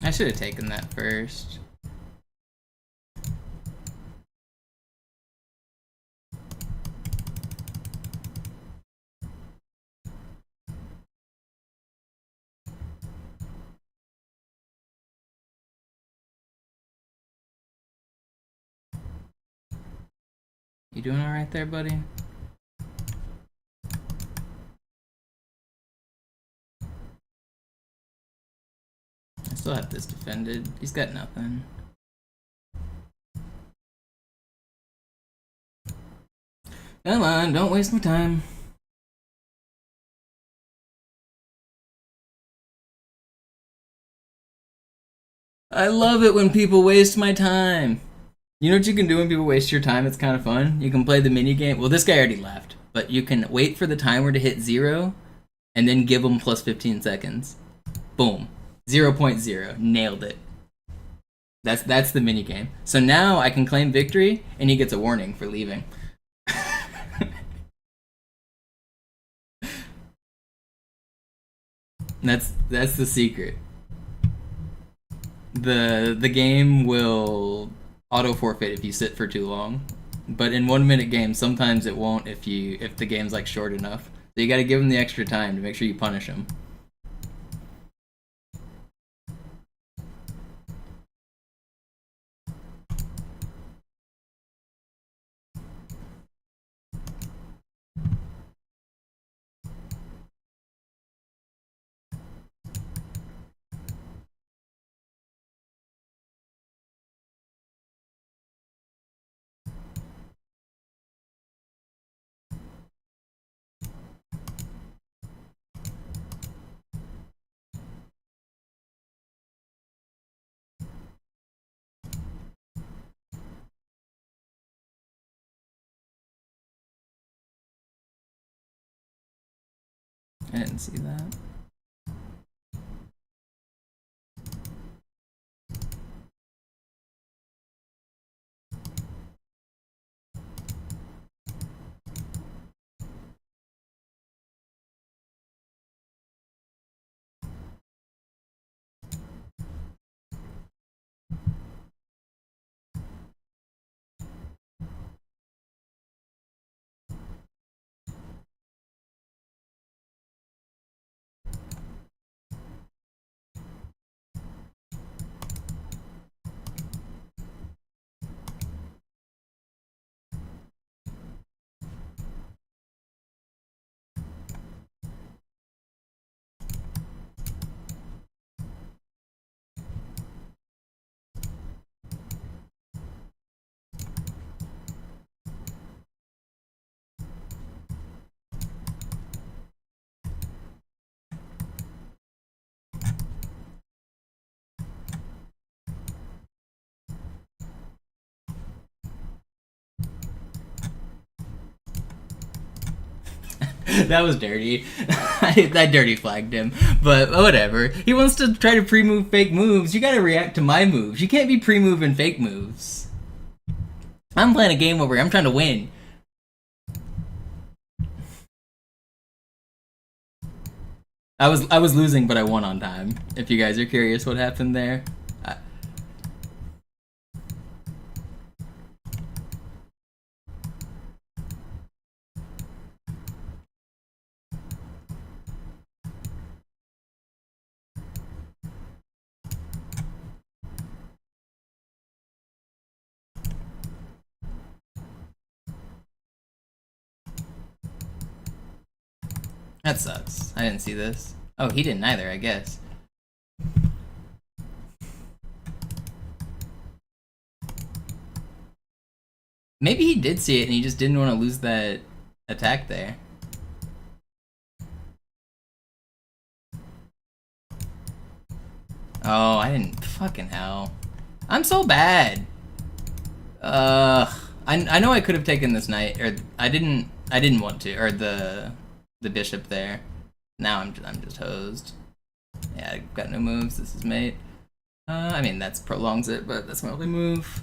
I should have taken that first. You doing all right there, buddy? I still have this defended. He's got nothing. Come on, don't waste my time. I love it when people waste my time. You know what you can do when people waste your time? It's kind of fun. You can play the mini game. Well, this guy already left, but you can wait for the timer to hit 0 and then give him plus 15 seconds. Boom. 0.0. Nailed it. That's the mini game. So now I can claim victory and he gets a warning for leaving. That's the secret. The game will auto forfeit if you sit for too long, but in 1 minute games sometimes it won't if the game's like short enough. So you got to give them the extra time to make sure you punish them. I didn't see that. That was dirty. I dirty flagged him, but whatever. He wants to try to pre-move fake moves. You gotta react to my moves. You can't be pre-moving fake moves. I'm playing a game over here. I'm trying to win. I was losing, but I won on time. If you guys are curious what happened there. That sucks. I didn't see this. Oh, he didn't either, I guess. Maybe he did see it and he just didn't want to lose that attack there. Oh, I didn't. Fucking hell. I'm so bad. I know I could have taken this knight, or I didn't want to, or the bishop there. Now I'm just hosed. Yeah, I've got no moves. This is mate. I mean that's prolongs it, but that's my only move.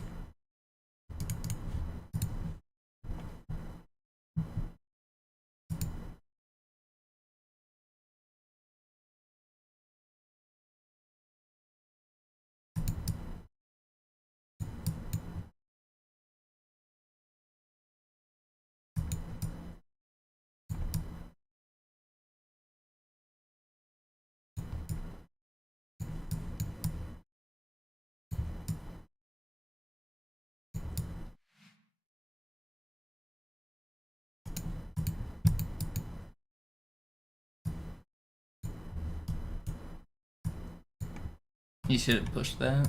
You should have pushed that.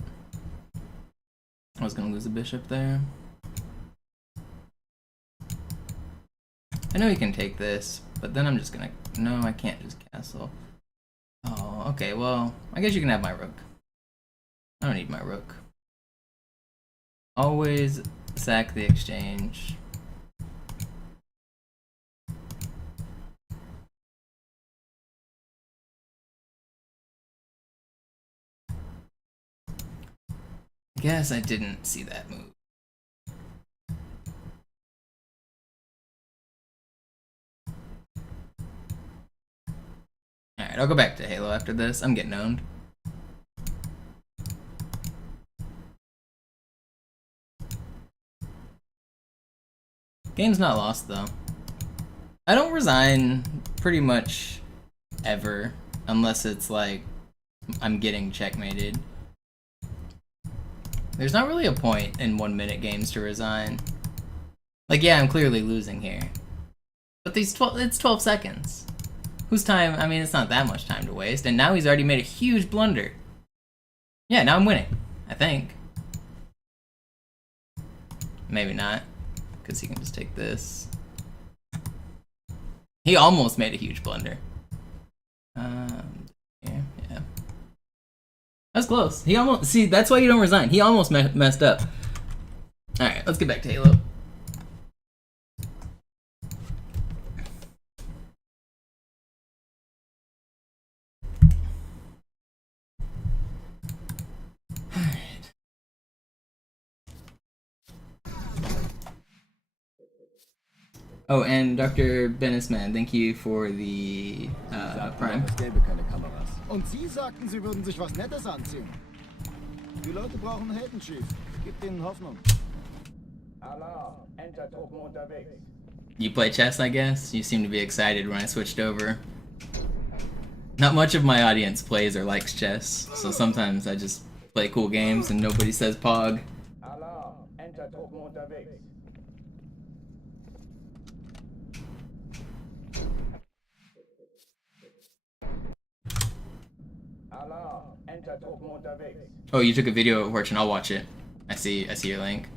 I was gonna lose a bishop there. I know you can take this, but then I'm just gonna... No, I can't just castle. Oh, okay, well, I guess you can have my rook. I don't need my rook. Always sack the exchange. Guess I didn't see that move. Alright, I'll go back to Halo after this. I'm getting owned. Game's not lost though. I don't resign pretty much ever, unless it's like I'm getting checkmated. There's not really a point in 1 minute games to resign. Like, yeah, I'm clearly losing here. But it's 12 seconds. Whose time? I mean, it's not that much time to waste. And now he's already made a huge blunder. Yeah, now I'm winning. I think. Maybe not. Because he can just take this. He almost made a huge blunder. Yeah. That's close. He almost... See, that's why you don't resign. He almost messed up. Alright, let's get back to Halo. Alright. Oh, and Dr. Bennisman, thank you for the Prime. Es gäbe keine Kameras. Und Sie sagten, Sie würden sich was Nettes anziehen. Die Leute brauchen Helden, Chief. Gib denen Hoffnung. Alarm, Enter-Truppen unterwegs. You play chess, I guess? You seem to be excited when I switched over. Not much of my audience plays or likes chess, so sometimes I just play cool games and nobody says Pog. Alarm, Enter-Truppen unterwegs. Alarm, Enter-Truppen unterwegs. Oh, you took a video of Fortune. I'll watch it. I see your link.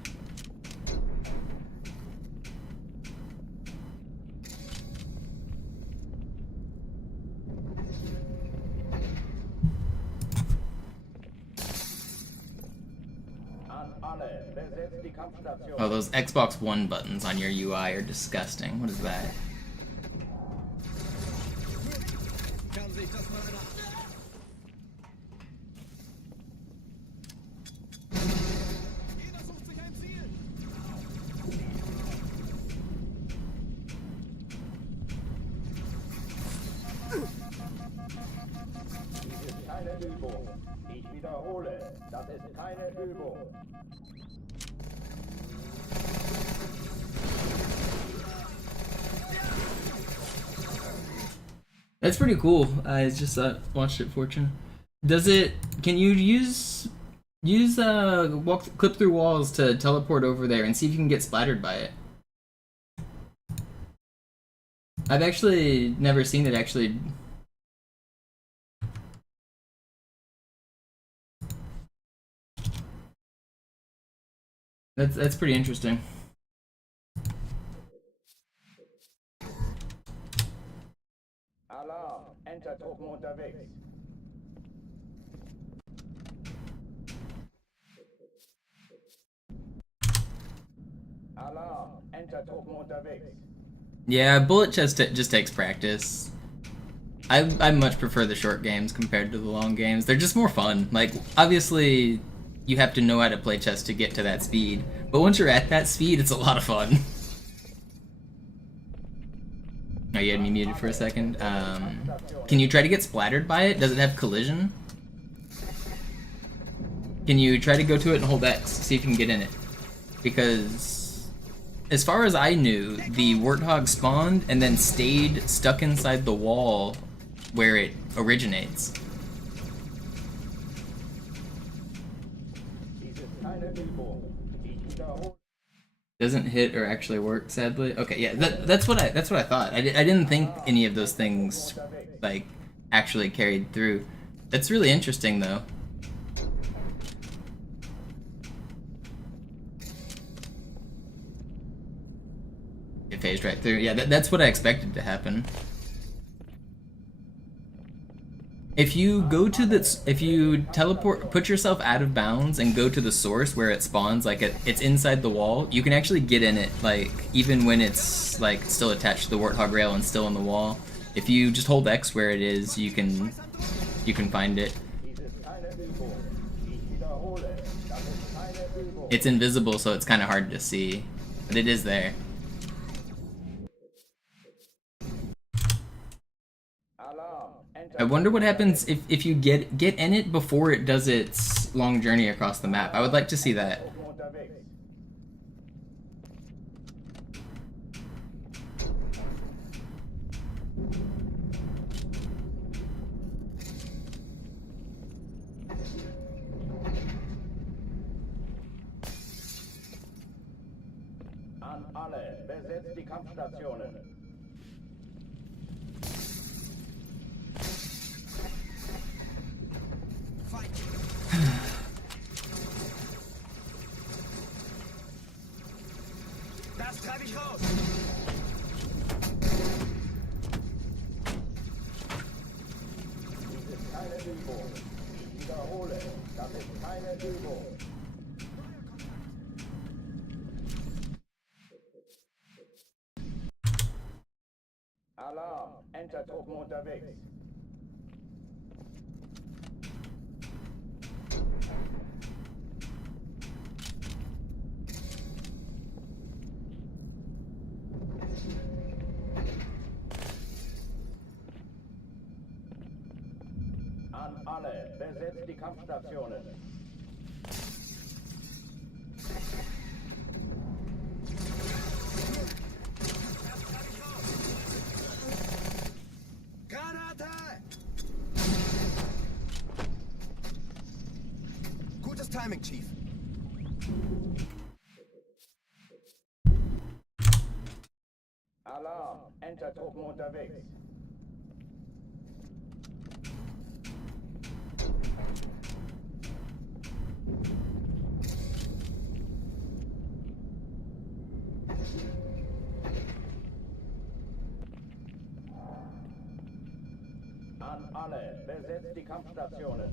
Oh, those Xbox One buttons on your UI are disgusting. What is that? Dies ist keine Übung. Ich wiederhole, das ist keine Übung. That's pretty cool. I just watched it, Fortune. Does it? Can you use clip through walls to teleport over there and see if you can get splattered by it? I've actually never seen it actually. That's pretty interesting. Alarm, Entertruppen unterwegs. Alarm, Entertruppen unterwegs. Yeah, bullet chest just takes practice. I much prefer the short games compared to the long games. They're just more fun. Like, obviously, you have to know how to play chess to get to that speed. But once you're at that speed, it's a lot of fun. Oh, you had me muted for a second. Can you try to get splattered by it? Does it have collision? Can you try to go to it and hold X, see if you can get in it? Because, as far as I knew, the warthog spawned and then stayed stuck inside the wall where it originates. Doesn't hit or actually work, sadly. Okay, yeah, that's what I thought. I didn't think any of those things like actually carried through. That's really interesting, though. It phased right through. Yeah, that's what I expected to happen. If you go to the, if you teleport, put yourself out of bounds and go to the source where it spawns, like it's inside the wall, you can actually get in it, like even when it's like still attached to the warthog rail and still in the wall. If you just hold X where it is, you can find it. It's invisible, so it's kind of hard to see, but it is there. I wonder what happens if you get in it before it does its long journey across the map. I would like to see that. An alle, besetzt die Kampfstationen. Das treibe ich raus! Dies ist keine Übung. Ich wiederhole, das ist keine Übung. Alarm, Entertruppen unterwegs. An alle, besetzt die Kampfstationen. Granate! Gutes Timing, Chief. Alarm, Entertruppen unterwegs. An alle, besetzt die Kampfstationen.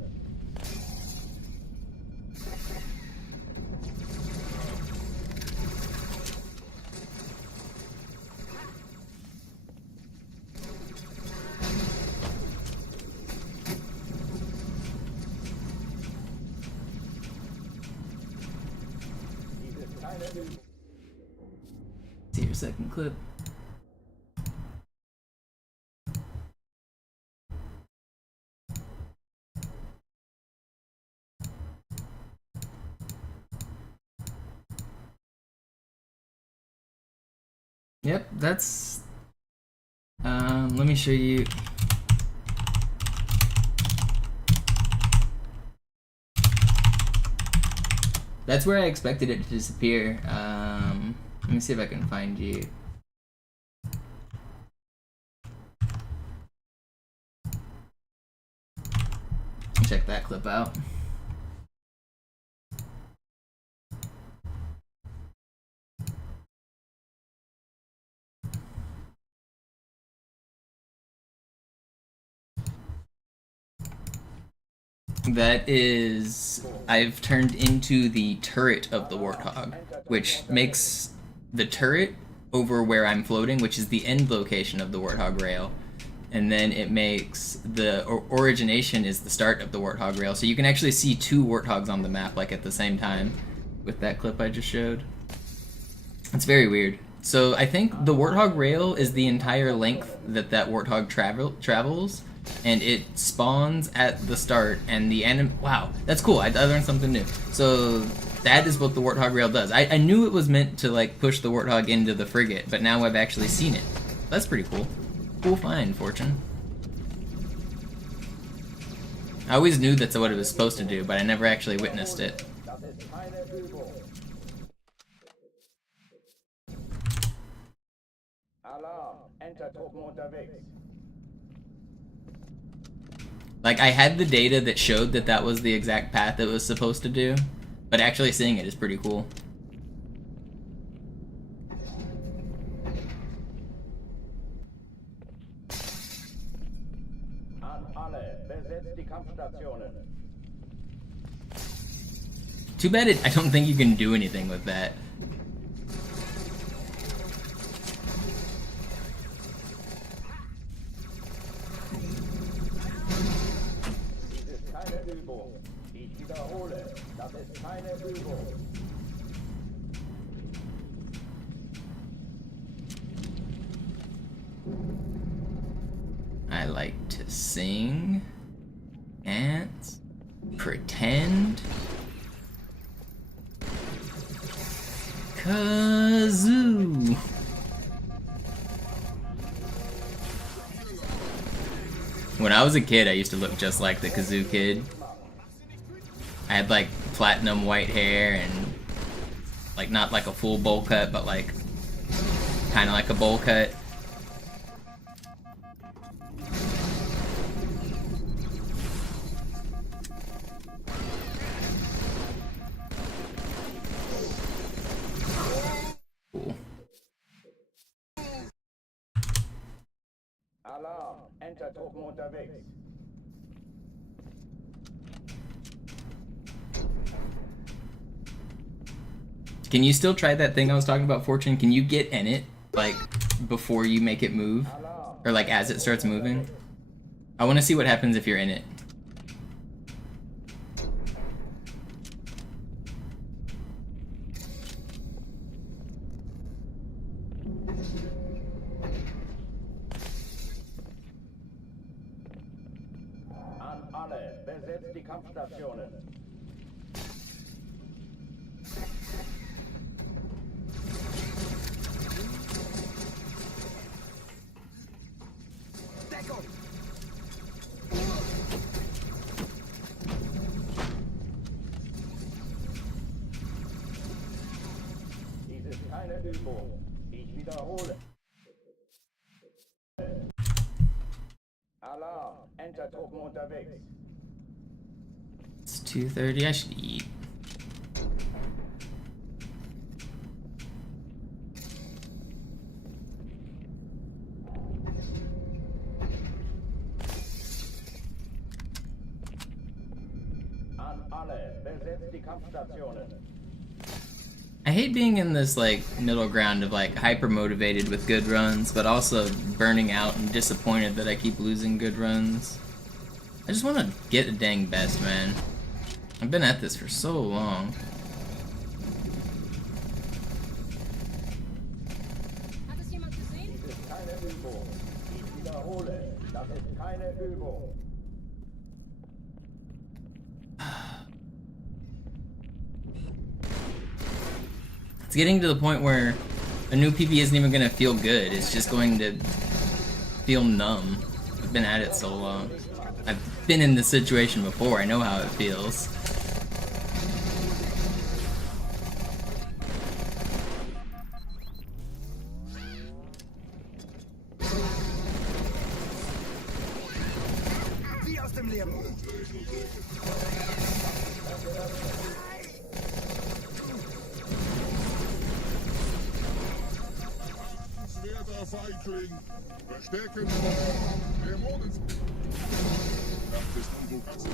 Dies ist keine Übung. See your second clip. Yep, that's, let me show you. That's where I expected it to disappear. Let me see if I can find you. check that clip out. That is, I've turned into the turret of the Warthog, which makes the turret over where I'm floating, which is the end location of the Warthog rail. And then it makes the origination is the start of the Warthog rail. So you can actually see two Warthogs on the map like at the same time with that clip I just showed. It's very weird. So I think the Warthog rail is the entire length that Warthog travels, and it spawns at the start, and the wow, that's cool. I learned something new. So that is what the Warthog rail does. I knew it was meant to like push the Warthog into the frigate, but now I've actually seen it. That's pretty cool. Cool find, Fortune. I always knew that's what it was supposed to do, but I never actually witnessed it. Like, I had the data that showed that that was the exact path it was supposed to do, but actually seeing it is pretty cool. Too bad I don't think you can do anything with that. I like to sing, dance, pretend. Kazoo. When I was a kid, I used to look just like the Kazoo kid. I had like platinum white hair and like not like a full bowl cut, but like kind of like a bowl cut. Cool. Alarm, enter Truppen unterwegs. Can you still try that thing I was talking about, Fortune? Can you get in it, like, before you make it move? Or, like, as it starts moving? I want to see what happens if you're in it. An alle, besetzt die Kampfstationen. Dies ist keine Übung. Ich wiederhole. Alarm, enter Truppen unterwegs. It's 2:30, I should eat. An alle, besetzt die Kampfstationen. I hate being in this like middle ground of like hyper motivated with good runs, but also burning out and disappointed that I keep losing good runs. I just want to get a dang best, man. I've been at this for so long. Hat es jemand gesehen? Dies ist keine Übung. Ich wiederhole, das ist keine Übung. It's getting to the point where a new PB isn't even going to feel good. It's just going to feel numb. I've been at it so long. I've been in this situation before. I know how it feels. im Lehrbuch. Schwerer Feigling! Verstecken! Dämonen! Das ist Hugo ganz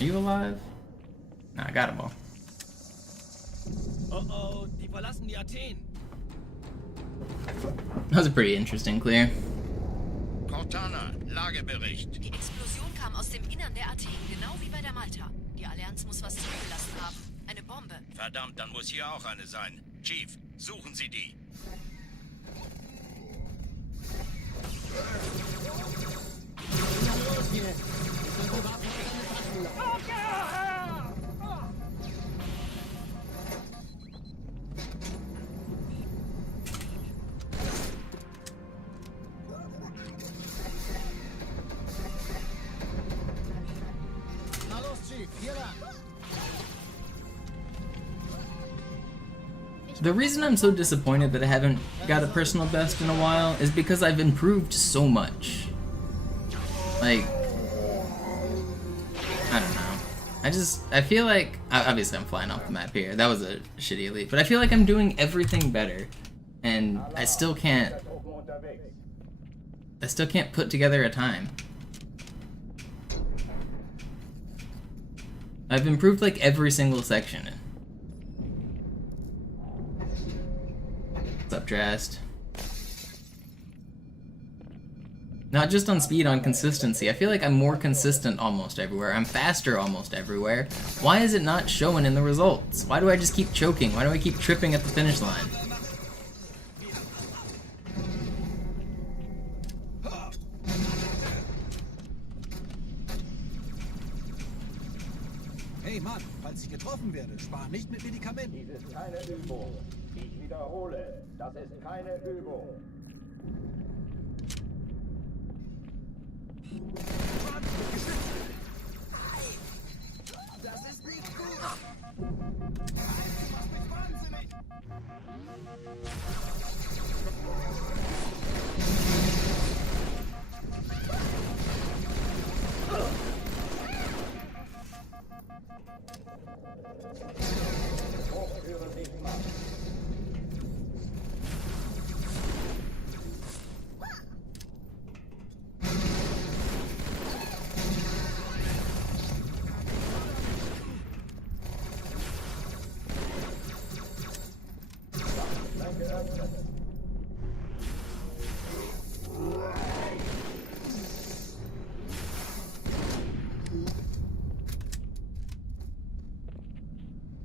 Are you alive? Nah, I got him all. Oh oh, die verlassen die Athen. That was a pretty interesting clear. Cortana, Lagebericht. Die Explosion kam aus dem Innern der Athen, genau wie bei der Malta. Die Allianz muss was zurückgelassen haben. Eine Bombe. Verdammt, dann muss hier auch eine sein. Chief, suchen Sie die. Na los hier! Ich will warten, deine Taschen. Na los, Chief, hier lang! The reason I'm so disappointed that I haven't got a personal best in a while is because I've improved so much. Like, I don't know. I feel like, obviously I'm flying off the map here. That was a shitty elite, but I feel like I'm doing everything better. And I still can't put together a time. I've improved like every single section. What's up, Drast? Not just on speed, on consistency. I feel like I'm more consistent almost everywhere. I'm faster almost everywhere. Why is it not showing in the results? Why do I just keep choking? Why do I keep tripping at the finish line? Hey Mann, falls ich getroffen werde, spar nicht mit Medikamenten. Dies ist keine Übung. Ich wiederhole, das ist keine Übung. Das ist nicht gut. Das macht mich wahnsinnig. Hochführen dich mal.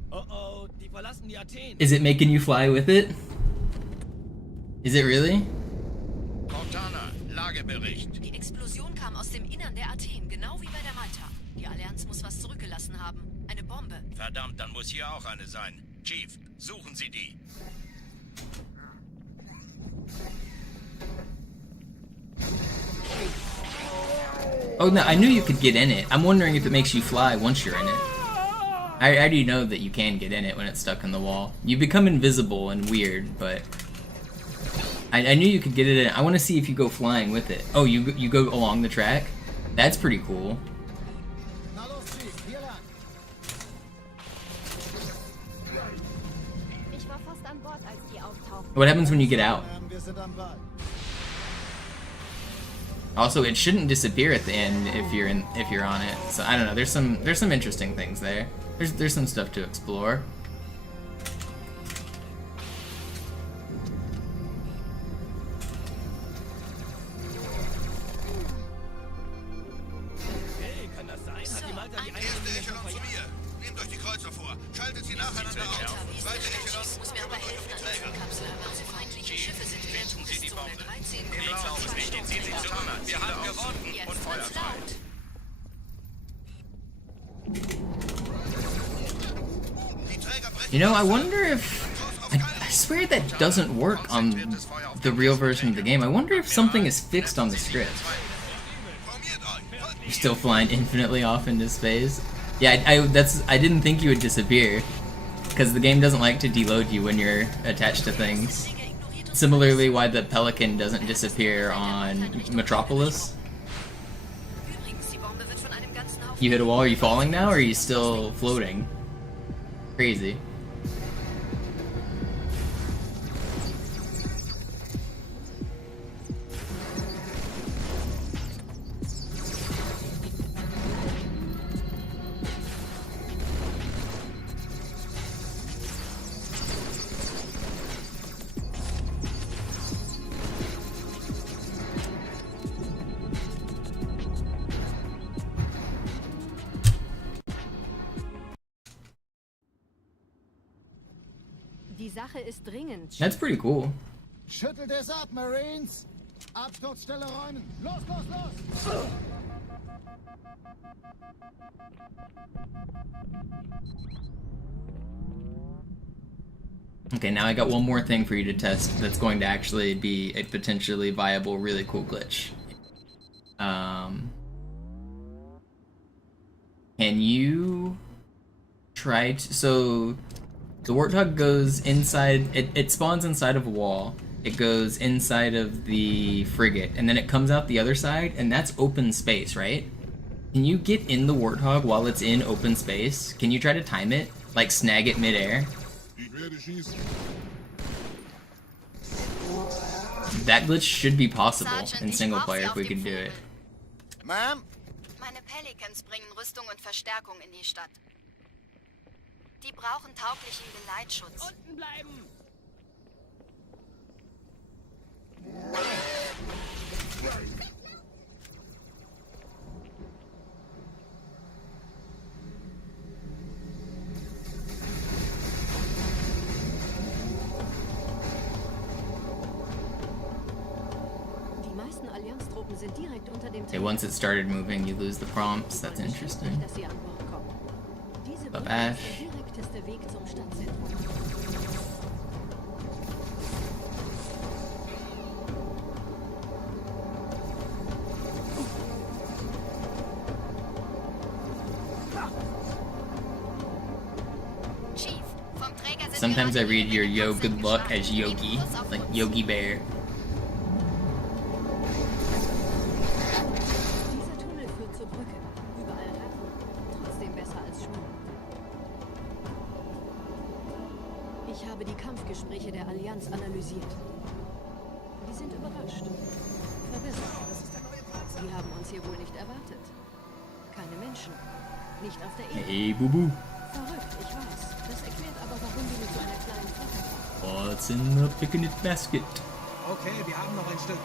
Oh oh, die verlassen die Athen. Is it making you fly with it? Is it really? Cortana, Lagebericht. Die Explosion kam aus dem Innern der Athen, genau wie bei der Malta. Die Allianz muss was zurückgelassen haben. Eine Bombe. Verdammt, dann muss hier auch eine sein. Chief, suchen Sie die. Oh no, I knew you could get in it. I'm wondering if it makes you fly once you're in it. I already know that you can get in it when it's stuck in the wall. You become invisible and weird, but I knew you could get it in. I want to see if you go flying with it. Oh, you go along the track? That's pretty cool. Na los, Chief, hier lang! Ich war fast an Bord, als die auftauchten. What happens when you get out? Wir sind am Ball. Also, it shouldn't disappear at the end if you're on it. So I don't know. There's some interesting things there. There's some stuff to explore. Hey, kann das sein? Hat die Malta die Erste Echelon zu mir. Nehmt euch die Kreuzer vor. Schaltet sie nacheinander auf. Zweite Echelon, Muss mir aber helfen an dieser Kapsel. Unsere feindlichen Schiffe sind in der Todeszone 13 und 22 ziehen Sie zurück. Wir haben gewonnen. Jetzt Und wird's Feuer laut. You know, I wonder if... I swear that doesn't work on the real version of the game. I wonder if something is fixed on the script. You're still flying infinitely off into space. Yeah, I didn't think you would disappear, because the game doesn't like to deload you when you're attached to things. Similarly, why the Pelican doesn't disappear on Metropolis. You hit a wall, are you falling now, or are you still floating? Crazy. Die Sache ist dringend. That's pretty cool. Schüttelt es ab, Marines! Absturzstelle räumen! Los, los, los! Okay, now I got one more thing for you to test that's going to actually be a potentially viable, really cool glitch. Can you try to... So, the Warthog goes inside... It spawns inside of a wall. It goes inside of the frigate, and then it comes out the other side, and that's open space, right? Can you get in the Warthog while it's in open space? Can you try to time it? Like, snag it mid-air? That glitch should be possible in single player if we could do it. Ma'am? Meine Pelicans bringen Rüstung und Verstärkung in die Stadt. Die brauchen tauglichen Geleitschutz. Unten bleiben! Okay, once it started moving, you lose the prompts. That's interesting. Up Ash. Sometimes I read your yo good luck as Yogi, like Yogi Bear. Ich habe die Kampfgespräche der Allianz analysiert. Die sind überrascht. Verwirrt. Sie haben uns hier wohl nicht erwartet. Keine Menschen. Nicht auf der Erde. Hey, Bubu. Verrückt, ich weiß. Das erklärt aber, warum wir mit so einer kleinen Flotte kommen. What's in the picnic basket? Okay, wir haben noch ein Stück.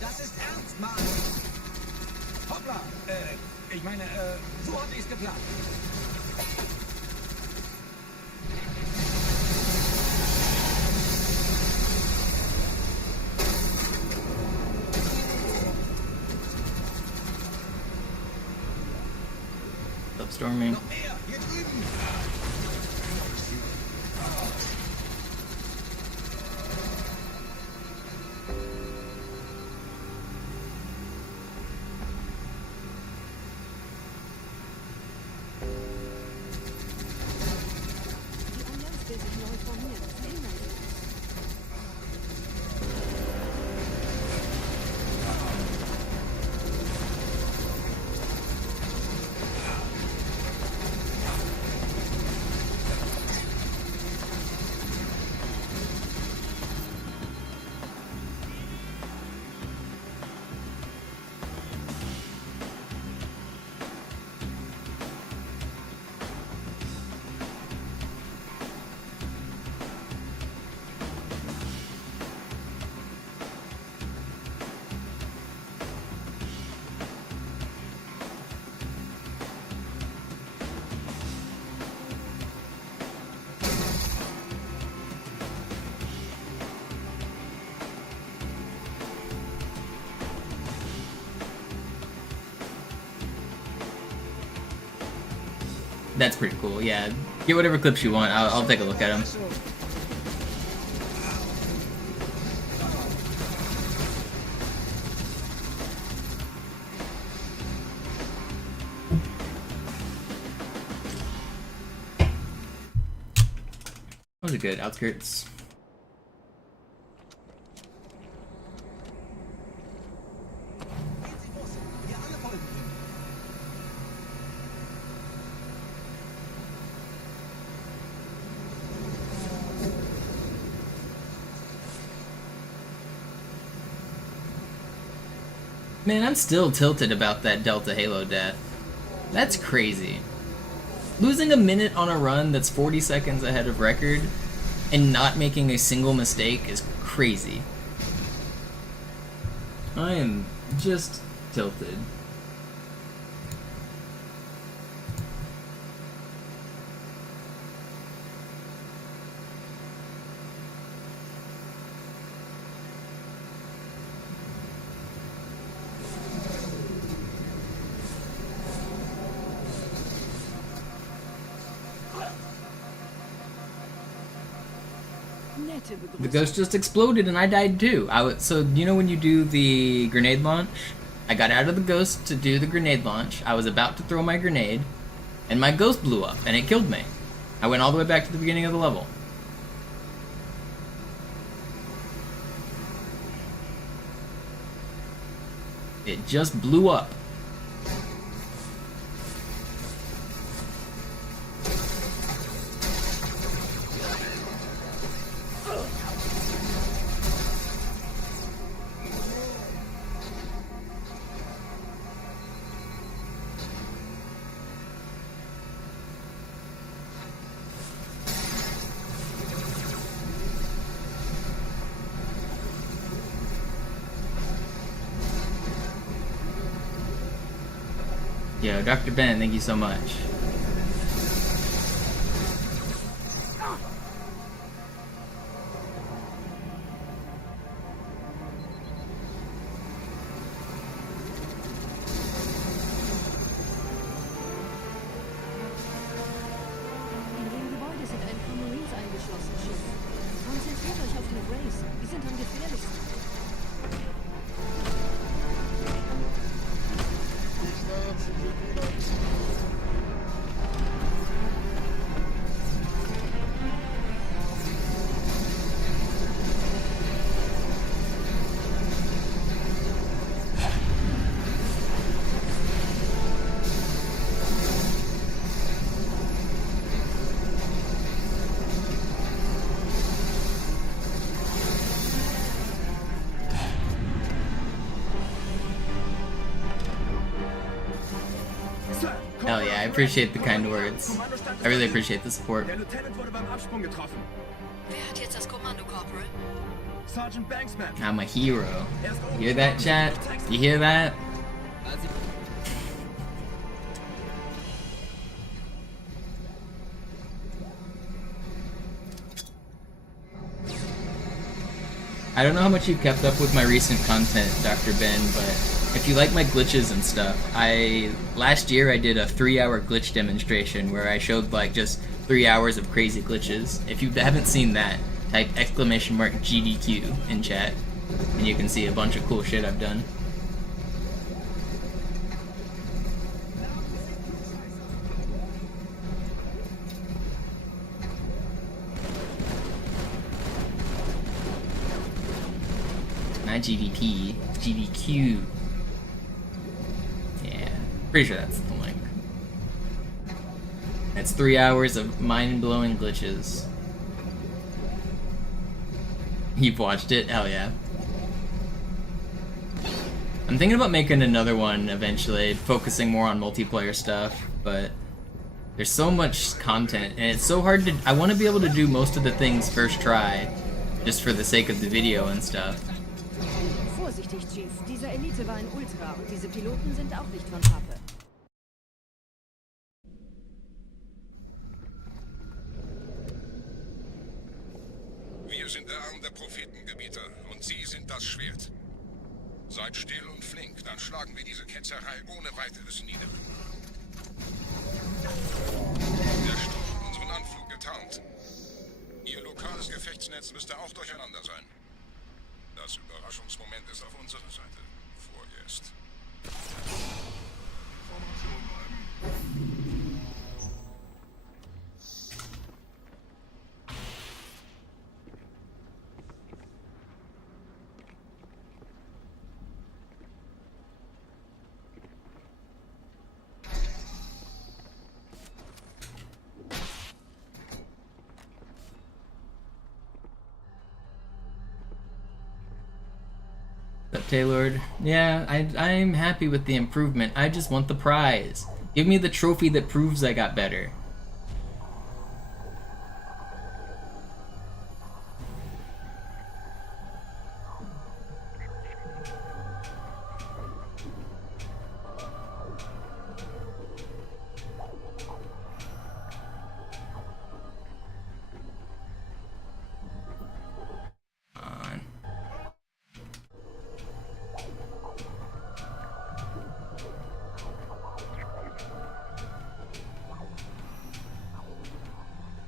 Das ist ernst, Mann! Hoppla! Ich meine, so hatte ich's geplant. Storming. Noch mehr! Hier drüben! Die Allianz will sich neu formieren. Verhindern Sie das. That's pretty cool, yeah. Get whatever clips you want, I'll take a look at them. Those are good. Outskirts. Man, I'm still tilted about that Delta Halo death. That's crazy. Losing a minute on a run that's 40 seconds ahead of record and not making a single mistake is crazy. I am just tilted. The ghost just exploded and I died too. So you know when you do the grenade launch? I got out of the ghost to do the grenade launch. I was about to throw my grenade and my ghost blew up and it killed me. I went all the way back to the beginning of the level. It just blew up. Yo, Dr. Ben, thank you so much. In dem Gebäude sind ein paar Marines eingeschlossen, Schiff. Konzentriert euch auf die Race. Die sind am gefährlichsten. Hell yeah, I appreciate the kind words. I really appreciate the support. Der Lieutenant wurde beim Absprung getroffen. Wer hat jetzt das Kommando, Corporal? Sergeant Banksman. I'm a hero. You hear that, chat? You hear that? I don't know how much you've kept up with my recent content, Dr. Ben, but if you like my glitches and stuff, last year I did a 3-hour glitch demonstration where I showed like just 3 hours of crazy glitches. If you haven't seen that, type !GDQ in chat, and you can see a bunch of cool shit I've done. Not GDP, GDQ. Yeah, pretty sure that's the link. That's 3 hours of mind-blowing glitches. You've watched it? Hell yeah. I'm thinking about making another one eventually, focusing more on multiplayer stuff, but there's so much content, and it's so hard to... I want to be able to do most of the things first try, just for the sake of the video and stuff. Vorsichtig, Chief. Dieser Elite war ein Ultra und diese Piloten sind auch nicht von Pappe. Wir sind der Arm der Prophetengebieter und Sie sind das Schwert. Seid still und flink, dann schlagen wir diese Ketzerei ohne weiteres nieder. Der Sturm hat unseren Anflug getarnt. Ihr lokales Gefechtsnetz müsste auch durcheinander sein. Das Überraschungsmoment ist auf unserer Seite. Vorerst. Formation bleiben. Taylor. Yeah, I'm happy with the improvement. I just want the prize. Give me the trophy that proves I got better.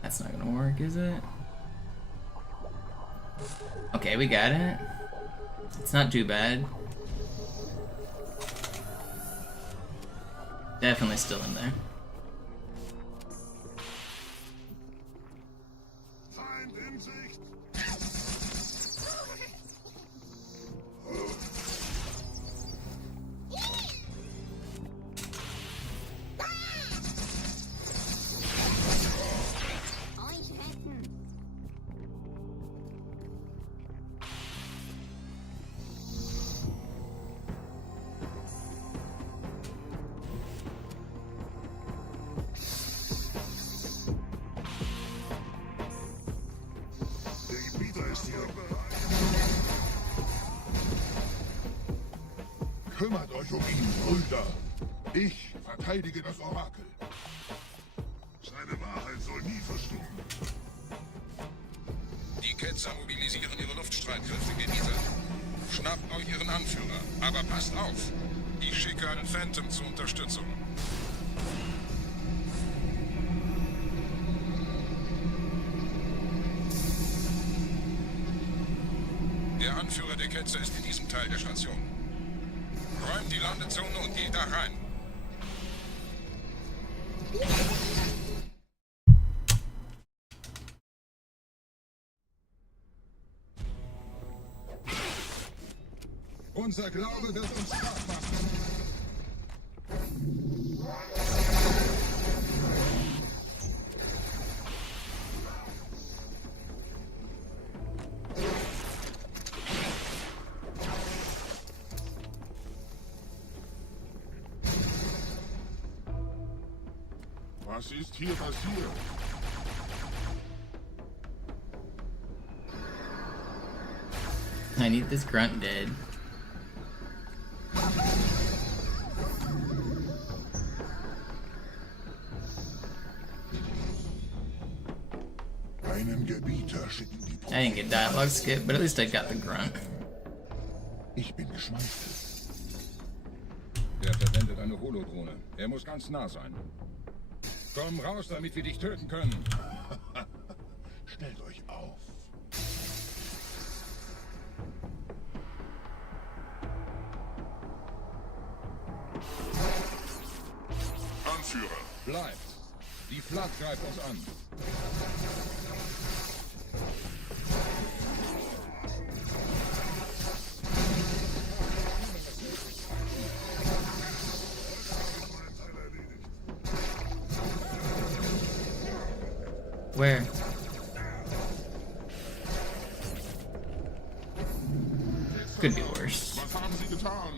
That's not gonna work, is it? Okay, we got it. It's not too bad. Definitely still in there. Kümmert euch um ihn, Brüder. Ich verteidige das Orakel. Seine Wahrheit soll nie verstummen. Die Ketzer mobilisieren ihre Luftstreitkräfte, Gebieter. Schnappt euch ihren Anführer, aber passt auf. Ich schicke einen Phantom zur Unterstützung. Der Anführer der Ketzer ist in diesem Teil der Station. Räumt die Landezone und geht da rein. Unser Glaube wird uns stark machen. Was ist hier passiert? I need this grunt dead. Einen Gebieter schicken die I didn't get dialogue skip, but at least I got the grunt. Ich bin geschmeichelt. Er verwendet eine Holodrohne. Er muss ganz nah sein. Komm raus, damit wir dich töten können. Stellt euch auf. Anführer, bleibt. Die Flat greift uns an. Where? Could be worse. Was haben Sie getan?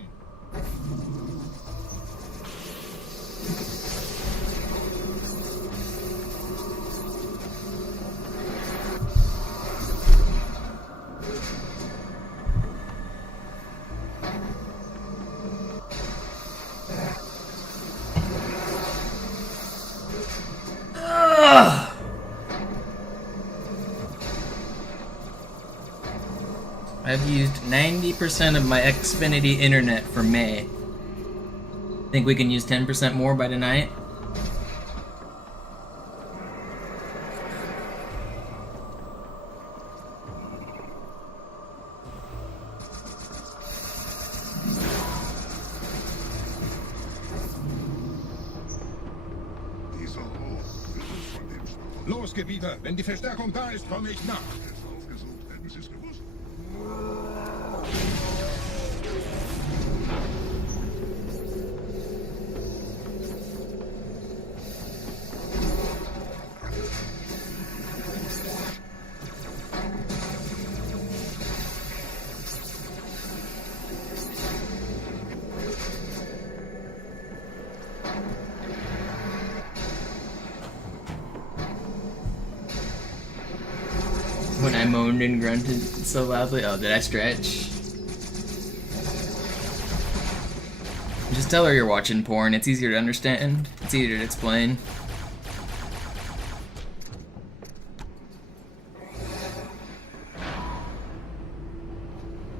I've used 90% of my Xfinity internet for May. Think we can use 10% more by tonight? Los, Gebieter! Wenn die Verstärkung da ist, komme ich nach! Hätten Sie es gewusst? When I moaned and grunted so loudly. Oh, did I stretch? Just tell her you're watching porn. It's easier to understand. It's easier to explain.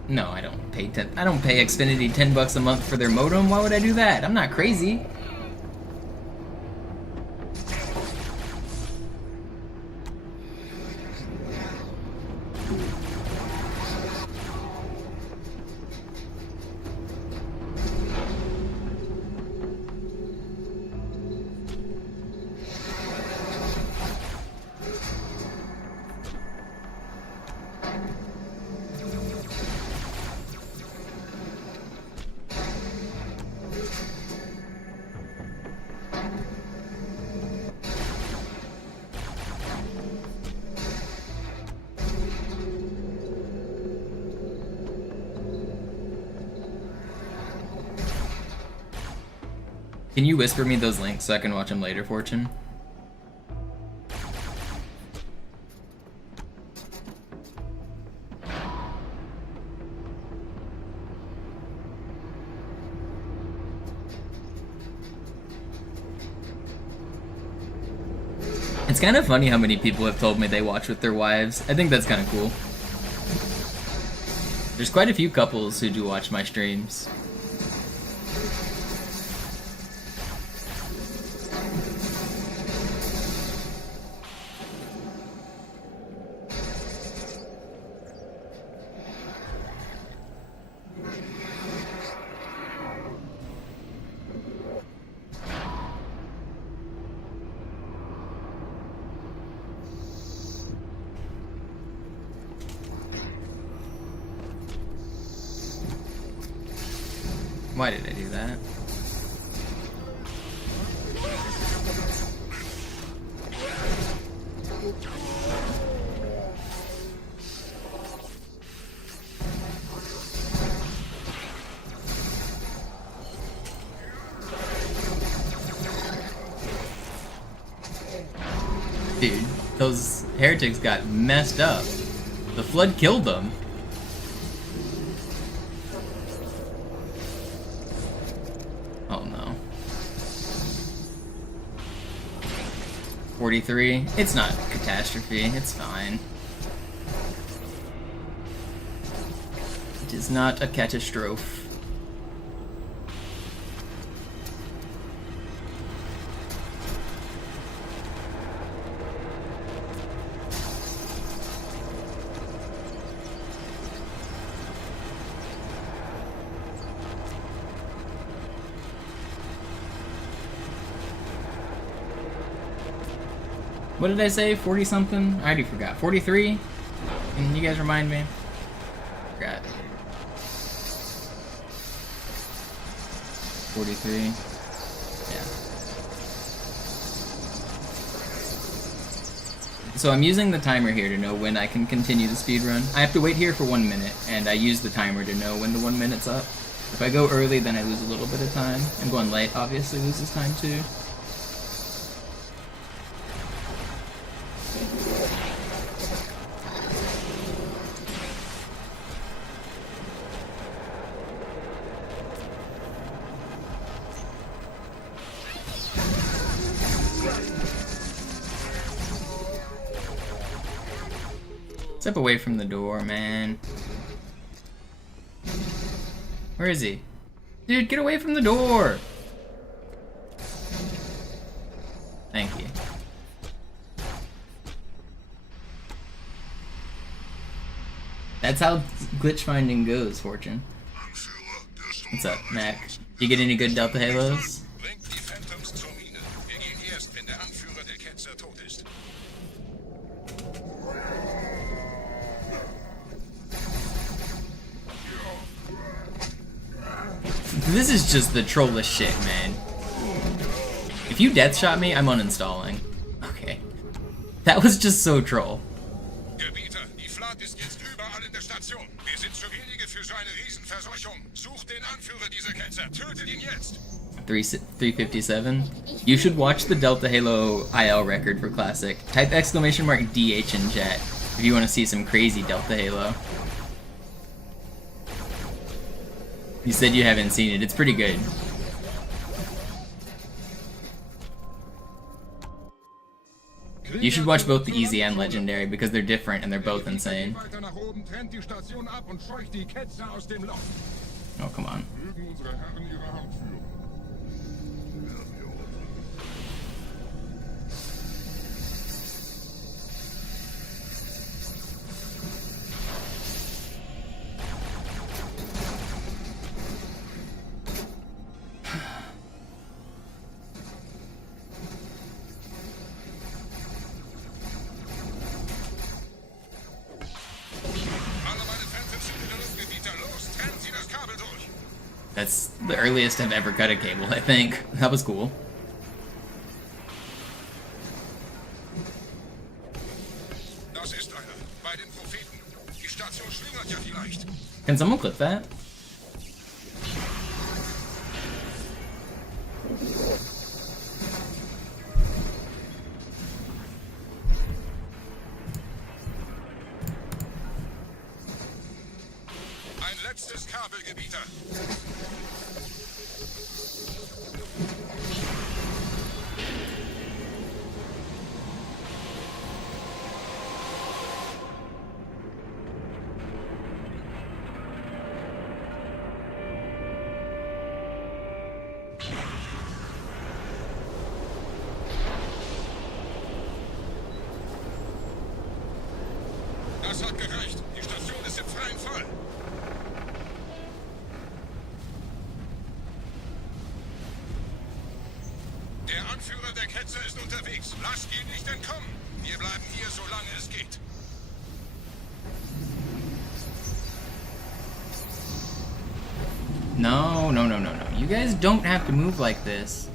No, I don't pay I don't pay Xfinity $10 a month for their modem. Why would I do that? I'm not crazy. Can you whisper me those links so I can watch them later, Fortune? It's kind of funny how many people have told me they watch with their wives. I think that's kind of cool. There's quite a few couples who do watch my streams. Why did I do that? Dude, those heretics got messed up. The flood killed them. Oh no. 43. It's not a catastrophe. It's fine. It is not a catastrophe. What did I say? 40 something? I already forgot. 43? Can you guys remind me? Forgot. 43. Yeah. So I'm using the timer here to know when I can continue the speedrun. I have to wait here for 1 minute, and I use the timer to know when the 1 minute's up. If I go early, then I lose a little bit of time. And going late obviously loses time too. Step away from the door, man. Where is he? Dude, get away from the door! Thank you. That's how glitch finding goes, Fortune. What's up, Mac? You get any good Delta Halos? This is just the trollish shit, man. If you death shot me, I'm uninstalling. Okay. That was just so troll. 357. You should watch the Delta Halo IL record for Classic. Type !DH in chat. If you want to see some crazy Delta Halo. You said you haven't seen it. It's pretty good. You should watch both the Easy and Legendary because they're different and they're both insane. Oh, come on. That's the earliest I've ever cut a cable, I think. That was cool. Can someone clip that? Ein letztes Kabelgebieter. Das hat gereicht. Die Station ist im freien Fall. Der Anführer der Ketzer ist unterwegs. Lasst ihn nicht entkommen. Wir bleiben hier, solange es geht. No, no, no, no, no. You guys don't have to move like this.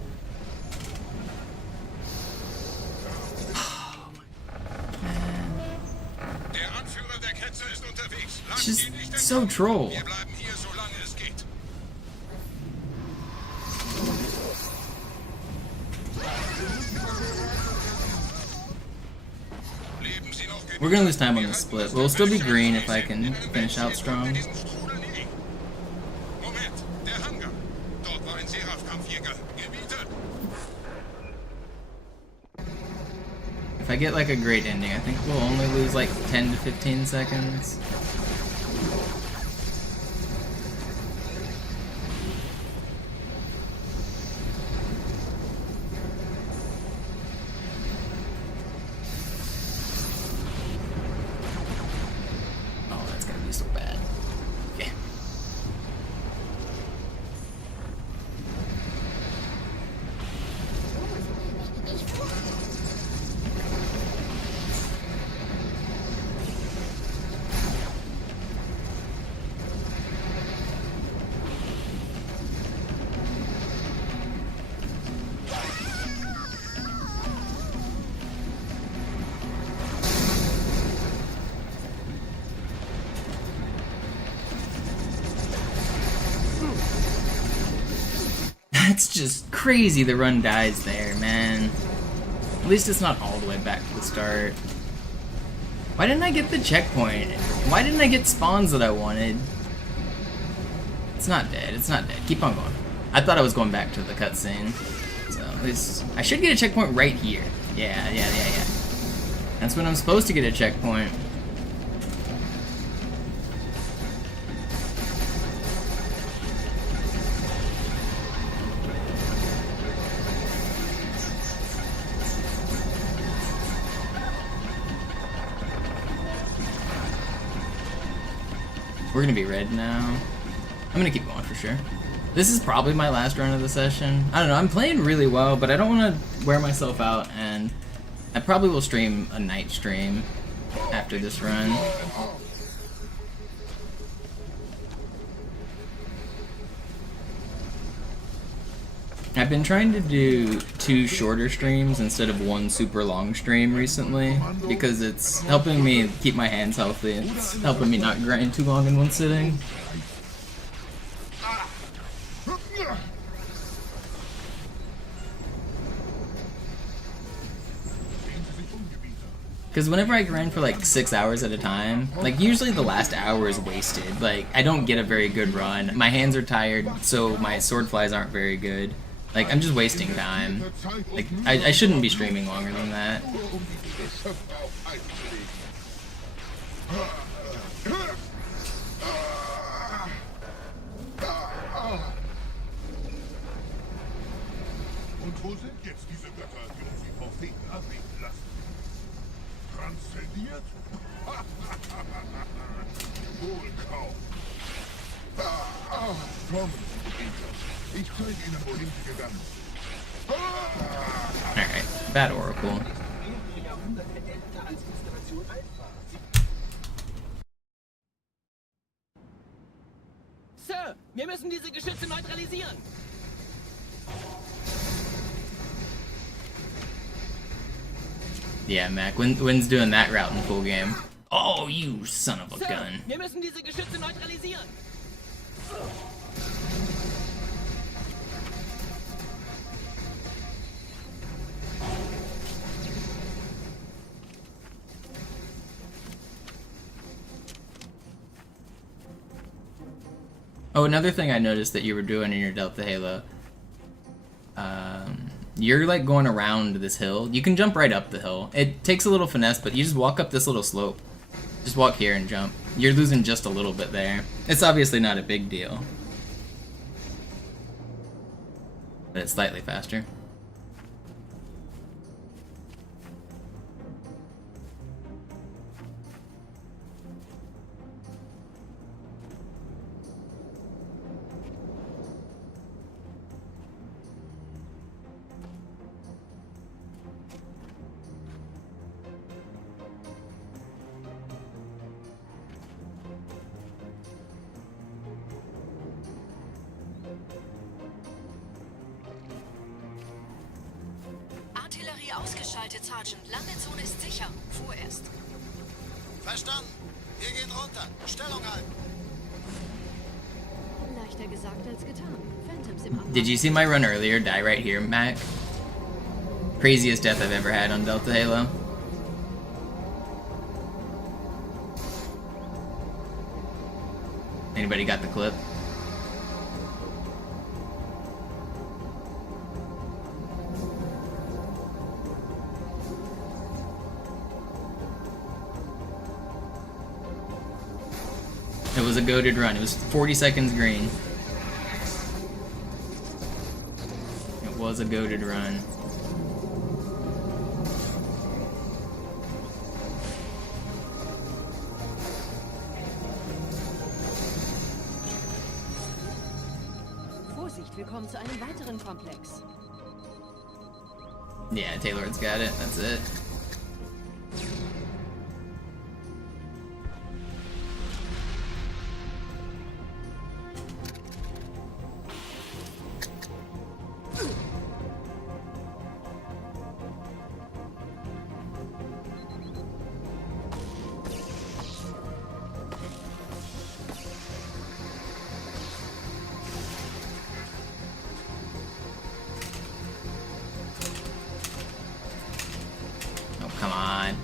Der Anführer der Ketzer ist unterwegs. It's Lasst ihn nicht just so entkommen. troll. Wir bleiben hier, solange es geht. We're gonna lose time on this split. We'll still be green if I can finish out strong. Moment, der Hangar. Dort war ein Seraph-Kampfjäger. Gebiete. If I get like a great ending, I think we'll only lose like 10 to 15 seconds. Oh, that's gonna be so bad. Okay. That's just crazy the run dies there, man. At least it's not all the way back to the start. Why didn't I get the checkpoint? Why didn't I get spawns that I wanted? It's not dead, it's not dead. Keep on going. I thought I was going back to the cutscene. So at least I should get a checkpoint right here. Yeah. That's when I'm supposed to get a checkpoint. We're gonna be red now. I'm gonna keep going for sure. This is probably my last run of the session. I don't know, I'm playing really well, but I don't want to wear myself out, and I probably will stream a night stream after this run. I've been trying to do 2 shorter streams instead of 1 super long stream recently because it's helping me keep my hands healthy. It's helping me not grind too long in one sitting. Because whenever I grind for like 6 hours at a time, like usually the last hour is wasted. Like I don't get a very good run. My hands are tired, so my sword flies aren't very good. Like I'm just wasting time. Like I shouldn't be streaming longer than that. Und wo sind jetzt diese Götter, die uns die Propheten abbeten lassen? Transzendiert? Wohl kaum. Kommen Sie, Gebieter. Ich zeige Ihnen, wohin Sie gegangen sind. Alright, Bad Oracle. Sir, wir müssen diese Geschütze neutralisieren. Yeah, Mac, when's doing that route in full game? Oh, you son of a Sir, gun. wir müssen diese Geschütze neutralisieren. Oh, another thing I noticed that you were doing in your Delta Halo, you're like going around this hill. You can jump right up the hill. It takes a little finesse, but you just walk up this little slope. Just walk here and jump. You're losing just a little bit there. It's obviously not a big deal, but it's slightly faster. Artillerie ausgeschaltet, Sergeant. Landezone ist sicher. Vorerst. Verstanden. Wir gehen runter. Stellung halten. Leichter gesagt als getan. Phantoms im Ablauf. Did you see my run earlier die right here, Mac? Craziest death I've ever had on Delta Halo. Anybody got the clip? It was a goated run. It was 40 seconds green. It was a goated run. Vorsicht, wir kommen zu einem weiteren Komplex. Yeah, Taylor's got it. That's it. Come on.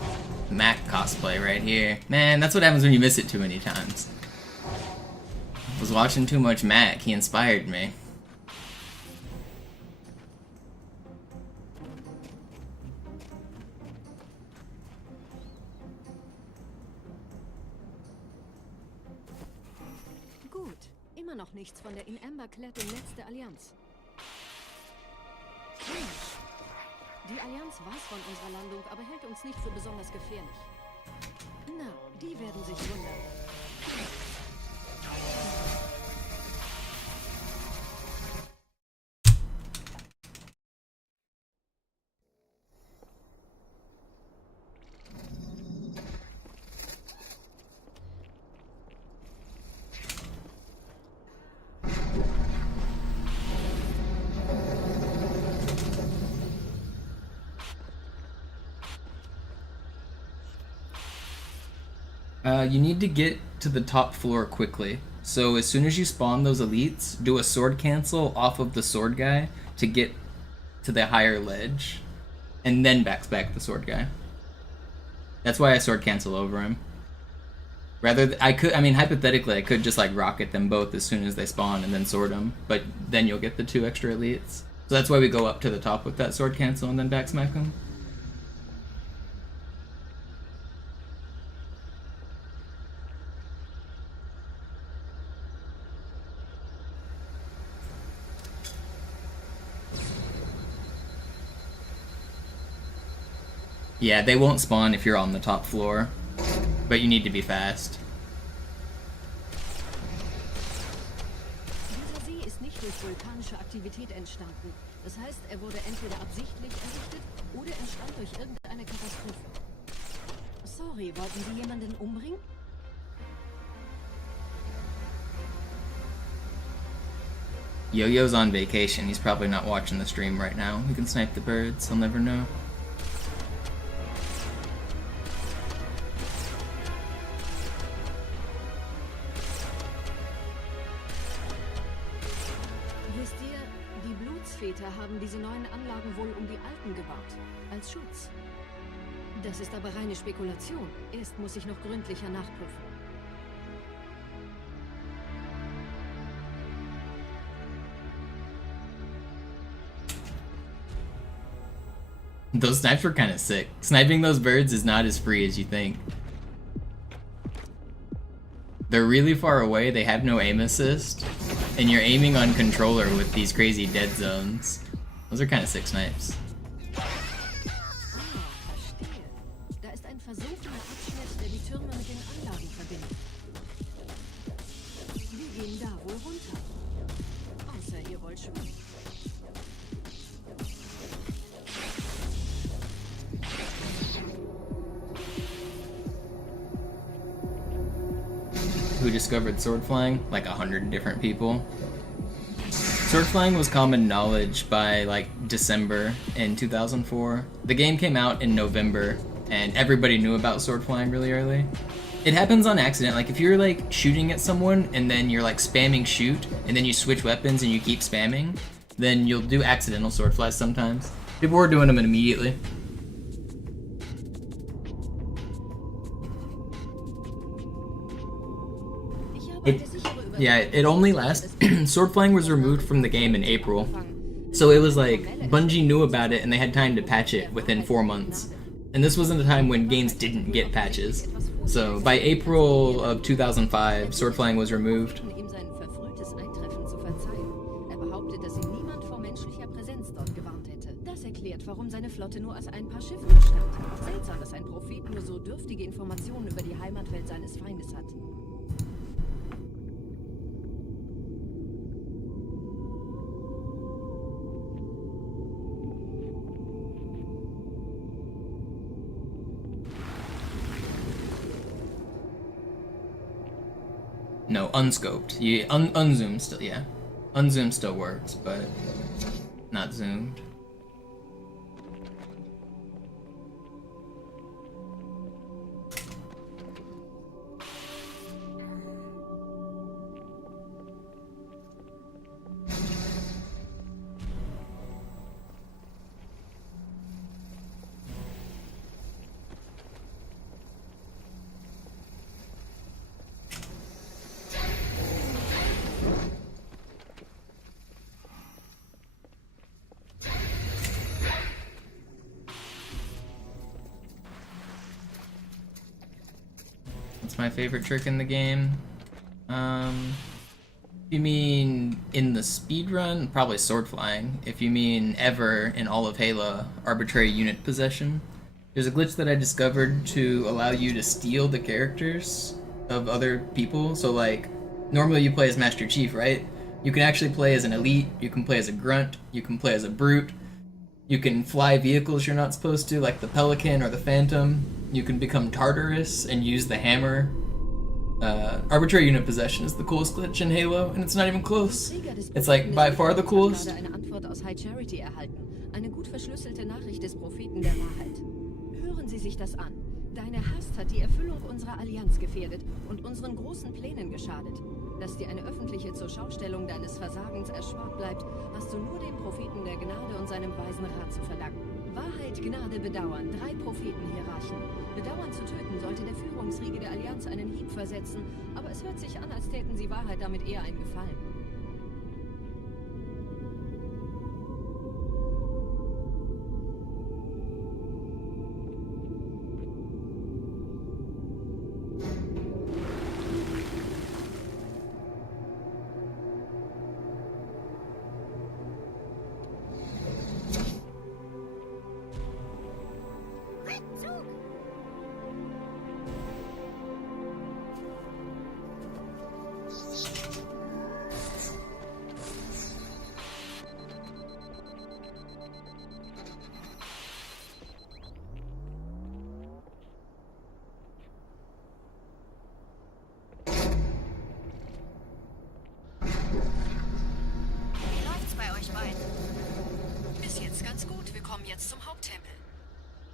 Mac cosplay right here. Man, that's what happens when you miss it too many times. I was watching too much Mac. He inspired me. Gut. Immer noch nichts von der in Amber Klett im Netz der Allianz. Die Allianz weiß von unserer Landung, aber hält uns nicht für besonders gefährlich. Na, die werden sich wundern. You need to get to the top floor quickly. So as soon as you spawn those elites, do a sword cancel off of the sword guy to get to the higher ledge, and then back the sword guy. That's why I sword cancel over him. I mean, hypothetically, I could just like rocket them both as soon as they spawn and then sword them, but then you'll get the 2 extra elites. So that's why we go up to the top with that sword cancel and then backsmack them. Yeah, they won't spawn if you're on the top floor, but you need to be fast. Dieser See ist nicht durch vulkanische Aktivität entstanden. Das heißt, er wurde entweder absichtlich errichtet oder entstand durch irgendeine Katastrophe. Sorry, wollten Sie jemanden umbringen? Yo-Yo's on vacation. He's probably not watching the stream right now. We can snipe the birds. He'll never know. Wisst ihr, die Blutsväter haben diese neuen Anlagen wohl um die alten gebaut. Als Schutz. Das ist aber reine Spekulation. Erst muss ich noch gründlicher nachprüfen. Those snipes were kind of sick. Sniping those birds is not as free as you think. They're really far away, they have no aim assist, and you're aiming on controller with these crazy dead zones. Those are kind of sick snipes. Verstehe. Da ist ein versunkener Abschnitt, der die Türme mit den Anlagen verbindet. Wir gehen da wohl runter. Außer ihr wollt schwimmen. Who discovered sword flying? Like 100 different people. Sword flying was common knowledge by like December in 2004. The game came out in November and everybody knew about sword flying really early. It happens on accident, like if you're like shooting at someone and then you're like spamming shoot and then you switch weapons and you keep spamming, then you'll do accidental sword flies sometimes. People were doing them immediately. It only lasts. Sword flying was removed from the game in April, so it was like Bungie knew about it and they had time to patch it within 4 months. And this wasn't a time when games didn't get patches. So by April of 2005, sword flying was removed. Das erklärt, warum seine Flotte nur aus ein paar Schiffen bestand. Seltsam, dass ein Prophet nur so dürftige Informationen über die Heimatwelt seines Feindes hat. No, unscoped. You unzoom still, yeah. Unzoom still works, but not zoomed. What's my favorite trick in the game? If you mean in the speedrun, probably sword flying. If you mean ever in all of Halo, arbitrary unit possession. There's a glitch that I discovered to allow you to steal the characters of other people. So like, normally you play as Master Chief, right? You can actually play as an elite, you can play as a grunt, you can play as a brute. You can fly vehicles you're not supposed to, like the Pelican or the Phantom. You can become Tartarus and use the hammer. Arbitrary unit possession is the coolest glitch in Halo, and it's not even close. It's like by far the coolest. Eine Antwort aus High Charity erhalten. Eine gut verschlüsselte Nachricht des Propheten der Wahrheit. Hören Sie sich das an. Deine Hast hat die Erfüllung unserer Allianz gefährdet und unseren großen Plänen geschadet. Dass dir eine öffentliche Zurschaustellung deines Versagens erspart bleibt, hast du nur dem Propheten der Gnade und seinem weisen Rat zu verdanken. Wahrheit Gnade bedauern, 3 Prophetenhierarchen. Bedauern zu töten sollte der Führungsriege der Allianz einen Hieb versetzen, aber es hört sich an, als täten sie Wahrheit damit eher einen Gefallen.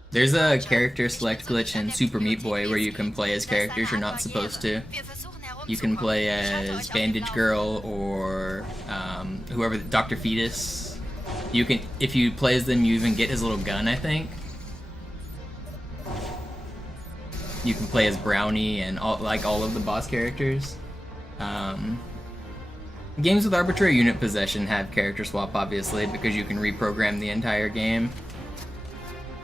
There's a character select glitch in Super Meat Boy where you can play as characters you're not supposed to. You can play as Bandage Girl or whoever, Dr. Fetus. You can, if you play as them, you even get his little gun, I think. You can play as Brownie and all of the boss characters. Games with arbitrary unit possession have character swap, obviously, because you can reprogram the entire game.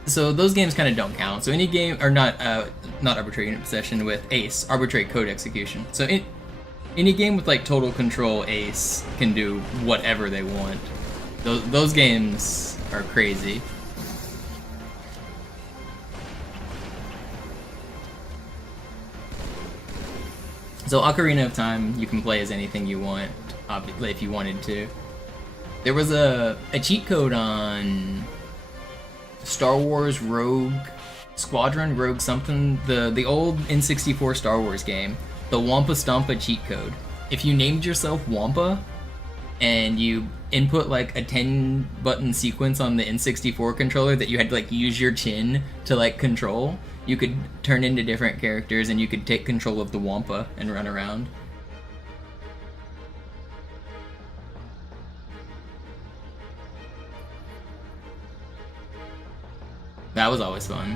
So those games kind of don't count. So any game, or not arbitrary unit possession with ACE, arbitrary code execution. So any game with like total control ACE can do whatever they want. Those games are crazy. So Ocarina of Time, you can play as anything you want, obviously, if you wanted to. There was a cheat code on Star Wars Rogue Squadron, Rogue something, the old N64 Star Wars game, the Wampa Stompa cheat code. If you named yourself Wampa and you input like a 10-button sequence on the N64 controller that you had to like use your chin to like control, you could turn into different characters and you could take control of the Wampa and run around. That was always fun.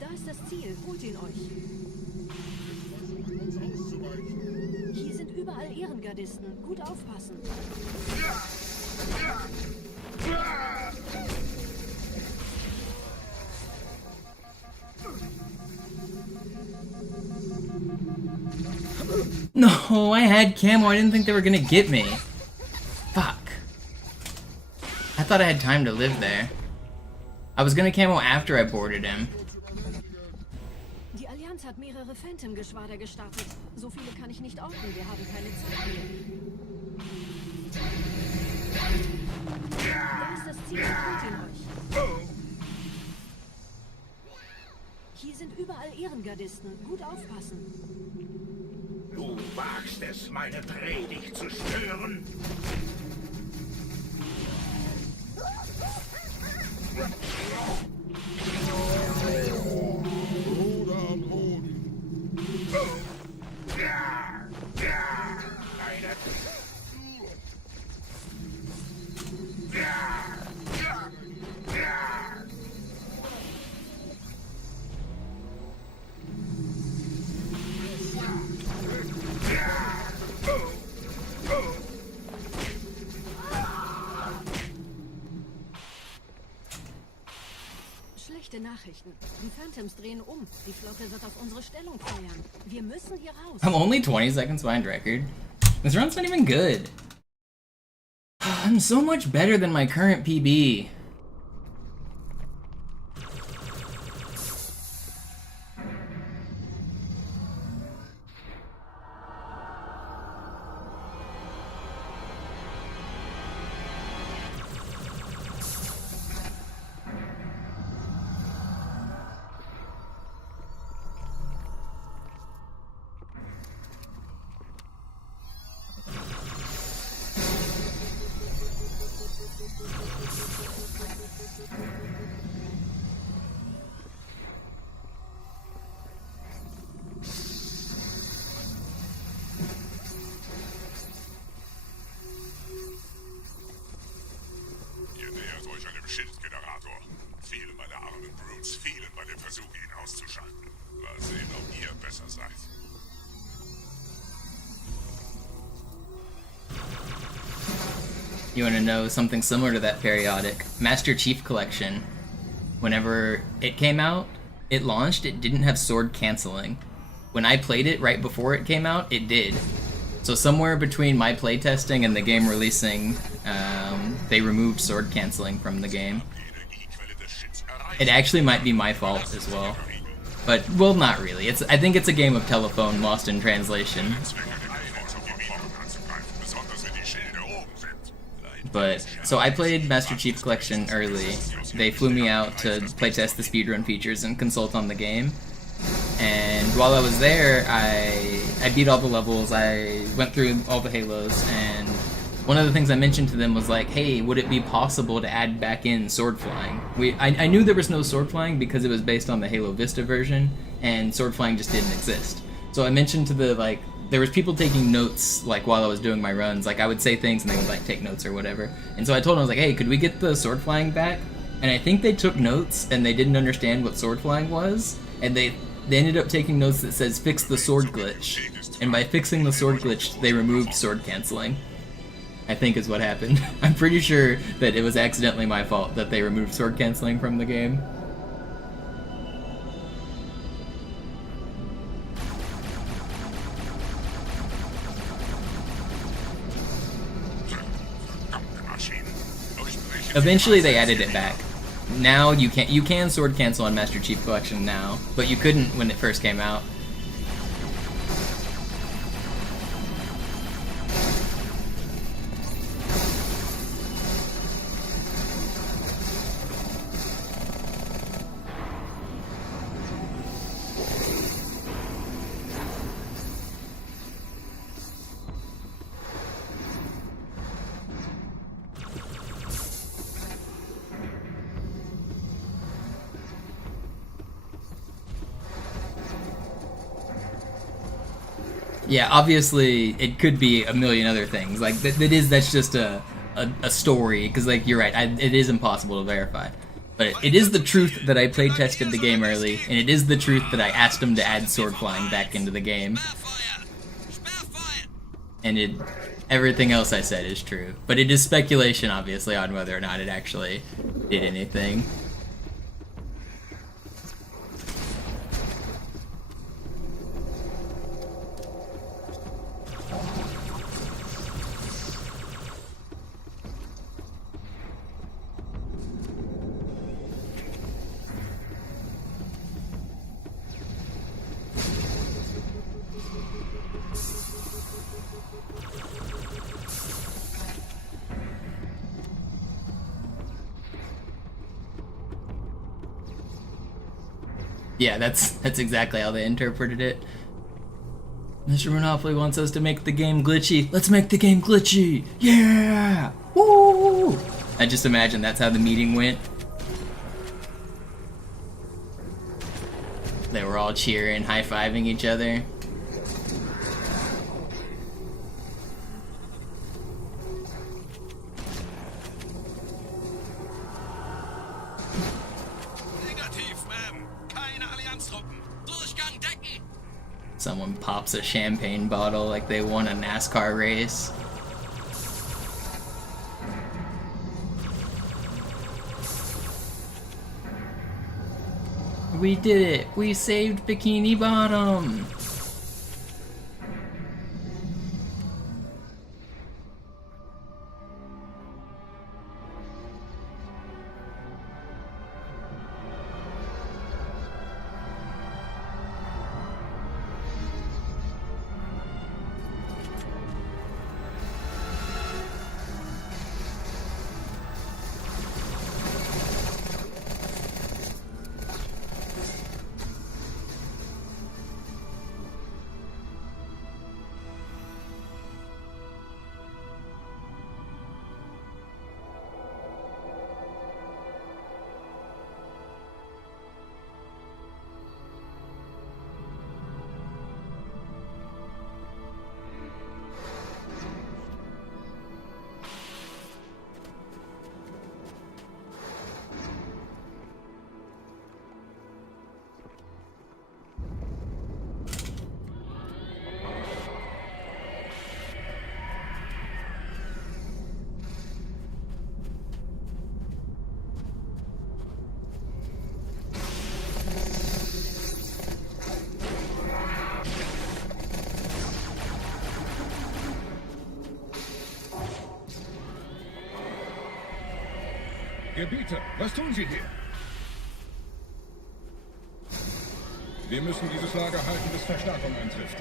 Da ist das Ziel, holt ihn euch. Hier sind überall Ehrengardisten, gut aufpassen. No, I had camo, I didn't think they were gonna get me. Fuck. I thought I had time to live there. I was gonna camo after I boarded him. Die Allianz hat mehrere Phantom-Geschwader gestartet. So viele kann ich nicht orten, wir haben keine Zeit mehr. Da ist das Ziel, holt ihn euch. Hier sind überall Ehrengardisten, gut aufpassen. Du wagst es, meine Predigt zu stören? Schlechte Nachrichten. Die Phantoms drehen um. Die Flotte wird auf unsere Stellung feuern. Wir müssen hier raus. I'm only 20 seconds behind record. This run's not even good. I'm so much better than my current PB. You want to know something similar to that periodic? Master Chief Collection. Whenever it came out, it launched, it didn't have sword canceling. When I played it right before it came out, it did. So somewhere between my playtesting and the game releasing, they removed sword canceling from the game. It actually might be my fault as well. But, well, not really. I think it's a game of telephone lost in translation. But, so I played Master Chief Collection early. They flew me out to playtest the speedrun features and consult on the game. And while I was there, I beat all the levels, I went through all the Halos, and one of the things I mentioned to them was like, hey, would it be possible to add back in sword flying? I knew there was no sword flying because it was based on the Halo Vista version, and sword flying just didn't exist. So I mentioned to the, there was people taking notes, while I was doing my runs. I would say things and they would, take notes or whatever. And so I told them, I was like, hey, could we get the sword flying back? And I think they took notes and they didn't understand what sword flying was, and they ended up taking notes that says fix the sword glitch. And by fixing the sword glitch, they removed sword canceling. I think is what happened. I'm pretty sure that it was accidentally my fault that they removed sword canceling from the game. Eventually they added it back. Now you can sword cancel on Master Chief Collection now, but you couldn't when it first came out. Yeah, obviously it could be a million other things. That's just a story, because you're right, it is impossible to verify. But it is the truth that I playtested the game early, and it is the truth that I asked them to add sword flying back into the game. And everything else I said is true. But it is speculation, obviously, on whether or not it actually did anything. Yeah, that's exactly how they interpreted it. MisterMonopoli wants us to make the game glitchy. Let's make the game glitchy! Yeah! Woo! I just imagine that's how the meeting went. They were all cheering, high-fiving each other. Someone pops a champagne bottle like they won a NASCAR race. We did it! We saved Bikini Bottom! Gebieter, was tun Sie hier? Wir müssen dieses Lager halten, bis Verstärkung eintrifft.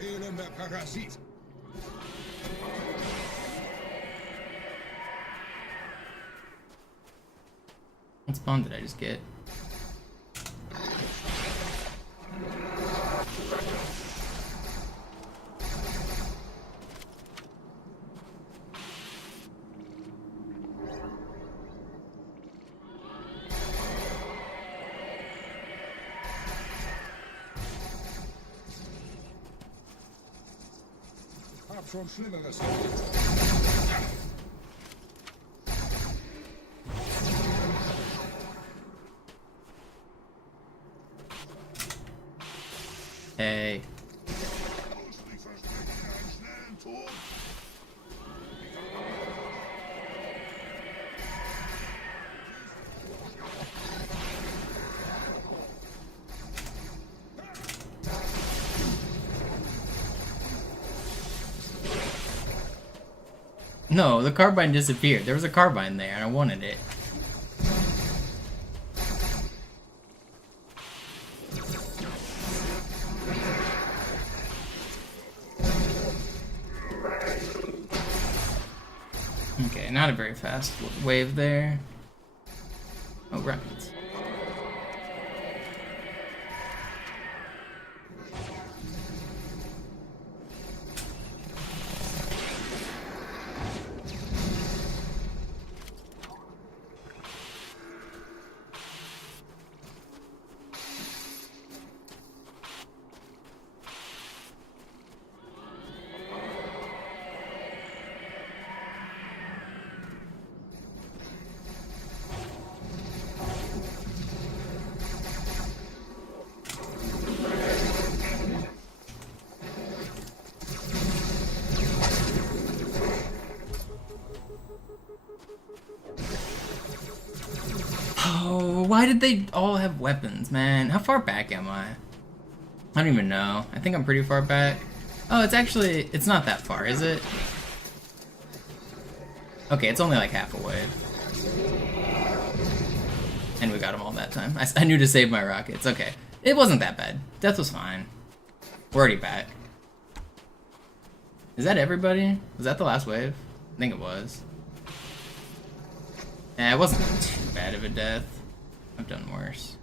Elender Parasit! What spawn did I just get? Hab schon Schlimmeres. Hey. No, the carbine disappeared. There was a carbine there and I wanted it. Okay, not a very fast wave there. Oh, rockets. Oh, why did they all have weapons, man? How far back am I? I don't even know. I think I'm pretty far back. Oh, it's not that far, is it? Okay, it's only like half a wave. And we got them all that time. I knew to save my rockets. Okay. It wasn't that bad. Death was fine. We're already back. Is that everybody? Was that the last wave? I think it was. Yeah, it wasn't too bad of a death. I've done worse.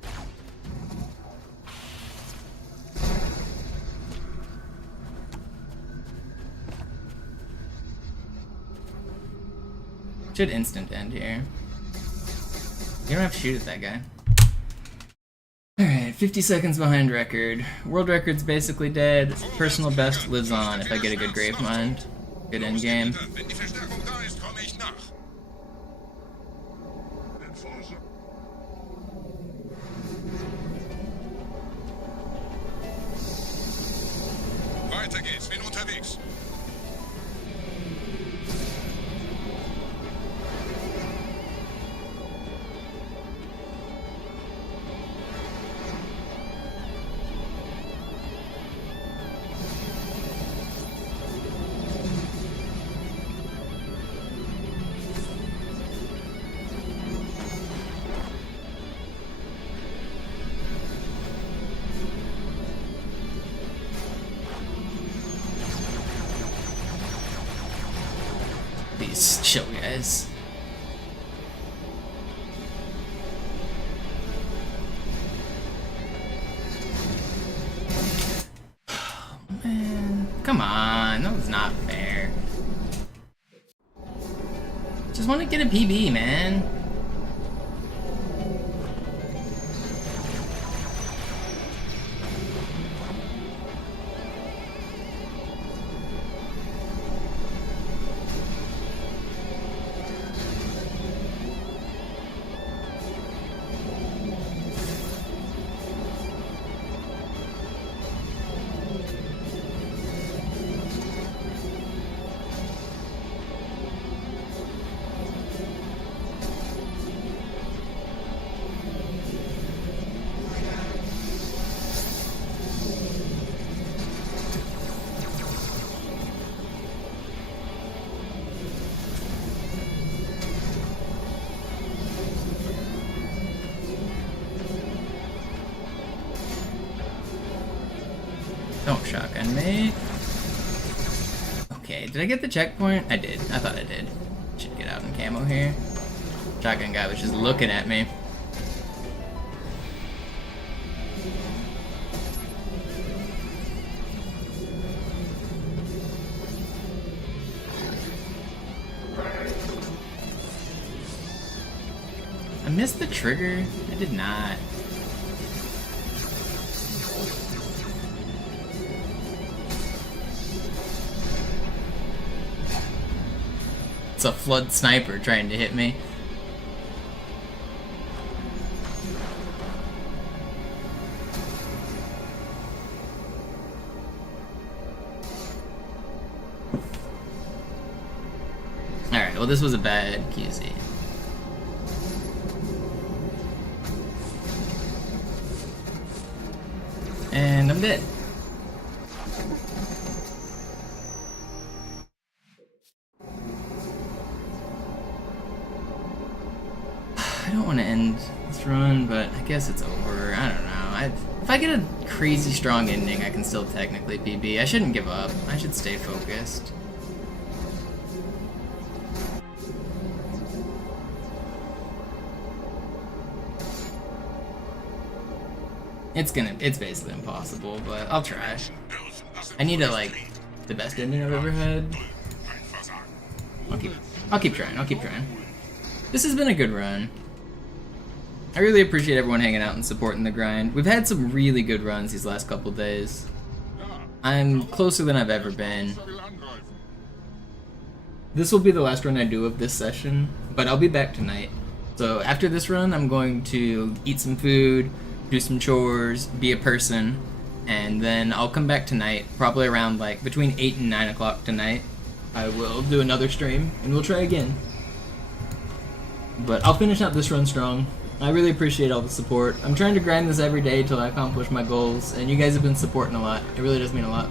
Should instant end here. You don't have to shoot at that guy. Alright, 50 seconds behind record. World record's basically dead. Personal best lives on if I get a good grave mind. Good end game. Weiter geht's, bin unterwegs. These chill guys. Oh, man. Come on, that was not fair. Just want to get a PB, man. Don't shotgun me. Okay, did I get the checkpoint? I did. I thought I did. Should get out in camo here. Shotgun guy was just looking at me. I missed the trigger. I did not. It's a flood sniper trying to hit me. Alright, well this was a bad QZ. And I'm dead. I don't want to end this run, but I guess it's over. I don't know. If I get a crazy strong ending, I can still technically PB. I shouldn't give up. I should stay focused. It's basically impossible, but I'll try. I need the best ending I've ever had. I'll keep trying. This has been a good run. I really appreciate everyone hanging out and supporting the grind. We've had some really good runs these last couple days. I'm closer than I've ever been. This will be the last run I do of this session, but I'll be back tonight. So after this run, I'm going to eat some food, do some chores, be a person, and then I'll come back tonight, probably around between 8 and 9 o'clock tonight. I will do another stream, and we'll try again. But I'll finish out this run strong. I really appreciate all the support. I'm trying to grind this every day till I accomplish my goals, and you guys have been supporting a lot. It really does mean a lot.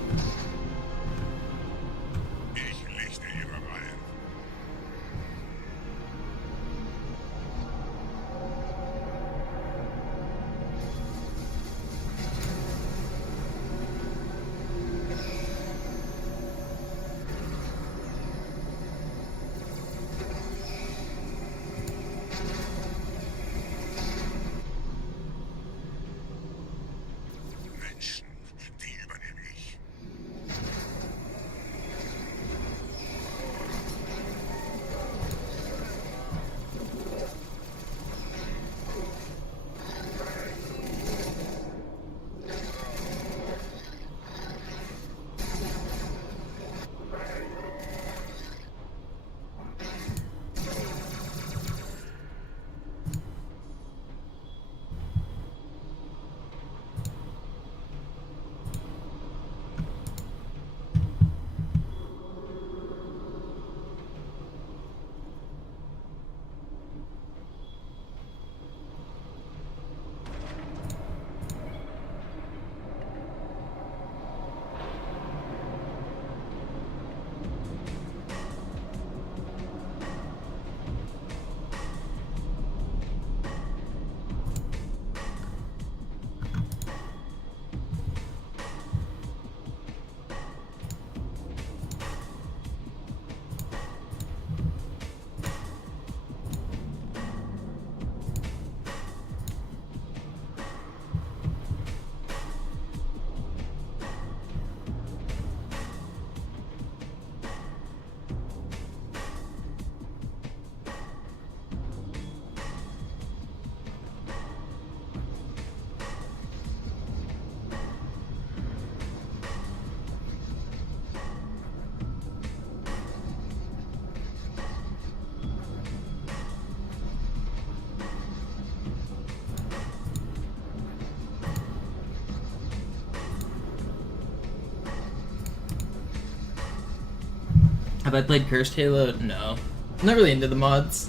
Have I played Cursed Halo? No. I'm not really into the mods.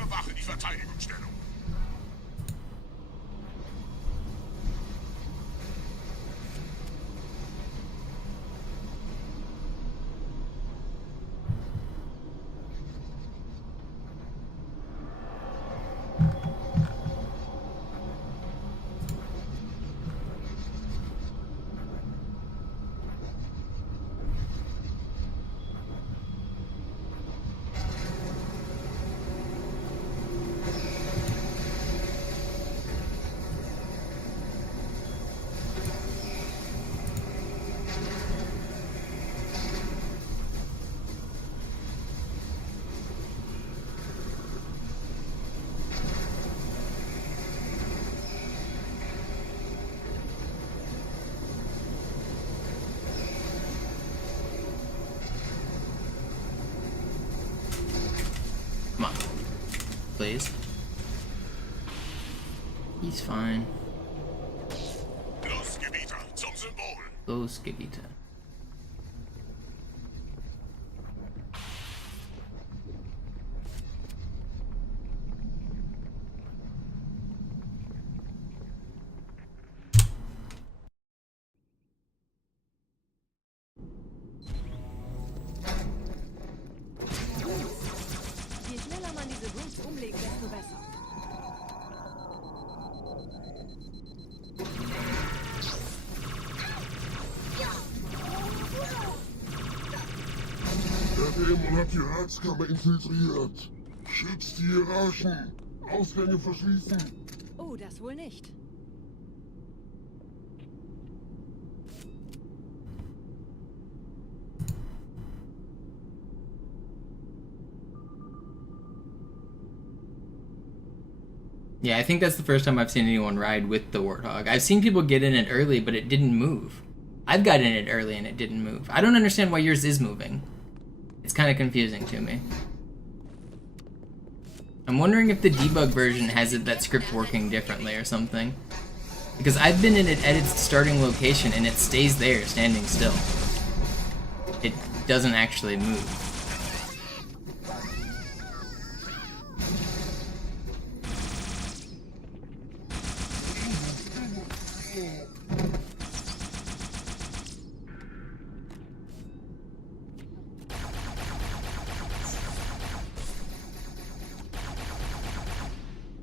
Bewache die Verteidigungsstellung. Come on. Please. He's fine. Los, Gebieter, zum Symbol. Los, Gebieter. Je schneller man diese Boots umlegt, desto besser. Der Dämon hat die Ratskammer infiltriert. Schützt die Hierarchen. Ausgänge verschließen. Oh, das wohl nicht. Yeah, I think that's the first time I've seen anyone ride with the Warthog. I've seen people get in it early, but it didn't move. I've got in it early and it didn't move. I don't understand why yours is moving. It's kind of confusing to me. I'm wondering if the debug version has that script working differently or something. Because I've been in it at its starting location and it stays there, standing still. It doesn't actually move.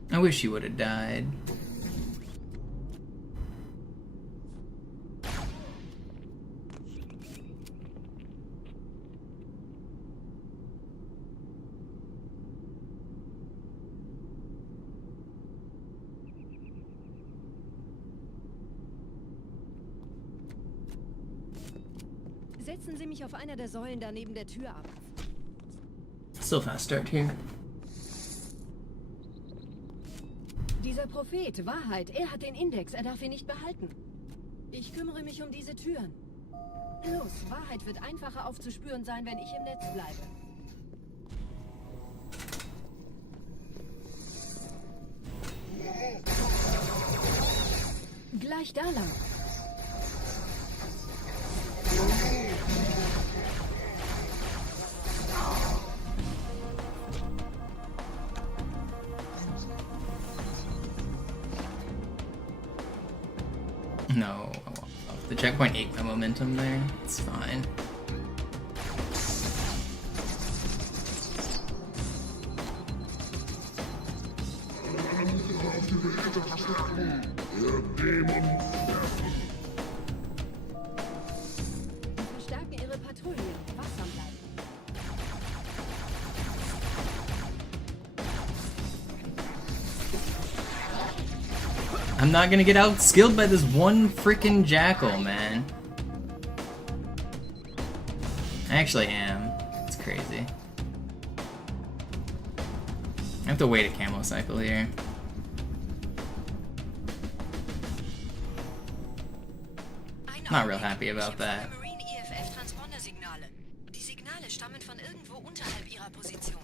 I wish you would have died. Setzen Sie mich auf einer der Säulen da neben der Tür ab. So fast start here. Dieser Prophet, Wahrheit, er hat den Index, er darf ihn nicht behalten. Ich kümmere mich um diese Türen. Los, Wahrheit wird einfacher aufzuspüren sein, wenn ich im Netz bleibe. Gleich da lang. No, the checkpoint ate my momentum there. It's fine. Verstärken ihre Patrouillen. Wachsam bleiben. I'm not gonna get out-skilled by this one freaking jackal, man. I actually am. It's crazy. I have to wait a camo cycle here. Not real happy about that. Die Signale stammen von irgendwo unterhalb ihrer Position.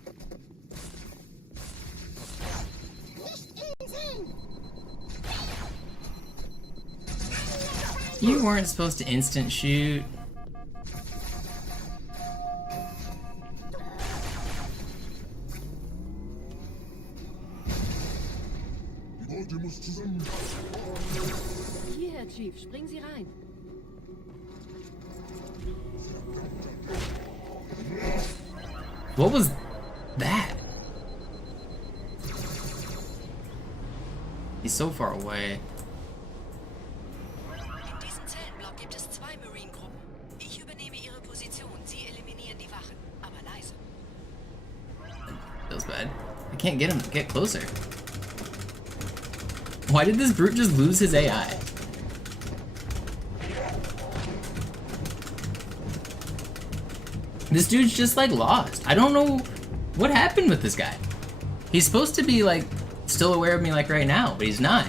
You weren't supposed to instant shoot. sein. What was that? He's so far away. In diesem Zellenblock gibt es 2 Marine-Gruppen. Ich übernehme ihre Position. Sie eliminieren die Wachen. Aber leise. Feels bad. I can't get him to get closer. Why did this brute just lose his AI? This dude's just like lost. I don't know what happened with this guy. He's supposed to be like still aware of me like right now, but he's not.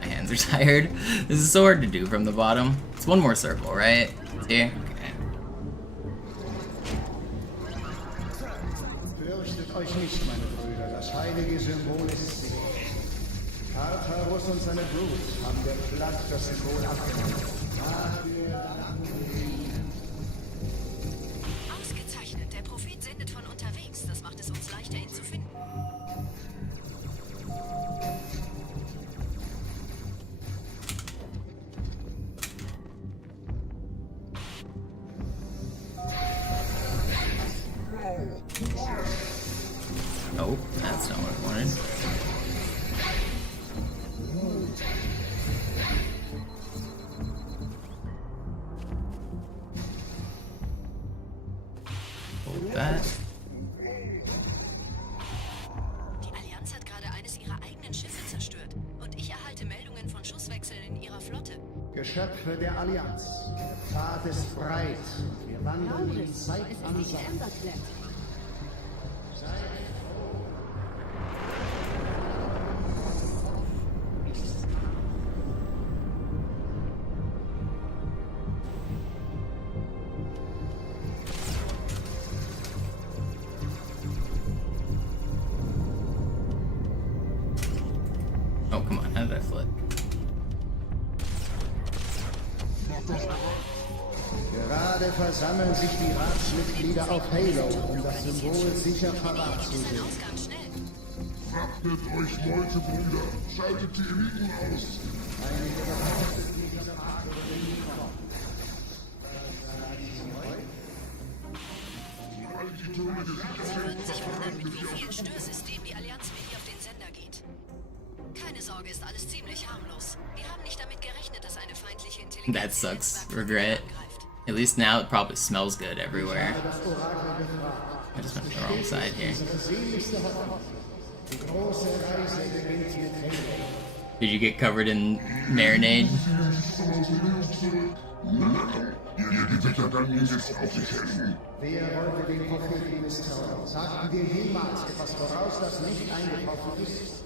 My hands are tired. This is so hard to do from the bottom. It's one more circle, right? See? Okay. Fürchtet euch nicht, meine Brüder. Das heilige Symbol ist sicher. Tartarus und seine Brut haben der Platt das Symbol abgenommen. Dafür danken wir ihnen. Ausgezeichnet. Der Prophet sendet von unterwegs. Das macht es uns leichter, ihn zu finden. Oh, that's not what I wanted. Hold that. Die Allianz hat gerade eines ihrer eigenen Schiffe zerstört. Und ich erhalte Meldungen von Schusswechseln in ihrer Flotte. Geschöpfe der Allianz. Der Pfad ist breit. Wir wandern ihn Zeit an Zeit. Oh, come on, how did I flip? Gerade versammeln sich die Ratsmitglieder auf Halo, um das Symbol sicher parat zu sehen. Wappnet euch, Leute, Brüder. Schaltet die Eliten aus. Sie würden sich wundern, mit wie vielen Störsystemen die Allianz mir hier auf den Sender geht. Keine Sorge, ist alles ziemlich harmlos. Wir haben nicht damit gerechnet, dass eine feindliche Intelligenz That sucks. Regret. At least now it probably smells good everywhere. I just went the wrong side here. Did you get covered in marinade? Ihr Gewitter kann mir jetzt auch nicht helfen. Wer wollte den Propheten misstrauen? Sagten wir jemals etwas voraus, das nicht eingetroffen ist?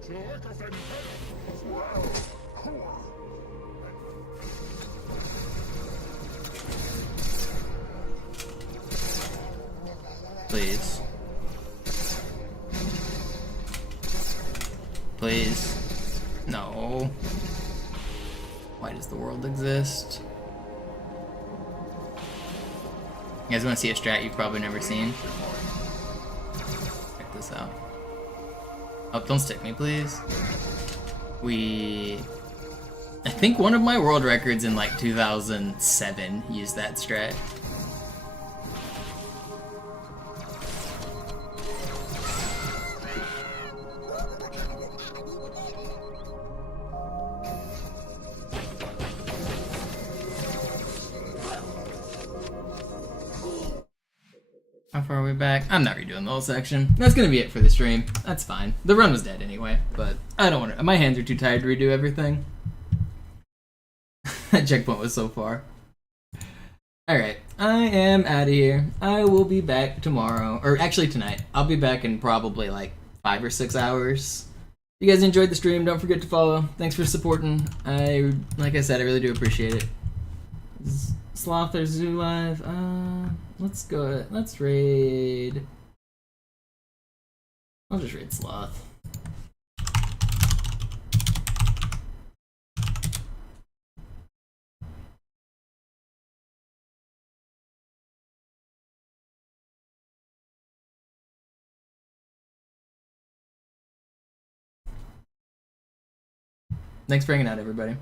Zurück auf den Please. Please. No. Why does the world exist? You guys want to see a strat you've probably never seen? Check this out. Oh, don't stick me, please. I think one of my world records in like 2007 used that strat. How far are we back? I'm not redoing the whole section. That's gonna be it for the stream. That's fine. The run was dead anyway, but I don't want to. My hands are too tired to redo everything. That checkpoint was so far. Alright, I am out of here. I will be back tomorrow, or actually tonight. I'll be back in probably like 5 or 6 hours. If you guys enjoyed the stream, don't forget to follow. Thanks for supporting. Like I said, I really do appreciate it. Sloth or Zoo Live? Let's go. Let's raid. I'll just raid Sloth. Thanks for hanging out, everybody.